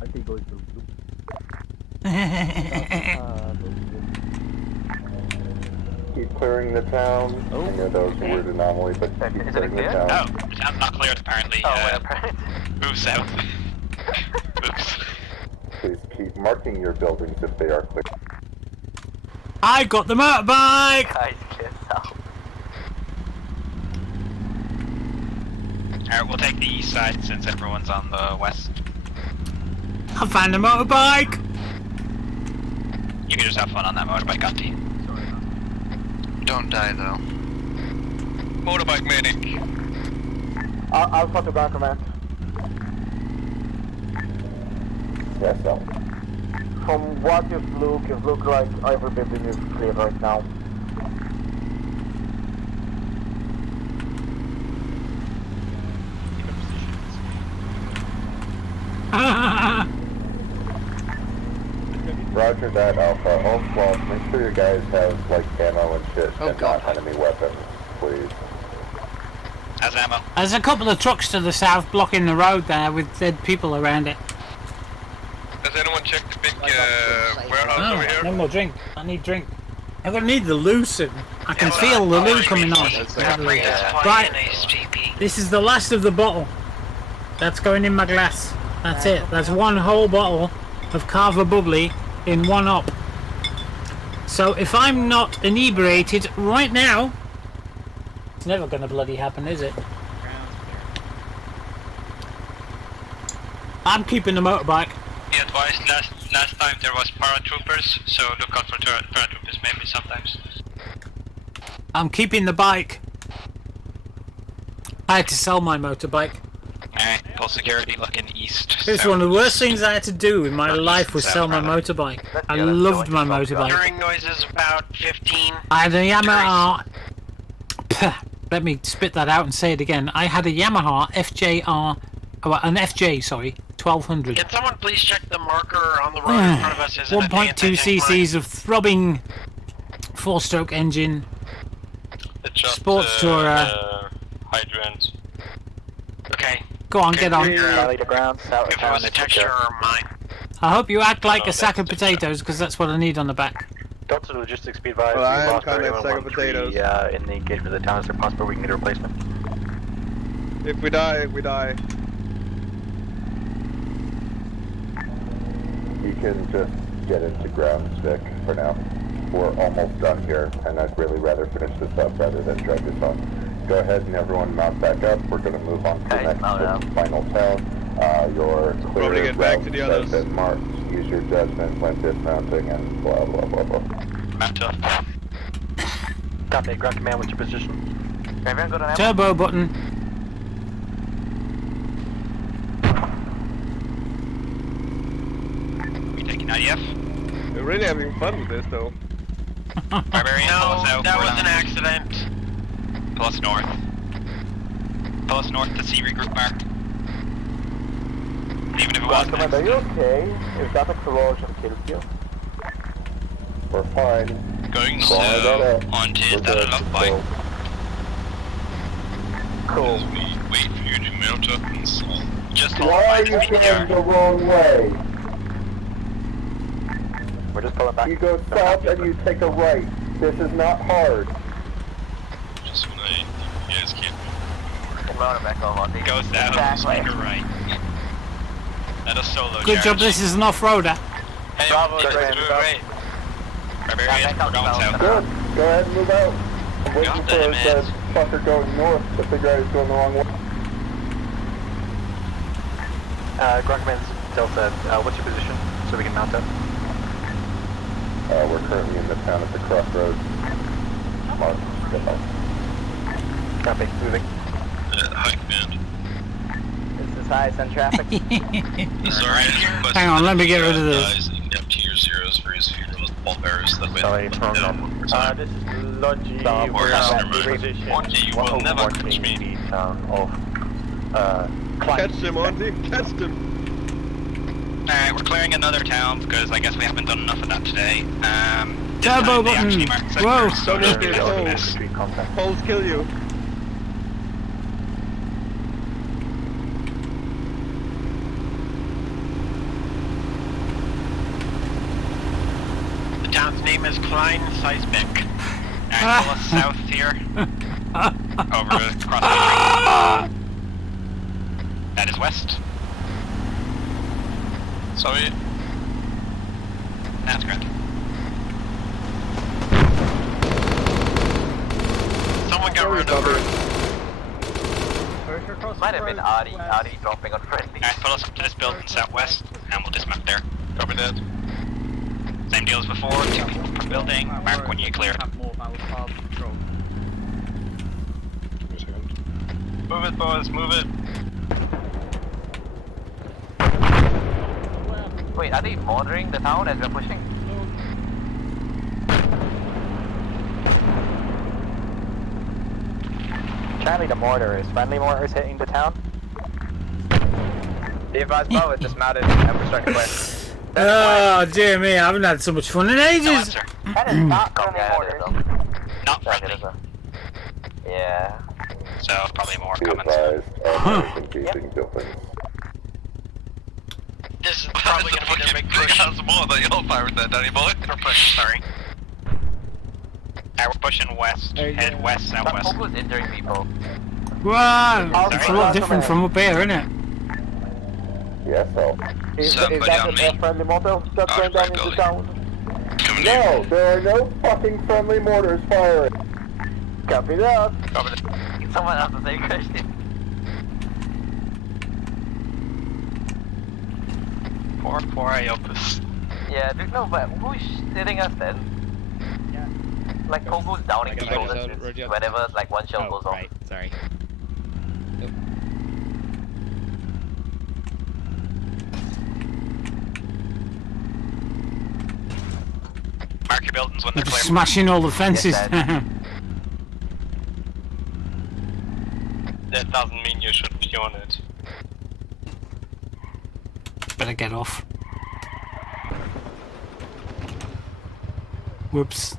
I think going through. Keep clearing the town. I know that was a weird anomaly, but keep clearing the town. Oh, the town's not cleared apparently. Move south. Oops. Please keep marking your buildings if they are clear. I got the motorbike! Guys, get out. Alright, we'll take the east side since everyone's on the west. I found a motorbike! You can just have fun on that motorbike, Auntie. Don't die though. Motorbike medic. Alpha to ground command. Yes, so. From what you look like every building is clear right now. roger that, Alpha. Also, make sure you guys have, like, ammo and shit and not enemy weapons, please. How's ammo? There's a couple of trucks to the south blocking the road there with dead people around it. Has anyone checked the big warehouse over here? No more drink. I need drink. I'm gonna need the loo soon. I can feel the loo coming on. Right. This is the last of the bottle. That's going in my glass. That's it. That's one whole bottle of Carver Bubbly in one up. So if I'm not inebriated right now, it's never gonna bloody happen, is it? I'm keeping the motorbike. Be advised, last time there was paratroopers, so look out for paratroopers maybe sometimes. I'm keeping the bike. I had to sell my motorbike. Alright, full security looking east. It's one of the worst things I had to do in my life was sell my motorbike. I loved my motorbike. Hearing noises about 15. I had a Yamaha. Let me spit that out and say it again. I had a Yamaha FJR, an FJ, sorry, 1200. Can someone please check the marker on the road in front of us? 1.2 cc's of throbbing 4-stroke engine. Sports tourer. Hydrant. Okay. Go on, get on. If it was a texture or mine. I hope you act like a sack of potatoes, because that's what I need on the back. Delta Logistics, be advised. Well, I am kind of a sack of potatoes. In the engagement of the town, is there possible we can get a replacement? If we die, we die. You can just get into ground stick for now. We're almost done here, and I'd really rather finish this up rather than drag this on. Go ahead and everyone mount back up. We're going to move on to the next and final town. Your clear route has been marked. Use your judgment when dismounting and blah blah blah blah. Mount up. Copy, ground command, what's your position? Everyone go to Turbo button. We taking IDF? We're really having fun with this though. Barbarian, No, that was an accident. Pull us north. Pull us north to see regroup mark. Even if it wasn't Are you okay? Is that a corrosion killed you? We're fine. Going slow onto that love bike. Cool. As we wait for you to mount up and so. Just why are you going the wrong way? We're just pulling back. You go south and you take a right. This is not hard. Just when you guys can't. Go south, take a right. Let us solo Good charge. job this is an off-roader. Hey, Bravo, Barbarian, we're going south. Good. Go ahead and move out. I'm waiting for the fucker going north to figure out he's going the wrong way. Ground command, Delta, what's your position so we can mount up? We're currently in the town at the crossroads. Mark, get up. Copy, moving. Hike band. This is high sun traffic. Sorry, Hang on, let me get rid of this. Up to your zeros for his funerals, ball bearers that way. This is Logi. Monty, you will never catch me. The town of, Catch them, Monty. Catch them. Alright, we're clearing another town because I guess we haven't done enough of that today. Turbo button! Whoa! Don't just get holes. Holes kill you. The town's name is Klein Seismic. Alright, pull us south here. Over across the street. That is west. Sorry. That's correct. Someone got run over. Might have been Adi dropping on friendly. Alright, pull us up to this building southwest, and we'll dismount there. Copy that. Same deal as before, 2 people per building, mark when you clear. Move it, boys, move it. Wait, are they monitoring the town as we're pushing? Charlie, the mortars. Friendly mortars hitting the town? Be advised, Bravo is dismounted and we're starting to clear. Oh dear me, I haven't had so much fun in ages. That is not friendly mortars. Not friendly. Yeah. So probably more Be coming. advised, American keeping buildings. This is probably gonna be their big push. How's more that you're firing there, Danny boy? We're pushing, sorry. We're pushing west. Head west, southwest. That was injuring people. Wow, it's a lot different from up here, isn't it? Yes, so. Is that a friendly mortar that's going down into town? No, there are no fucking friendly mortars firing. Copy that. Someone asked the same question. Poor Iopus. Yeah, dude, no, but who's hitting us then? Yeah. Like, Pogo's downing people whenever, like, one shell goes off. Right, sorry. Mark your buildings when They're they're clear. smashing all the fences. That doesn't mean you should be on it. Better get off. Whoops.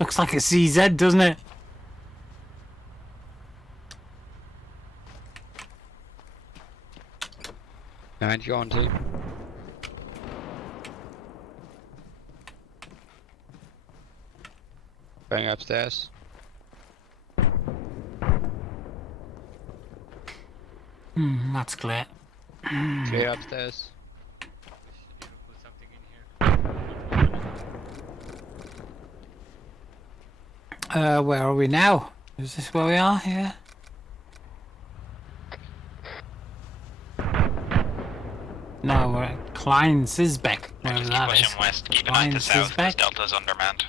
Looks like a CZ, doesn't it? Behind you on too. Going upstairs. That's clear. Clear upstairs. Where are we now? Is this where we are here? No, we're at Klein Sisbeck. Wherever that is. Pushing west, keep an eye to south, because Delta's undermanned.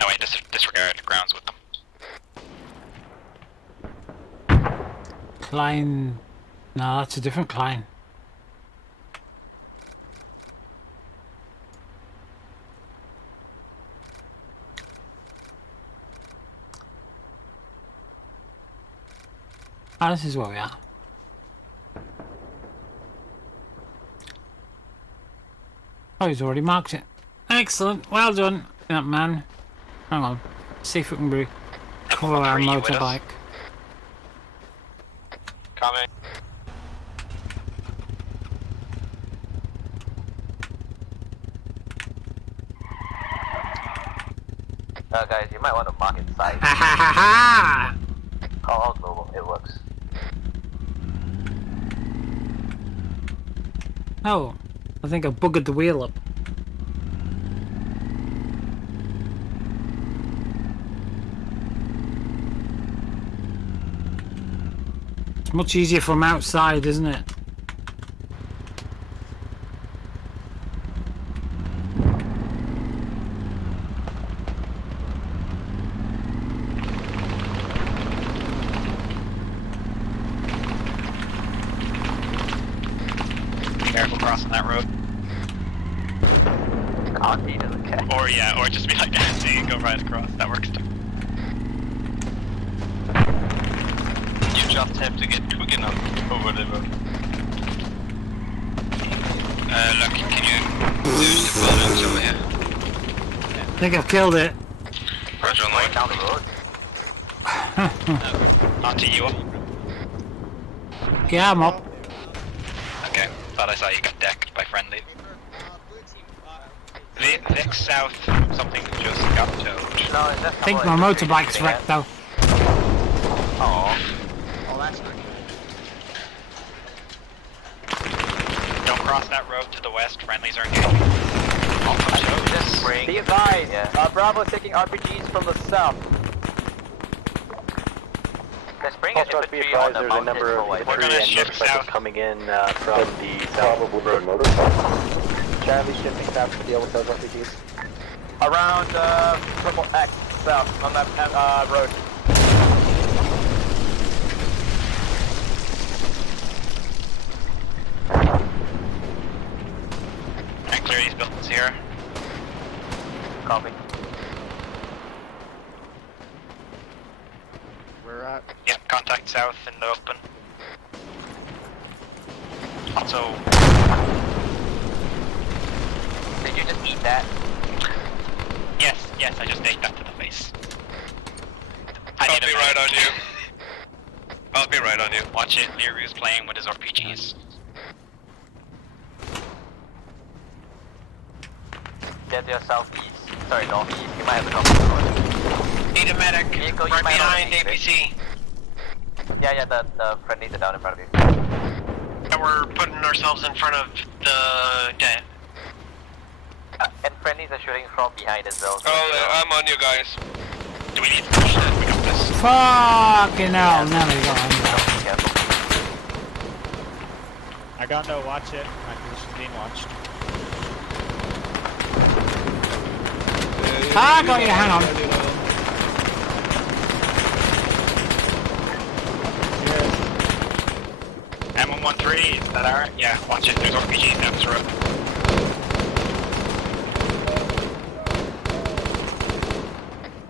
No wait, disregard grounds with them. Klein... No, that's a different Klein. Ah, this is where we are. Oh, he's already marked it. Excellent. Well done, that man. Hang on. See if we can call our motorbike. Coming. Guys, you might want to mark it side. Ha ha ha ha! Call out global, it works. Oh, I think I buggered the wheel up. It's much easier from outside, isn't it? Careful crossing that road. Or yeah, or just be like dancing and go right across. That works too. You just have to get quick enough or whatever. Look, can you lose the buildings over here? I think I've killed it. Roger on line. Down the road. Onto you. Yeah, I'm up. Okay, thought I saw you got decked by friendly. Vic south, something just got towed. No, I think my motorbike's wrecked though. Oh. Oh, that's not good. Don't cross that road to the west, friendlies are engaged. Be advised, Bravo's taking RPGs from the south. Let's bring Also, be advised there's a number of infantry and motorcycles coming in from the south road. Charlie shifting south to deal with those RPGs. Around Triple X south on that road. And clear these buildings here. Copy. We're at. Yep, contact south in the open. Also, take that? Yes, I just ate that to the face. I'll be right on you. I'll be right on you. Watch it, Liru's playing with his RPGs. Get to your southeast. Sorry, northeast. You might have a couple. Need a medic. Vehicle, right behind APC. Yeah, the friendlies are down in front of you. And we're putting ourselves in front of the dead. And friendlies are shooting from behind as well. So I'm on you guys. Do we need to push that? We got this. Fucking hell, now we got him. I got no watch it. My position's being watched. I got you, hang on. M113, is that alright? Yeah, watch it, there's RPGs down this road.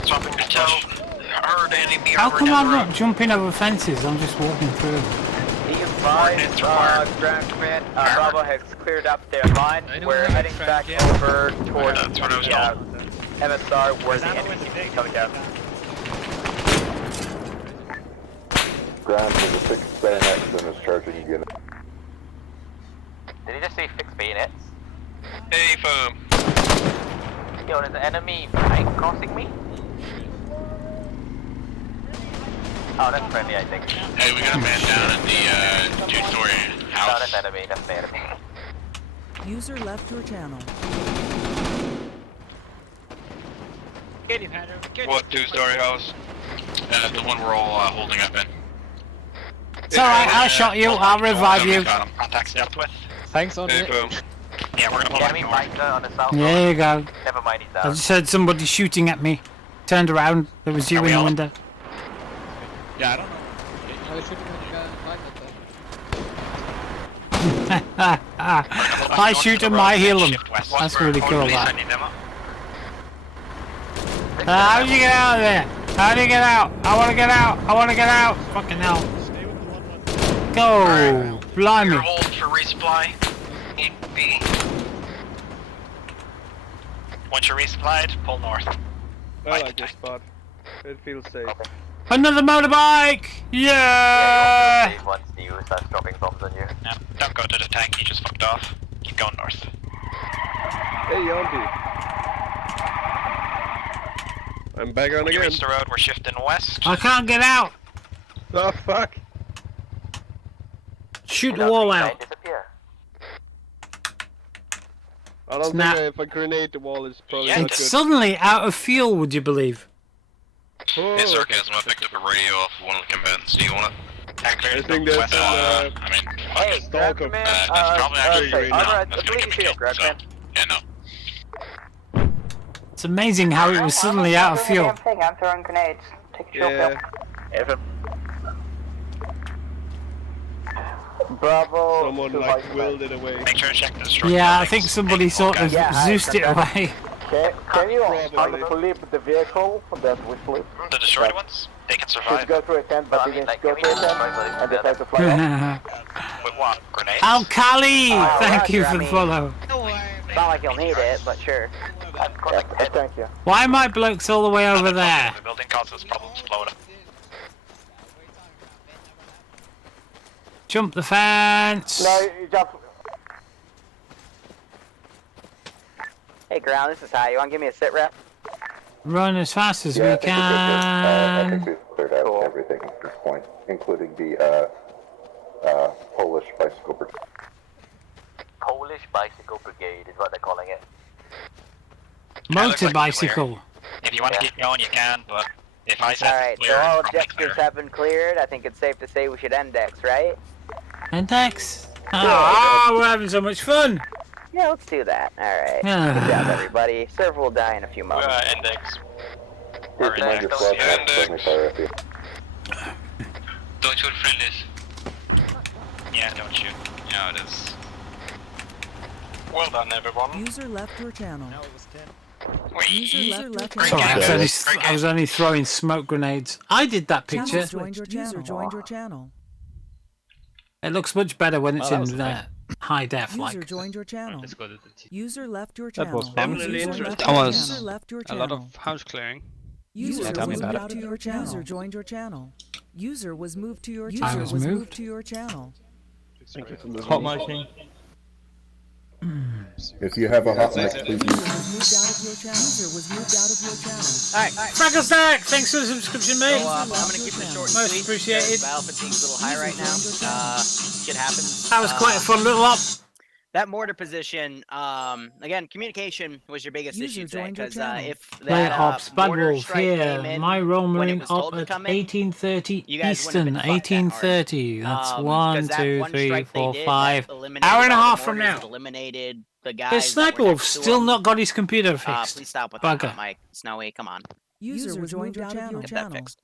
Swapping to tow. Heard enemy How armor come down I'm the road. not jumping over fences? I'm just walking through. Ground command, Bravo has cleared up their line. We're heading back over towards That's what I was told. MSR where the enemy seems to be coming down. Ground to the 6 bayonets and is charging again. Did he just say fixed bayonets? Hey, firm. Yo, there's an enemy behind crossing me? Oh, that's friendly, I think. Hey, we got a man down in the 2-story house. No, that's enemy, that's the enemy. User left your channel. Get him, Hunter. What 2-story house? The one we're all holding up in. It's alright, I shot you, I'll revive you. Contacts dealt with. Thanks on Hey, it. boom. Yeah, we're gonna pull Enemy back north. biker on the south. There you go. Never mind, he's I down. just heard somebody shooting at me. Turned around, there was you Are in we the all- window. Yeah, I don't know. I shoot him, I heal him. That's really cool, that. How do you get out of there? How do you get out? I wanna get out! I wanna get out! Fucking hell. Go! Blimey. You're hold for resupply. Need B. Once you're resupplied, pull north. I like this spot. It feels safe. Another motorbike! Yeah! Once you start dropping bombs on you. No, don't go to the tank, he just fucked off. Keep going north. Hey, Yombi. I'm back on When you again. reach the road, we're shifting west. I can't get out! Oh, fuck. Shoot the wall out. Disappear. I don't Snap. think if I grenade the wall is probably Yeah, not It's good. suddenly out of fuel, would you believe? Oh, Hey, sarcasm, I picked up a radio off one of the combatants. Do you want it? Tank I clears think north that's west. an, I mean, Hey, Stalker. Ground Command, That's probably actually sorry, I that's believe you see it, Ground Command. Yeah, no. It's amazing how it was suddenly out of fuel. I'm throwing grenades. Take a chill yeah. pill. Bravo. Someone to like Vice willed it away. make sure to check the destruction. Yeah, I buildings. think somebody sort of Yeah, Zeused it away. Can you Probably. unflip the vehicle that we flew? The destroyed ones, they can Should survive. go through a tent, but I he mean, didn't like, go can through a we tent destroy and the- decided to fly off. With what? Grenades? Alkali! Thank you Roger, for I the mean- follow. It's not like you'll need it, but sure. Yeah, thank you. Why are my blokes all the way over there? The building causes problems, blow it up. Jump the fence! No, you just... Hey, Ground, this is Ty. You want to give me a sit rep? Run as fast as Yeah, we I think we're good. I think can. we've cleared out everything at this point, including the Polish bicycle brigade. Polish Bicycle Brigade is what they're calling it. Motor bicycle. If you want to keep going, you can, but if I said Alright, clear, so all it's probably objectives clear. have been cleared. I think it's safe to say we should index, right? Index. Ah, we're having so much fun. Yeah, let's do that. Alright. Yeah. Good job, everybody. Server will die in a few moments. Index. Here's the mind your squad maps, friendly fire at you. Don't shoot friendlies. Yeah, don't shoot. Yeah, it is. Well done, everyone. User left your channel. No, it was 10. User left your Sorry, channel. I was only throwing smoke grenades. I did that picture. User joined your channel. It looks much better when it's Oh, that in was there. high def User like. joined your channel. Let's go to the User left your That channel. was Definitely User interesting. left That your was channel. Left your a lot channel. of house clearing. User Yeah, tell me was about moved to your channel. User joined your channel. User was moved to your I channel. was Was moved. moved to your channel. Thank you for moving. Hot miking. If you have a hot mic, please User was moved out of your channel. User was moved out of your channel. Alright, Frankenstack, thanks for the subscription, mate. so I'm gonna keep it short and Most sweet. appreciated. Battle fatigue's a little high right now. Shit happens. That was quite a fun little op. That mortar position, again, communication was your biggest User issue today, joined your because channel. if Player that ops, Bad mortar Wolf strike came here. in My Royal when it Marine was op told to at come in, 18:30 you guys wouldn't Eastern. have been fucked that hard. 18:30. That's 'Cause 1, that 2, one 3, strike they 4, did, 5. that eliminated Hour and a all the half from mortars, now. it eliminated the guys The that Sniper were Wolf next to still him. not got his computer fixed. Please stop with Bugger. that, Mike. Snowy, come on. User was moved out of your Get that channel. fixed.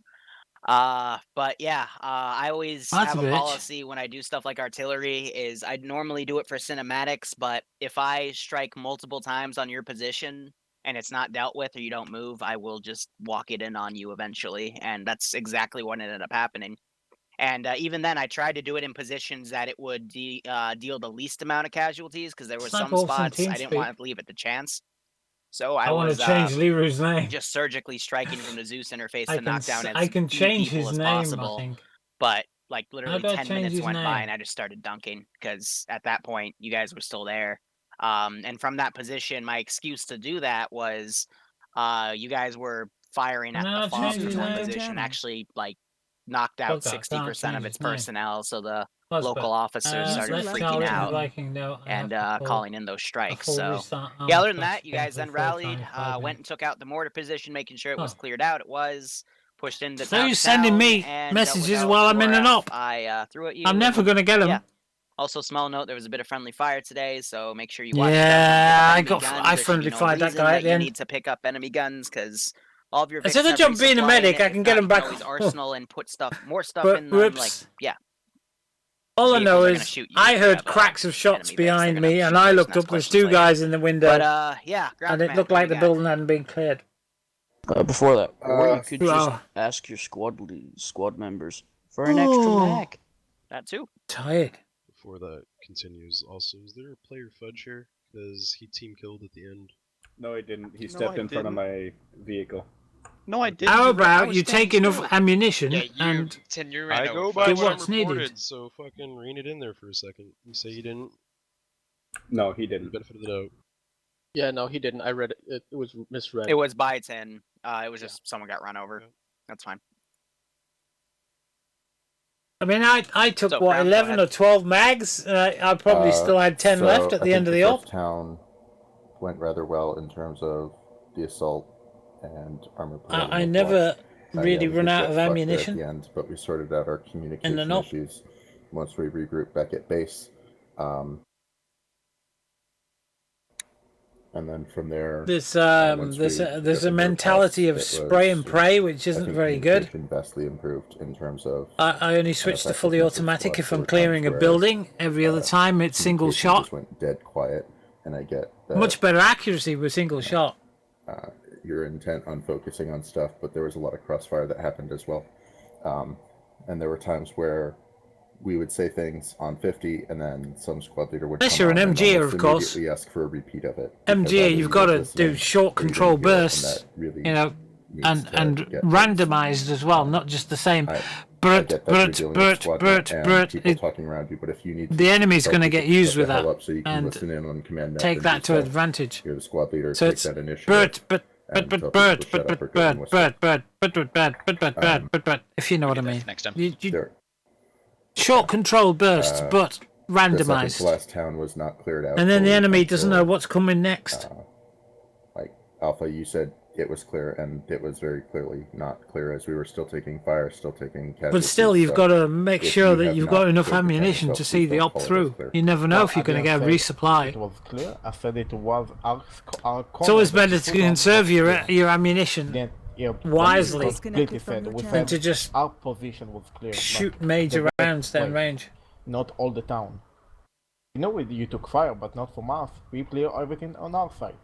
But yeah, I always That's have a a bitch. policy when I do stuff like artillery is I'd normally do it for cinematics, but if I strike multiple times on your position and it's not dealt with or you don't move, I will just walk it in on you eventually, and that's exactly what ended up happening. And even then, I tried to do it in positions that it would deal the least amount of casualties, because there were some Sniper Wolf's in spots I didn't TeamSpeak. want to leave it to chance. So I I want was to change Liru's name. just surgically striking from the Zeus interface I to knock down as I can few change people his as name, I possible. think. But like literally do I 10 change minutes his went by name? and I just started dunking because at that point you guys were still there. And from that position, my excuse to do that was you guys were firing Can at I the FOB change his from one name? position, actually like knocked out Fuck, I can't 60% change of its his name. personnel. So the Plus, local but, officers started let's freaking Charlie and out Viking know I and have to pull calling in those strikes. full So restart yeah, armor other than that, you class guys then for 4 rallied, times 5 went and took out the mortar position, making sure it was Oh. cleared out. It was pushed into So town. you're sending me and messages dealt with while I'm in an LF. op? I threw at you. I'm never and- gonna get 'em. Yeah. Also, small note: there was a bit of friendly fire today, so make sure you watch Yeah, I stuff. got Guns. I There should be friendly no fired that reason guy at the you end. need to pick up enemy guns because all of your Instead Vics of jump being a resupply medic, in it. I If can not, get 'em you back. always arsenal and put more stuff But in them. Like, whoops. yeah. All I know Vehicles are gonna is shoot you I if you heard have, cracks of shots enemy Vics. They're behind gonna me, shoot and I first and looked ask up. There's questions 2 later. guys in the window, But yeah, and it looked like the building hadn't been cleared. Before that, or you could just well- ask your squad members for an extra mag. That too. Tired. Before that continues, also, is there a player fudge here? Because he team killed at the end. No, he didn't. He No, stepped I in front of didn't. my vehicle. No, I didn't. How about you take enough ammunition Yeah, you and ran I over go by do what what's I'm needed? reported, so fucking rein it in there for a second. You say you didn't? No, he didn't. Benefit of the doubt. Yeah, no, he didn't. I read it. It was misread. It was by 10. It was just someone got run over. That's fine. I mean, I took So, what Brown, go 11 ahead. or 12 mags. I probably still had 10 left at the end of the op. first town went rather well in terms of the assault and armor. I never really run out of ammunition at the end, but we sorted out our communication op. issues once we regrouped back at base. And then from there, There's once there's we a, got there's the a road mentality of test, it spray was, and pray, which I isn't think very good. communication vastly improved in terms of. I only switch to fully effectiveness of automatic squad. if There I'm were clearing times a where, building. Every other time it's single communication shot. just went dead quiet, and I get that, Much better accuracy with single shot. you're intent on focusing on stuff, but there was a lot of crossfire that happened as well. And there were times where we would say things on 50, and then some squad leader would Unless come you're an on and MGer, almost of course. immediately ask for a repeat of it. because MGA, either you've you got were to listening do short or you didn't control hear it, and bursts, that really you know, needs and to get randomized as well, not just the same. I Bert, get that you're Bert, dealing with Bert, squad Bert, and Bert. people talking around you, but if you need The enemy's tell going to people get used shut with the hell that up so you can and listen in on command net take and that do to stuff. advantage. You're the squad leader, So take it's that initiative. Bert, Bert, and Bert, tell Bert, people to Bert, shut up or Bert, go and Bert, whistle. Bert, Bert, Bert, Bert, Bert, Bert, Bert, Bert, Bert, if you know what I mean. Next time. Short control bursts, but The second to randomized. last town was not cleared out. And then the fully enemy doesn't know until, what's coming next. like Alpha, you said it was clear, and it was very clearly not clear as we were still taking fire, still taking casualties. But still, you've so got to make if sure you that have you've not got enough cleared the town ammunition yourself, to see please the don't op call it as through. clear. You never know if you're going to get a resupply. It was clear. I said it was our It's always better to conserve your ammunition wisely completely fed. We than said to just our position was clear. shoot but major the best rounds down place, range. Not all the town. You know, you took fire, but not from us. We clear everything on our side.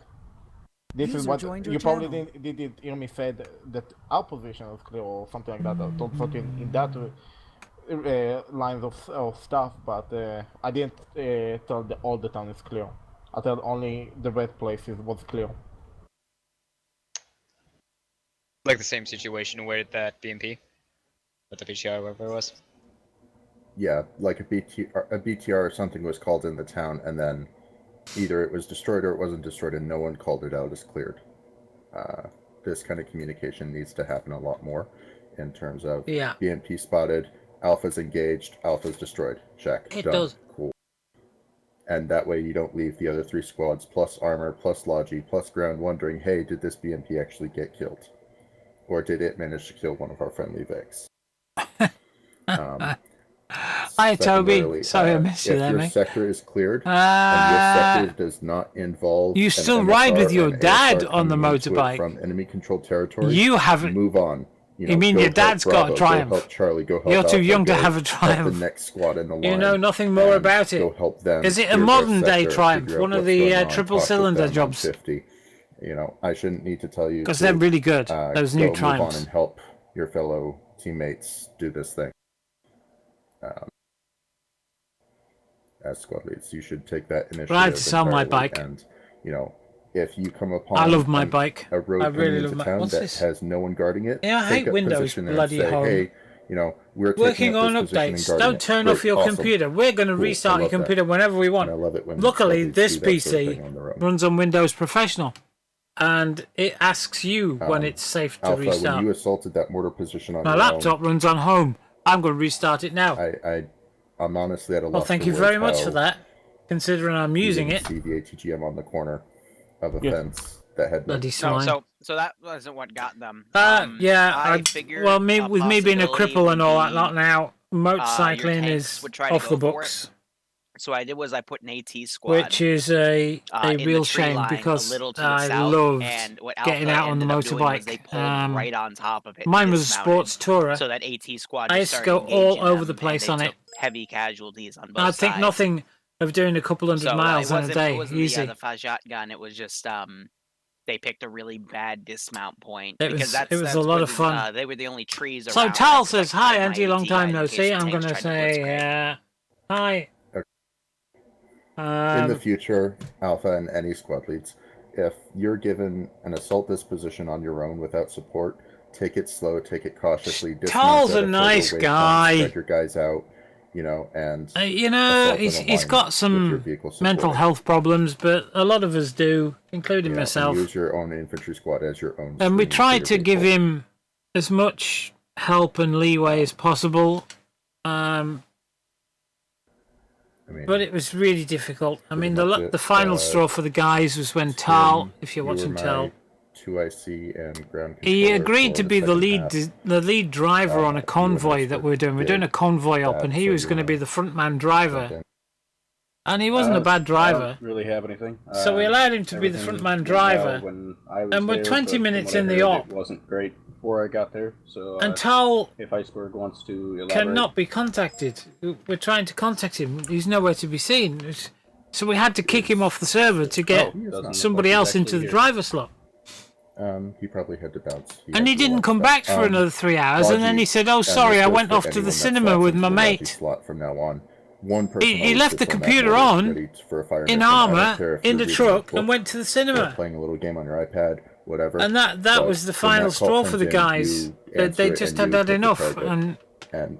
This is User what joined your you probably channel. didn't hear me said that our position was clear or something like that. I don't thought in that lines of stuff, but I didn't tell all the town is clear. I told only the red places was clear. Like the same situation where that BMP, with the VCR, whatever it was. Yeah, like a BTR or something was called in the town, and then either it was destroyed or it wasn't destroyed, and no one called it out as cleared. This kind of communication needs to happen a lot more in terms of BMP spotted, Alpha's engaged, Alpha's destroyed. Check. It Done. does. Cool. And that way you don't leave the other 3 squads, plus armor, plus logi, plus ground, wondering, hey, did this BMP actually get killed? Or did it manage to kill one of our friendly Vics? Hi, Toby. Sorry I missed you there, If your mate. sector is cleared, and your sector does not involve you an still ride with MSR your and dad ASR on the coming into it motorbike. from enemy-controlled territory, You haven't. move on. You mean go your help dad's got Bravo, a Triumph? Go help Charlie. Go help You're too Alpha, young to go have a help Triumph. the next squad in the line. You know nothing more and about it. Go help them. Is it a clear their modern day sector, Triumph? figure out One of what's the going on, triple talk with cylinder them on jobs? 50. I shouldn't need to tell you Because to, they're really good. Those new go Triumphs. move on and help your fellow teammates do this thing. As squad leads, you should take that initiative. I had to sell my entirely, bike. And if you come upon I love my bike. a road I really coming love into my. town What's that this? has no one guarding it, Yeah, I take hate up Windows. position there Bloody and say, home. hey, we're Working taking up on this position and updates. guarding Don't it. turn Great, off your awesome. computer. We're going to Cool, restart I your love that. computer whenever we want. And I love it when Luckily, squad leads this do that sort of PC thing on their own. runs on Windows Professional, and it asks you when it's safe to Alpha, restart. when you assaulted that mortar position on My your laptop own, runs on home. I'm going to restart it now. I'm honestly at a loss. Well, thank for you very words much how for that, considering I'm you using didn't it. see the ATGM on the corner of a fence that had no. Bloody No, swine. so that wasn't what got them. Yeah, I figured well, with me being a cripple and all that lot now, your motorcycling tanks is would try to off go the for books. So what I did was I put an AT squad, Which is a in the real tree shame line, because a little to the I south, loved and what getting Alpha out on the ended up doing was they motorbike. pulled right on top of it. Mine was a dismounted, sports tourer. So that AT squad I just used to started go all engaging over them, the place and on they it. took heavy casualties on both I think sides. nothing of doing a couple hundred So miles it in a wasn't, day. it wasn't Easy. the Fajat gun. It was just they picked a really bad dismount point It because was that's a lot where of fun. they were the only trees around. So that Tal could, says, like, hi hit my Andy, long AT time guys no in case see. the I'm tanks going to tried to say, blitzkrieg. hi. In the future, Alpha and any squad leads, if you're given an assault disposition on your own without support, take it slow, take it cautiously. Tal's a nice guy. Spread your guys out, and he's got some mental health problems, but a lot of us do, including myself. And use your own infantry squad as your own. And we screen for try your to give vehicle. him as much help and leeway as possible. But it was really difficult. I mean, the final straw for the guys was when Tal, if you're watching Tal, 2IC and ground he controller agreed for to the be the second half. lead driver on a convoy that we're doing. We're doing a convoy up, and he was going to be the front man driver. And he wasn't a bad driver. I don't really have anything. So we allowed him to be the front man driver. When I was And we're there, 20 but minutes from what in I the heard, op. It wasn't great before I got there. So And Tal if Iceberg wants to elaborate. cannot be contacted. We're trying to contact him. He's nowhere to be seen. So we had to kick him off the server to get somebody else into the driver slot. He probably had to bounce. And he didn't come back for another 3 hours, and then he said, "Oh, sorry, I went off to the cinema with my mate." Slot from now on. One person He left the computer on in armor in the truck and went to the cinema. Playing a little game on your iPad, whatever. And that was the final straw for the guys. They just had had enough, and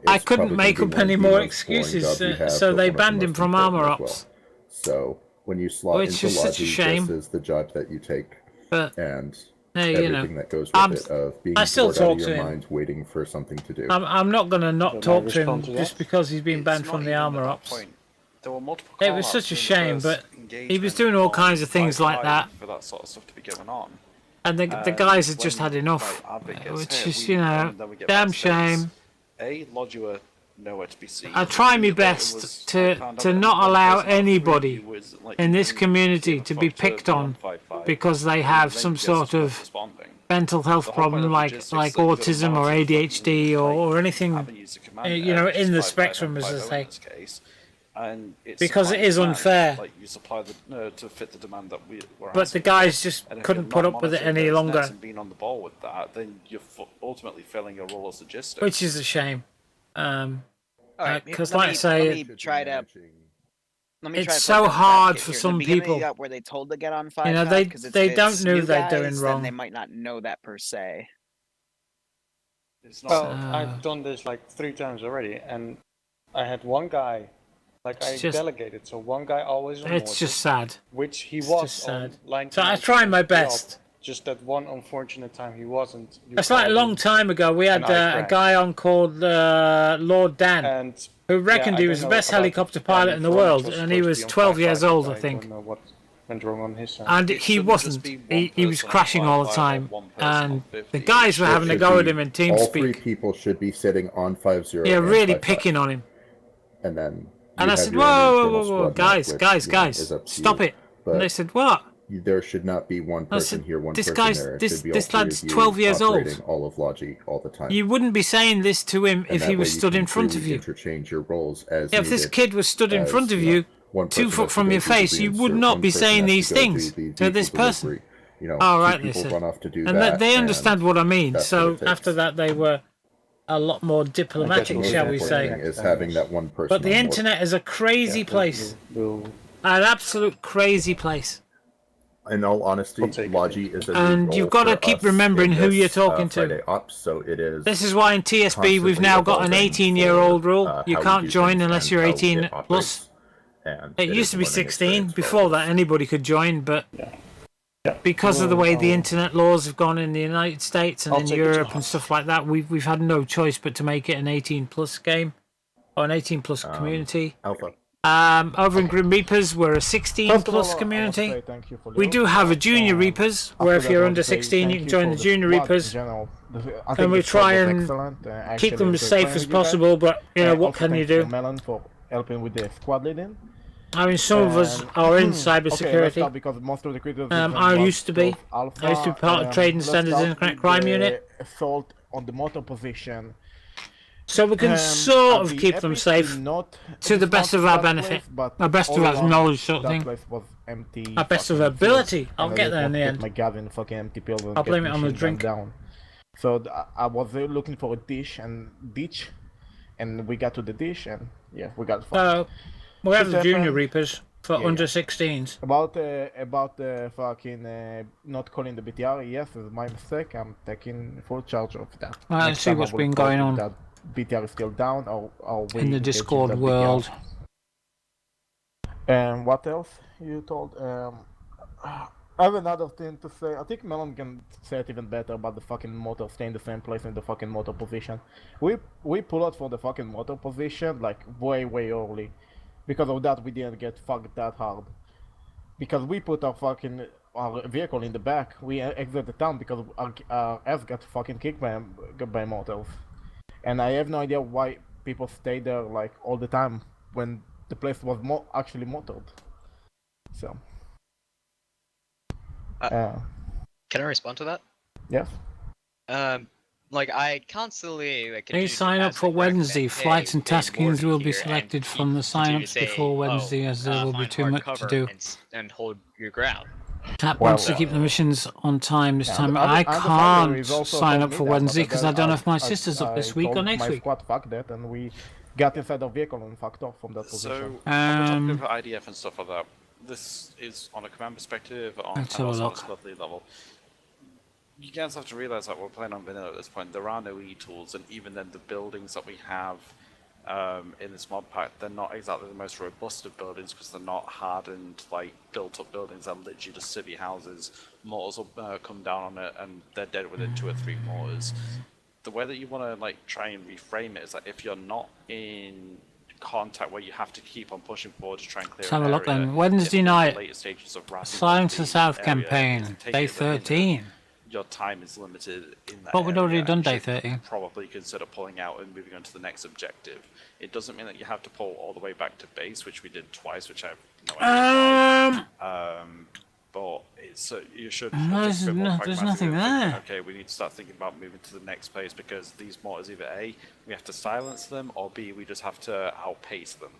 I couldn't make up any more excuses, so they banned him from armor ops. So when you slot Which into is such a Logi, shame. this is the job that you take, But and hey, everything that goes with it of being I still bored out talk of to your him. mind, waiting for something to do. I'm not going to not So talk my to him response to just that? because he's been banned from the armor ops. It was such a shame, but he was doing all kinds of things like that. For that sort of stuff to be going on. And the guys had just had enough, which is, damn shame. Lodge were nowhere to be seen. I try my best to not allow anybody in this community to be picked on because they have some sort of mental health problem like autism or ADHD or anything, in the spectrum, as I say. And it's Because it is demand, unfair. Like you supply to fit the demand that we're But the guys just and if couldn't you're put not up with it monitoring any those longer, nets and being on the ball with that, then you're ultimately failing your role as logistics. which is a shame. Alright, Because, let like I me say, try to. Let me it's try to so play devil's hard advocate for here. In some the beginning, people. you got where they told to get on 5 You know, because they if don't it's know new they're guys, doing then wrong. they might not know that per se. It's Well, I've done this like 3 times already, and I had one guy, like I delegated, so one guy always on It's mortar, just sad. which he It's was just on sad. line. So I tried my 90% best. job, just that one unfortunate time he wasn't. You It's like a called long him, time ago. We had and I a crashed. guy on called Lord Dan, who reckoned I he don't was the know best about helicopter the pilot guy in the in front, world, which was and he supposed to was be on 12 years 5.5, old, I I think. don't know what went wrong on his side. And he wasn't. He was crashing all the time, and the guys were having a go at him in All 3 TeamSpeak. people should be sitting on 5-0. Yeah, and really 5-5. picking on him. And then And I said, your own whoa, internal whoa, squad guys, map, which, guys, you know, guys, is up to stop you. it. But And they said, what? there should not be one I person said, here, one this person guy's, there. It this should be all this 3 lad's of you 12 years operating old. all of Logi all the time. You wouldn't be saying this to him And if that he way was you stood can in front of freely you. interchange your roles as Yeah, if this needed, kid was stood in as, front of you know, you, one 2 person foot has to from go your do the face, you would reinsert, not one be person saying has to these go do things the to this vehicle person. delivery. You know, Oh, 2 right, they people said. run off to do And that. they and understand what I mean. that's So what it after takes. that, they were a lot more I guess the diplomatic, most shall we important say. thing is having that one person But the on board. internet is a crazy place. An absolute crazy place. In all honesty, Logi is a new And role you've got to for keep us remembering in who you're this, talking Friday to. Ops, so it is This is why in TSB we've constantly now got an evolving 18-year-old for, rule. You how we can't do join things unless and you're how 18 it plus. operates, and It used is to a be learning 16. experience for all Before of that, us. anybody could join, but because of the way the internet laws have gone in the United States and I'll in take a Europe job. and stuff like that, we've had no choice but to make it an 18 plus game or an 18 plus community. Alpha. Over in Grim Reapers, we're a 16 First of plus all, I community. want to say thank you for We do have a junior Reapers, where if you're under 16, you can join the junior Reapers. And we try and keep them as safe as possible, but you know, what can you do? Melon for helping with the squad leading. I mean, some of us are in cybersecurity. Because most of the I used to be. I used to be part of Trade and Standards Internet Crime Unit. Assault on the motor position. So we can sort of keep them safe to the best of our benefit, our best of our knowledge, sort of thing. Place was empty, our best of our ability. I'll get there in the end. My Gavin fucking empty pills. I'll blame it on the drink. Down. So I was looking for a ditch, and we got to the dish, and yeah, we got fucked. So we have the junior Reapers for under 16s. About the fucking not calling the BTR, yes, it's my mistake. I'm taking full charge of that. Well, let's see what's been going on. That BTR is still down, or we in the Discord world. And what else you told? I have another thing to say. I think Melon can say it even better about the fucking motor staying in the same place in the fucking motor position. We pull out for the fucking motor position like way early. Because of that, we didn't get fucked that hard. Because we put our vehicle in the back, we exit the town because our ass got fucking kicked by mortals. And I have no idea why people stay there like all the time when the place was actually motored. So. Can I respond to that? Yes. Like I constantly like. Please sign up for Wednesday. Flights and taskings will be selected from the sign-ups before Wednesday, as there will be too much to do. And hold your ground. Tap wants to keep the missions on time this time. I can't sign up for Wednesday because I don't know if my sister's up this week or next week. Fuck that, and we got inside the vehicle and fucked off from that position. So, on the topic of IDF and stuff like that, this is on a command perspective, on a squad lead level. You guys have to realize that we're playing on vanilla at this point. There are no e-tools, and even then the buildings that we have in this mod pack, they're not exactly the most robust of buildings because they're not hardened, like built-up buildings. They're literally just city houses. Mortars will come down on it, and they're dead within 2 or 3 mortars. The way that you want to like try and reframe it is that if you're not in contact where you have to keep on pushing forward to try and clear. Let's have a look then. Wednesday night. Silence the South campaign, day 13. Your time is limited in that. But we'd already done day 13. Probably consider pulling out and moving on to the next objective. It doesn't mean that you have to pull all the way back to base, which we did twice, which I have no idea. But it's you should. There's nothing there. Okay, we need to start thinking about moving to the next place because these mortars either A, we have to silence them, or B, we just have to outpace them.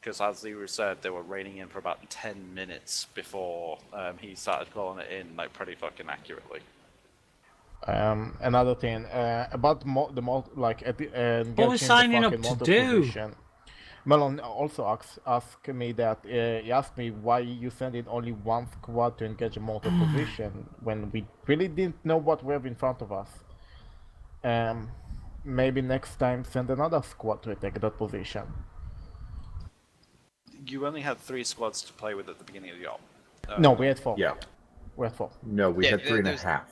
Because as Liru said, they were raining in for about 10 minutes before he started calling it in, like pretty fucking accurately. Another thing about like What was engaging signing the up fucking to motor do? position. Melon also asked me that he asked me why you sent in only one squad to engage a motor position when we really didn't know what we have in front of us. Maybe next time send another squad to take that position. You only had 3 squads to play with at the beginning of the op. No, we had 4. Yeah. We had 4. No, we Yeah, had 3 and a there's- half.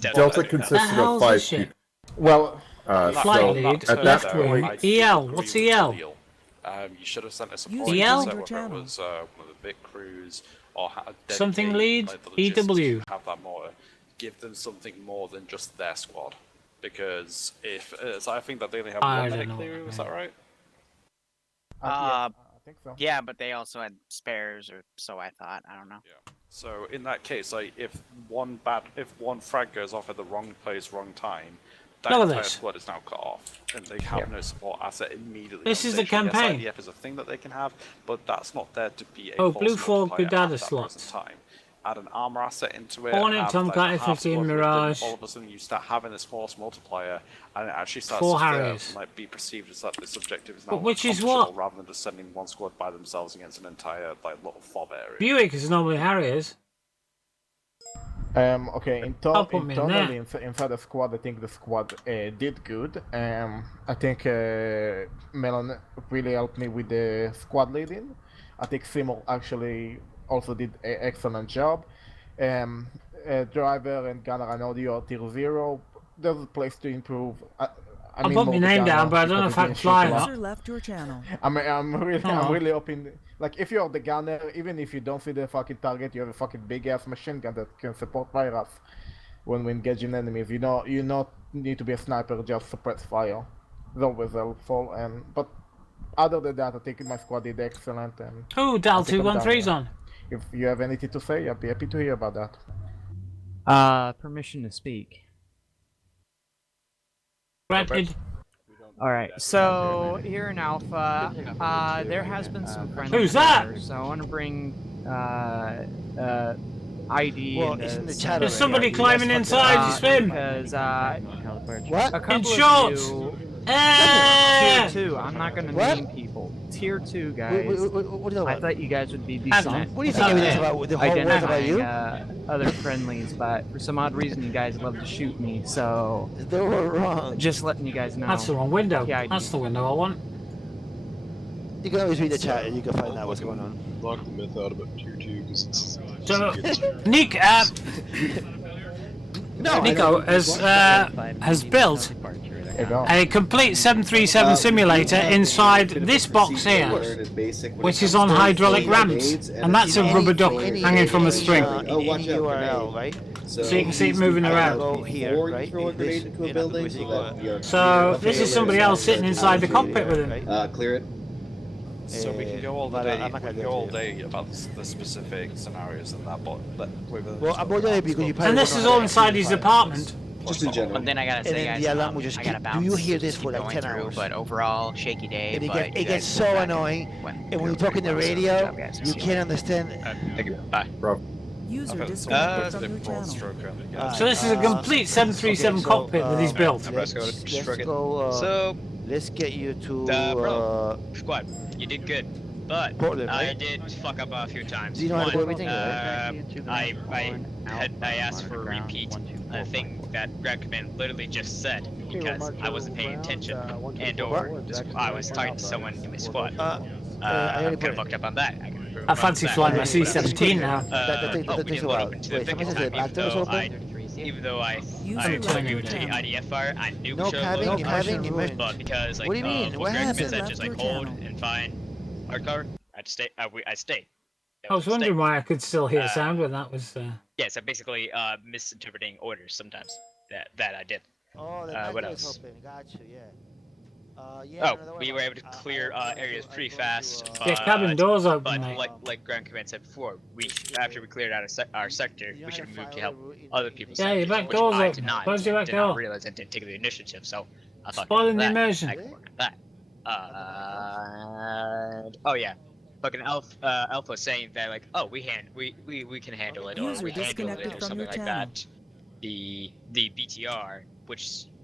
Delta Delta consisted of 5 people. Well, Flight lead, left wing, EL. What's EL? You should have sent a support EL? whether it was one of the big crews or Something lead, EW. have that motor. Give them something more than just their squad, because if so I think that they only have I one don't medic know what Liru, that is that right? I think so. Yeah, but they also had spares, or so I thought. I don't know. Yeah. So in that case, like if one frag goes off at the wrong place, wrong time, that Look at entire this. squad is now cut off, and they have no support asset immediately. This on is the station. campaign. Yes, IDF is a thing that they can have, but that's not there to be a Oh, force Blue Fork multiplier with at data that slots. present time. Add an armor asset into it. Hornet, have, Tomcat, like, half F-15 squad with them, Mirage. all of a sudden you start having this force multiplier, and it actually starts 4 to Harriers. like be perceived as that this objective is now But which is accomplishable what? rather than just sending one squad by themselves against an entire like little fob area. Buick is normally Harriers. Okay, I'll put me in internally there. inside the squad, I think the squad did good. I think Melon really helped me with the squad leading. I think Simul actually also did an excellent job. Driver and gunner, I know you are tier 0. There's a place to improve. I'll put my name down, but I don't know if I can fly or not. User left your channel. I'm Oh. really hoping, like, if you're the gunner, even if you don't see the fucking target, you have a fucking big ass machine gun that can support virus when we engage in enemies. You not need to be a sniper, just suppress fire. It's always helpful. But other than that, I think my squad did excellent. And Oh, Dal I think I'm done 213's here. on. If you have anything to say, I'd be happy to hear about that. Permission to speak. Granted. Alright, so here in Alpha, there has been some friendly Who's that? fire, so I want to bring ID. Well, into it's in the some chat There's already. somebody climbing inside, you swim. Because What? a couple In of shorts. you, Ah! Tier 2, I'm not going to What? name people. Tier 2 guys. What are you talking I about? thought you guys would be Hang decent. on. What do you think everything's about? The whole world's about identifying you? other friendlies, but for some odd reason you guys love to shoot me, so They were wrong. just letting you guys know. That's the wrong window. Yeah, That's the window I want. You can always read the chat and you can find out what's going on. Knock the myth out about tier 2 because So, Nick, Nico has built a complete 737 simulator inside this box here, which is on hydraulic ramps, and that's a rubber duck hanging from a string. Oh, watch URL, right? So you can see it moving around. Go here, right? Throw a grenade into a building so that we are So this is somebody else sitting inside the cockpit with him. clear it. So we can go all but day. I'm not We gonna can go go all to day about the specific scenarios and that, but Well, I'm going to because you probably And this won't is know all that. inside his apartment. Just in general. But then I gotta And say, then guys, the alarm will just I gotta keep- bounce. do you hear this keep for like going 10 through, hours? But overall, shaky day. And but it gets so annoying, and when you talk in the radio, you can't understand. Thank you. Bye. User disconnected from your channel. So this is a complete 737 cockpit that he's built. Let's go. So, Let's get you to. bro, squad, you did good, but Portland, I right? did fuck up a few times. Do you know how to do One, everything, I asked for a repeat, a thing that Grad Command literally just said because I wasn't paying attention, and or I was talking to someone in my squad. I'm kind of fucked up on that. I fancy flying my C-17 now. We didn't load up into the thing in time, even though I told you to IDF fire, I knew we No should have loaded cabin, but because like What do you mean? What Greg happened? said just like hold and find hardcover, I stayed. I stayed. I was wondering why I could still hear sound when that was. Yeah, so basically misinterpreting orders sometimes. That I did. Oh, the what back door is else? open. Got you, yeah. We were able to clear areas pretty fast. Yeah, cabin doors open, But mate. like Ground Command said before, after we cleared out our sector, we should move to help other people's Yeah, your sectors, back which door's I open. did not, Close your back did not door. realize and didn't take the initiative, so I thought Spoiling the that. immersion. I can work on that. Oh yeah, fucking Alpha saying that like, oh we can handle it or User we handled it disconnected or from something your like channel. that. the BTR,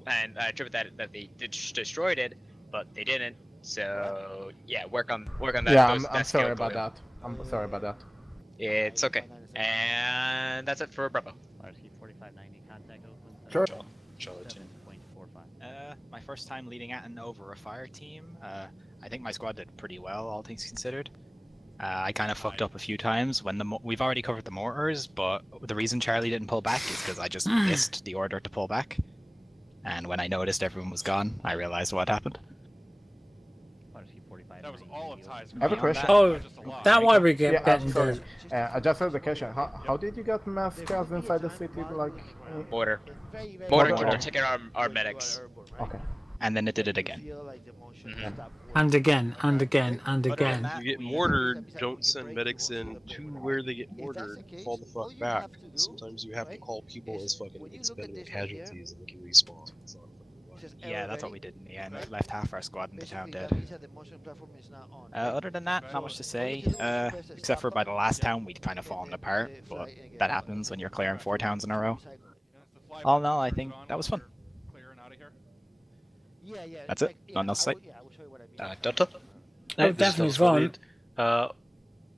and I attribute that they destroyed it, but they didn't. So yeah, work on that. Yeah, I'm sorry about that. I'm sorry about that. It's okay, and that's it for Bravo. Sure. My first time leading at and over a fire team. I think my squad did pretty well, all things considered. I kind of fucked up a few times when we've already covered the mortars, but the reason Charlie didn't pull back is because I just missed the order to pull back. And when I noticed everyone was gone, I realized what happened. That was all of Ty's. I have a question. Oh, that why we get getting sorry. I just have the question. How did you get mass cars inside the city? Like Mortar taking our medics. Okay. And then it did it again. And again, and again, and again. You get mortared, don't send medics in to where they get mortared, fall the fuck back. Sometimes you have to call people as fucking expendable casualties and they can respawn. Yeah, that's what we did in the end. Left half our squad in the town dead. Other than that, not much to say. Except for by the last town, we'd kind of fallen apart, but that happens when you're clearing 4 towns in a row. All in all, I think that was fun. That's it. Nothing else to say. Delta? Oh, definitely fun.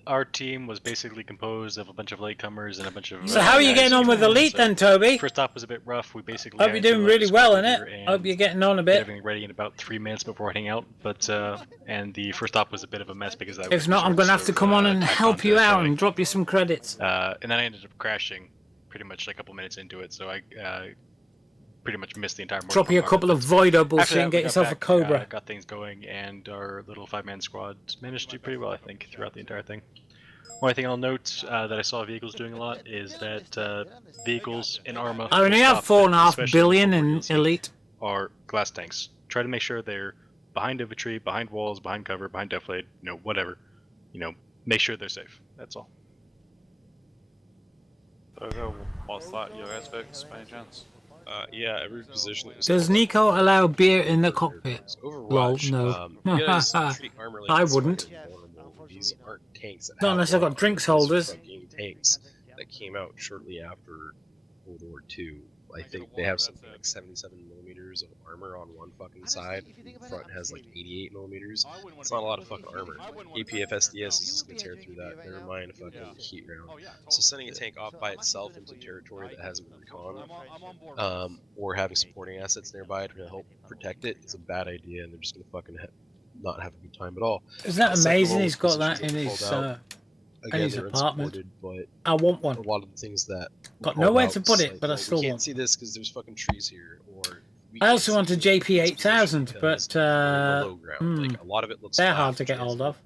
Our team was basically composed of a bunch of latecomers and a bunch of... So how are you getting on with Elite then, Toby? First off was a bit rough. We basically... Hope you're doing really well, innit? Hope you're getting on a bit. Everything ready in about 3 minutes before heading out, but and the first stop was a bit of a mess because I... If not, I'm going to have to come on and help you out and drop you some credits. And then I ended up crashing pretty much a couple minutes into it, so I pretty much missed the entire... Drop you a couple of Voido bullshit and get yourself a Cobra. Got things going, and our little 5-man squad managed to do pretty well, I think, throughout the entire thing. One thing I'll note that I saw vehicles doing a lot is that vehicles in Arma... I only have 4.5 billion in Elite. ...are glass tanks. Try to make sure they're behind infantry, behind walls, behind cover, behind deflate, whatever. Make sure they're safe. That's all. What's that, your aspects, by any chance? Yeah, every position... Does Nico allow beer in the cockpit? Lol, no. I wouldn't. These aren't tanks that not unless I've got drinks holders. Tanks that came out shortly after World War II. I think they have something like 77 millimeters of armor on one fucking side. The front has like 88 millimeters. It's not a lot of fucking armor. APF SDS is just gonna tear through that. Never mind a fucking heat round. So sending a tank off by itself into territory that hasn't been reconned, or having supporting assets nearby to help protect it is a bad idea, and they're just gonna fucking not have a good time at all. Isn't that amazing? He's got that in his apartment. But I want one. A lot of the things that got nowhere to put it, but I still want. You can't see this because there's fucking trees here. Or I also want a JP 8000, but a lot of it looks they're hard to get hold of.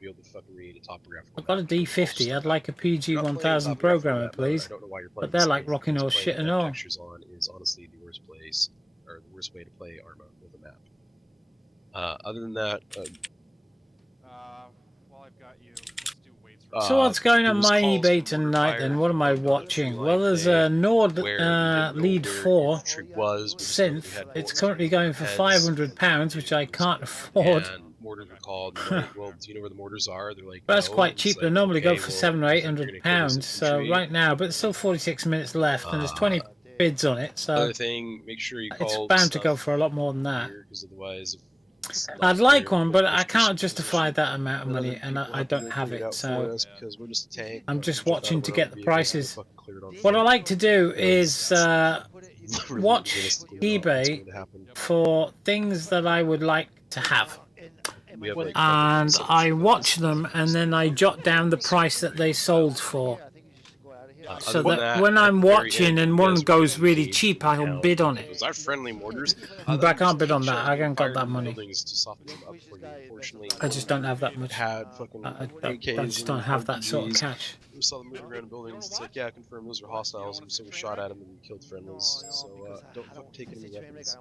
I've got a D50. I'd like a PG 1000 programmer, please. But they're like rocking horse shit and all. Textures on is honestly the worst place, or the worst way to play Arma with a map. Other than that, while I've got you, let's do weights. So what's going on my eBay tonight then? What am I watching? Well, there's a Nord Lead 4 synth. It's currently going for £500, which I can't afford. Mortars were called. Well, do you know where the mortars are? They're like. But that's quite cheap. They normally go for £700 or £800. So right now, but there's still 46 minutes left, and there's 20 bids on it. So other thing, make sure you call. It's bound to go for a lot more than that. Because otherwise. I'd like one, but I can't justify that amount of money, and I don't have it, so I'm just watching to get the prices. What I like to do is watch eBay for things that I would like to have, and I watch them, and then I jot down the price that they sold for. So that when I'm watching and one goes really cheap, I'll bid on it. Our friendly mortars. But I can't bid on that. I haven't got that money. I just don't have that much. I just don't have that sort of cash. We saw them moving around buildings. It's like, yeah, I confirm those are hostiles, and so we shot at them and killed friendlies. So don't fucking take any weapons.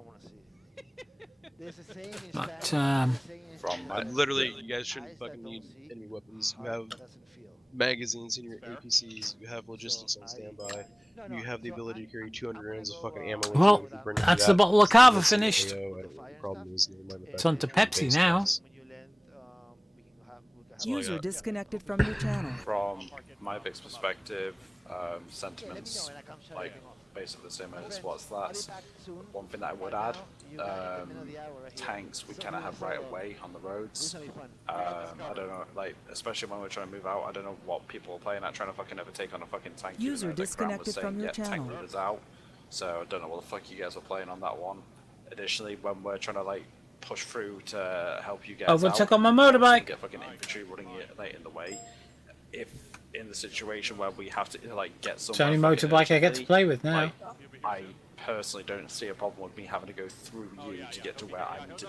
But literally, you guys shouldn't fucking need enemy weapons. You have magazines in your APCs, you have logistics on standby, you have the ability to carry 200 rounds of fucking ammo. Well, that's the bottle of Cava finished. I don't know what the problem is. It's on to Pepsi now. User disconnected from your channel. From my Vic's perspective, sentiments like basically the same as what's that. One thing that I would add, tanks we kind of have right away on the roads. I don't know, like especially when we're trying to move out. I don't know what people are playing at, trying to fucking overtake on a fucking tank. User disconnected from your channel. Tank leaders out. So I don't know what the fuck you guys are playing on that one. Additionally, when we're trying to like push through to help you guys Overtook out, on my motorbike. get fucking infantry running like in the way. If in the situation where we have to like get It's the someone only motorbike I get to play with now. like, I personally don't see a problem with me having to go through you to get to where I need to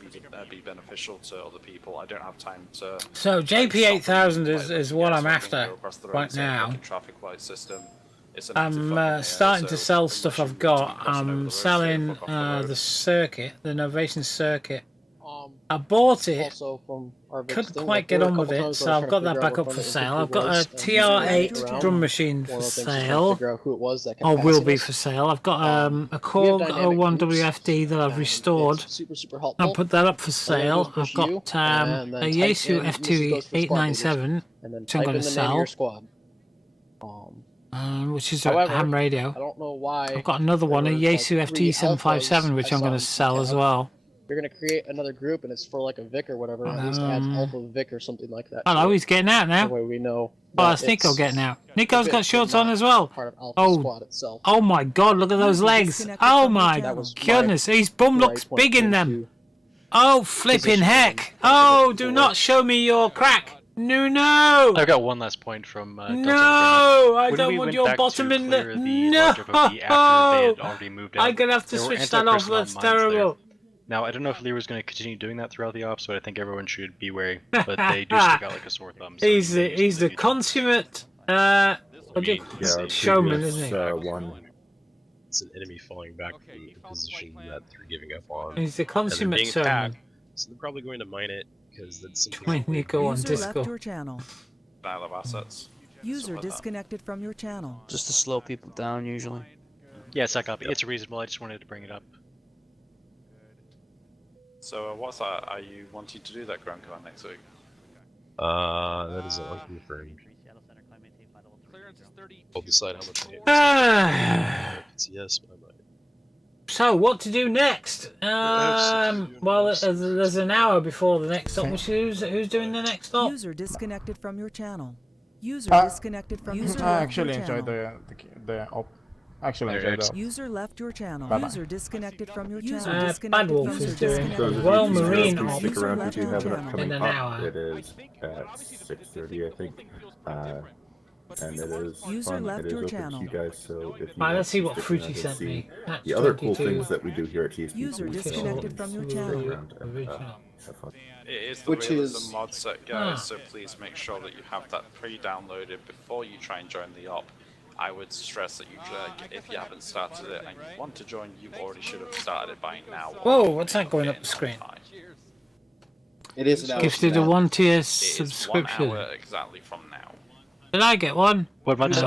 be beneficial to other people. I don't have time to. So JP8000 is what I'm after right now. Traffic light system. I'm starting to sell stuff I've got. I'm selling the circuit, the Novation circuit. I bought it, Also from our couldn't quite get on with it, so I've got that back up for sale. I've got a TR8 drum machine for sale, or will be for sale. I've got a Korg 01 WFD that I've restored. I'll put that up for sale. I've got a Yaesu F2897, which I'm going to sell. Which is a ham radio. I don't know why. I've got another one, a Yaesu FT757, which I'm going to sell as well. You're going to create another group and it's for like a Vic or whatever. At least add Alpha Vic or something like that. Hello, he's getting out now. That way we know. Oh, that's Nico getting out. Nico's got shorts on as well. Oh my god, look at those legs. Oh my goodness, his bum looks big in them. Oh, flipping heck. Oh, do not show me your crack. No. I've got one last point from no, I don't want your bottom in the... No. I'm going to have to switch that off, that's terrible. Now, I don't know if Liru is going to continue doing that throughout the ops, but I think everyone should be wary. But they do stick out like a sore thumb. So he's the consummate showman, isn't he? It's an enemy falling back from the position that they're giving up on. He's the consummate showman. So they're probably going to mine it because that's something. Join Nico on Discord. Left your channel. Dial of assets. User disconnected from your channel. Just to slow people down, usually. Yes, I copy. It's reasonable. I just wanted to bring it up. So what's that? Are you wanting to do that ground command next week? That is unconfirmed. I'll decide how much I need. If it's yes, I might. So, what to do next? Well, there's an hour before the next stop. Who's doing the next stop? User disconnected from your channel. User disconnected from your channel. I actually enjoyed the op. Actually enjoyed the User left your channel. Bye-bye. User disconnected from your channel. Bad Wolf is doing Royal Marine op Stick around if you have an in upcoming an op. hour. It is at 6:30, I think. And it is User fun. left It is your open channel. to you guys, so if you Right, let's see want what to stick Fruity around and sent see me. That's the other cool 22. things that we do here at TSB. User disconnected from your channel. Have fun. It is the realism mod set, guys, so please make sure that you have that pre-downloaded before you try and join the op. I would stress that you, if you haven't started it and you want to join, you already should have started it by now. Whoa, what's that going up the screen? It is an hour. Gifted a 1 tier It is 1 subscription. hour exactly from now. Did I get one? What month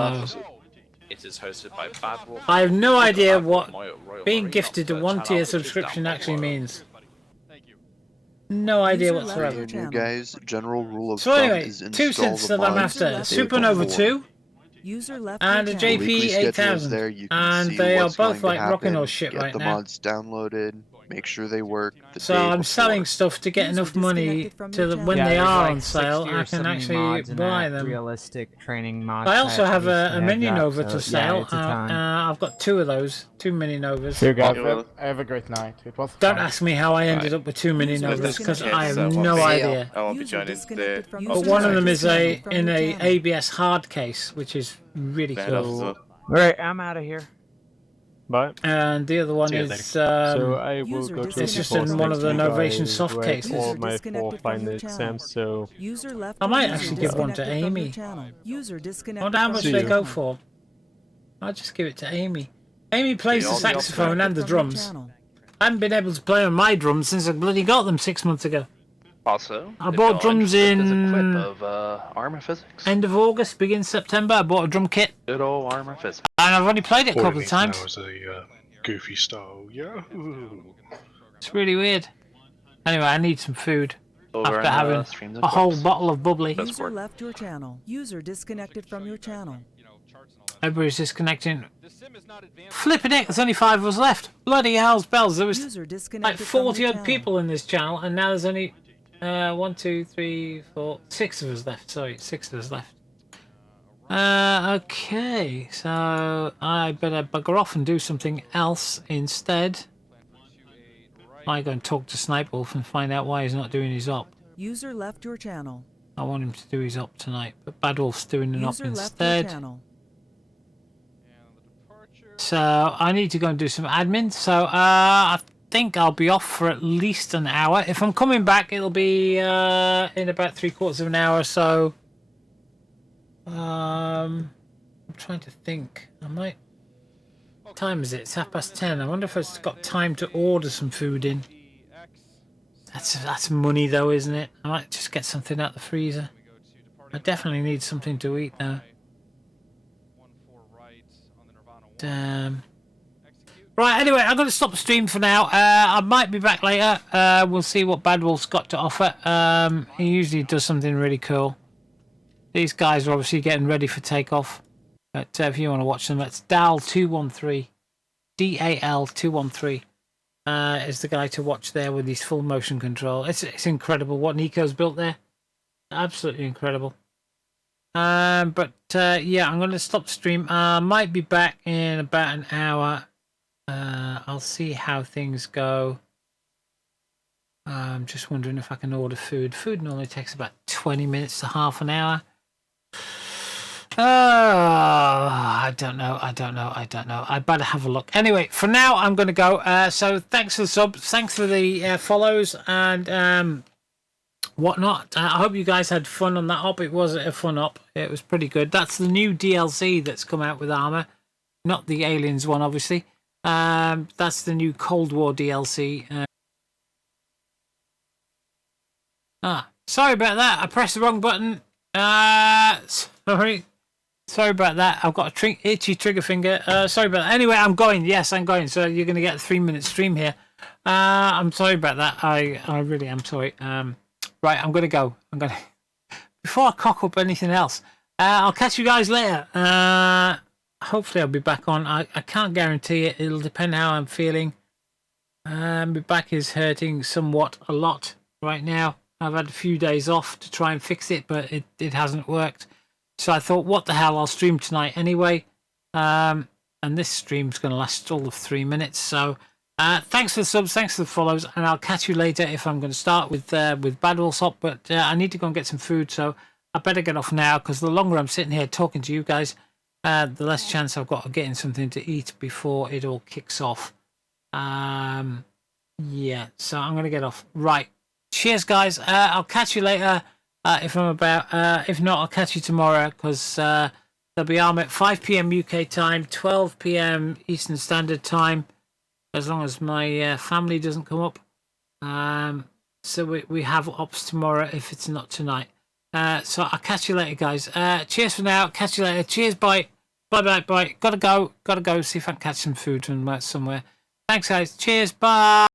It is hosted by Bad Wolf. I have no idea what Royal being Marine gifted a Op, 1 channel, tier which is subscription down actually below. means. No idea User left whatsoever. your channel. Guys, general rule of So thumb anyway, is 2 install cents the that I'm mods after. the day Supernova before. 2 User left and a your channel. Weekly schedule is JP8000. there. You can And see they are what's both going to like rocking happen, all shit get right the now. mods downloaded, make sure they work the So day I'm before. selling stuff to get enough money to the, when they are on sale, I can actually buy them. Realistic training mods. I also have a Mini up, Nova to so, yeah, sell. it's a ton. I've got 2 of those, 2 Mini Novas. So you guys have a great night. It was Don't fun. ask me how I ended up with 2 Mini Novas because I have no idea. I won't be joining today. But one of them is in a ABS hard case, which is really cool. Alright, I'm out of here. Bye. And the other one is so I will go to it's just in one of the Novation soft cases. all my 4 final exams, so User left I your might channel. actually give one to Disconnected from your Amy. channel. User I disconnected wonder how from much your they channel. go for. I'll just give it to Amy. Amy plays the User saxophone and the disconnected from your drums. channel. I haven't been able to play on my drums since I bloody got them 6 months ago. Also, I if bought y'all drums interested, in there's a clip of Armor Physics. end of August, begin September. I bought a drum kit. Good old Armor Physics. And I've already played it a couple of Now times. is a goofy style. Yahoo! It's really weird. Anyway, I need some food. Over after in, having streams a and whole clips. bottle of bubbly. User left your channel. User disconnected from your channel. Everybody's disconnecting. Flipping it, there's only 5 of us left. Bloody hell's bells. There was User like disconnected from 40 your odd channel. people in this channel, and now there's only 1, 2, 3, 4, 6 of us left. Sorry, 6 of us left. Okay, so I better bugger off and do something else instead. I go and talk to Snipe Wolf and find out why he's not doing his op. User left your channel. I want him to do his op tonight, but Bad Wolf's doing an op User left your instead. channel. So I need to go and do some admin. So I think I'll be off for at least an hour. If I'm coming back, it'll be in about 3/4 of an hour. So I'm trying to think. I might. What time is it? It's 10:30. I wonder if I've got time to order some food in. That's money though, isn't it? I might just get something out the freezer. I definitely need something to eat now. Right, anyway, I'm going to stop the stream for now. I might be back later. We'll see what Bad Wolf's got to offer. He usually does something really cool. These guys are obviously getting ready for takeoff. But if you want to watch them, that's DAL213. DAL213 is the guy to watch there with his full motion control. It's incredible what Nico's built there. Absolutely incredible. But yeah, I'm going to stop the stream. I might be back in about an hour. I'll see how things go. I'm just wondering if I can order food. Food normally takes about 20 minutes to half an hour. I don't know. I better have a look. Anyway, for now, I'm going to go. So thanks for the subs. Thanks for the follows and whatnot. I hope you guys had fun on that op. It was a fun op. It was pretty good. That's the new DLC that's come out with Armour. Not the Aliens one, obviously. That's the new Cold War DLC. Sorry about that. I pressed the wrong button. Sorry about that. I've got a itchy trigger finger. Sorry about that. Anyway, I'm going. Yes, I'm going. So you're going to get a 3-minute stream here. I'm sorry about that. I really am sorry. Right, I'm going to go. Before I cock up anything else, I'll catch you guys later. Hopefully I'll be back on. I can't guarantee it. It'll depend how I'm feeling. My back is hurting somewhat a lot right now. I've had a few days off to try and fix it, but it hasn't worked. So I thought, what the hell, I'll stream tonight anyway. And this stream's going to last all of 3 minutes. So thanks for the subs, thanks for the follows, and I'll catch you later if I'm going to start with Bad Wolf's op. But I need to go and get some food, so I better get off now, because the longer I'm sitting here talking to you guys, the less chance I've got of getting something to eat before it all kicks off. Yeah, so I'm going to get off. Right. Cheers, guys. I'll catch you later if I'm about. If not, I'll catch you tomorrow, because there'll be Arm at 5 PM UK time, 12 PM Eastern Standard Time, as long as my family doesn't come up. So we have ops tomorrow if it's not tonight. So I'll catch you later, guys. Cheers for now. Catch you later. Cheers. Bye. Bye. Gotta go. See if I can catch some food from somewhere. Thanks, guys. Cheers. Bye.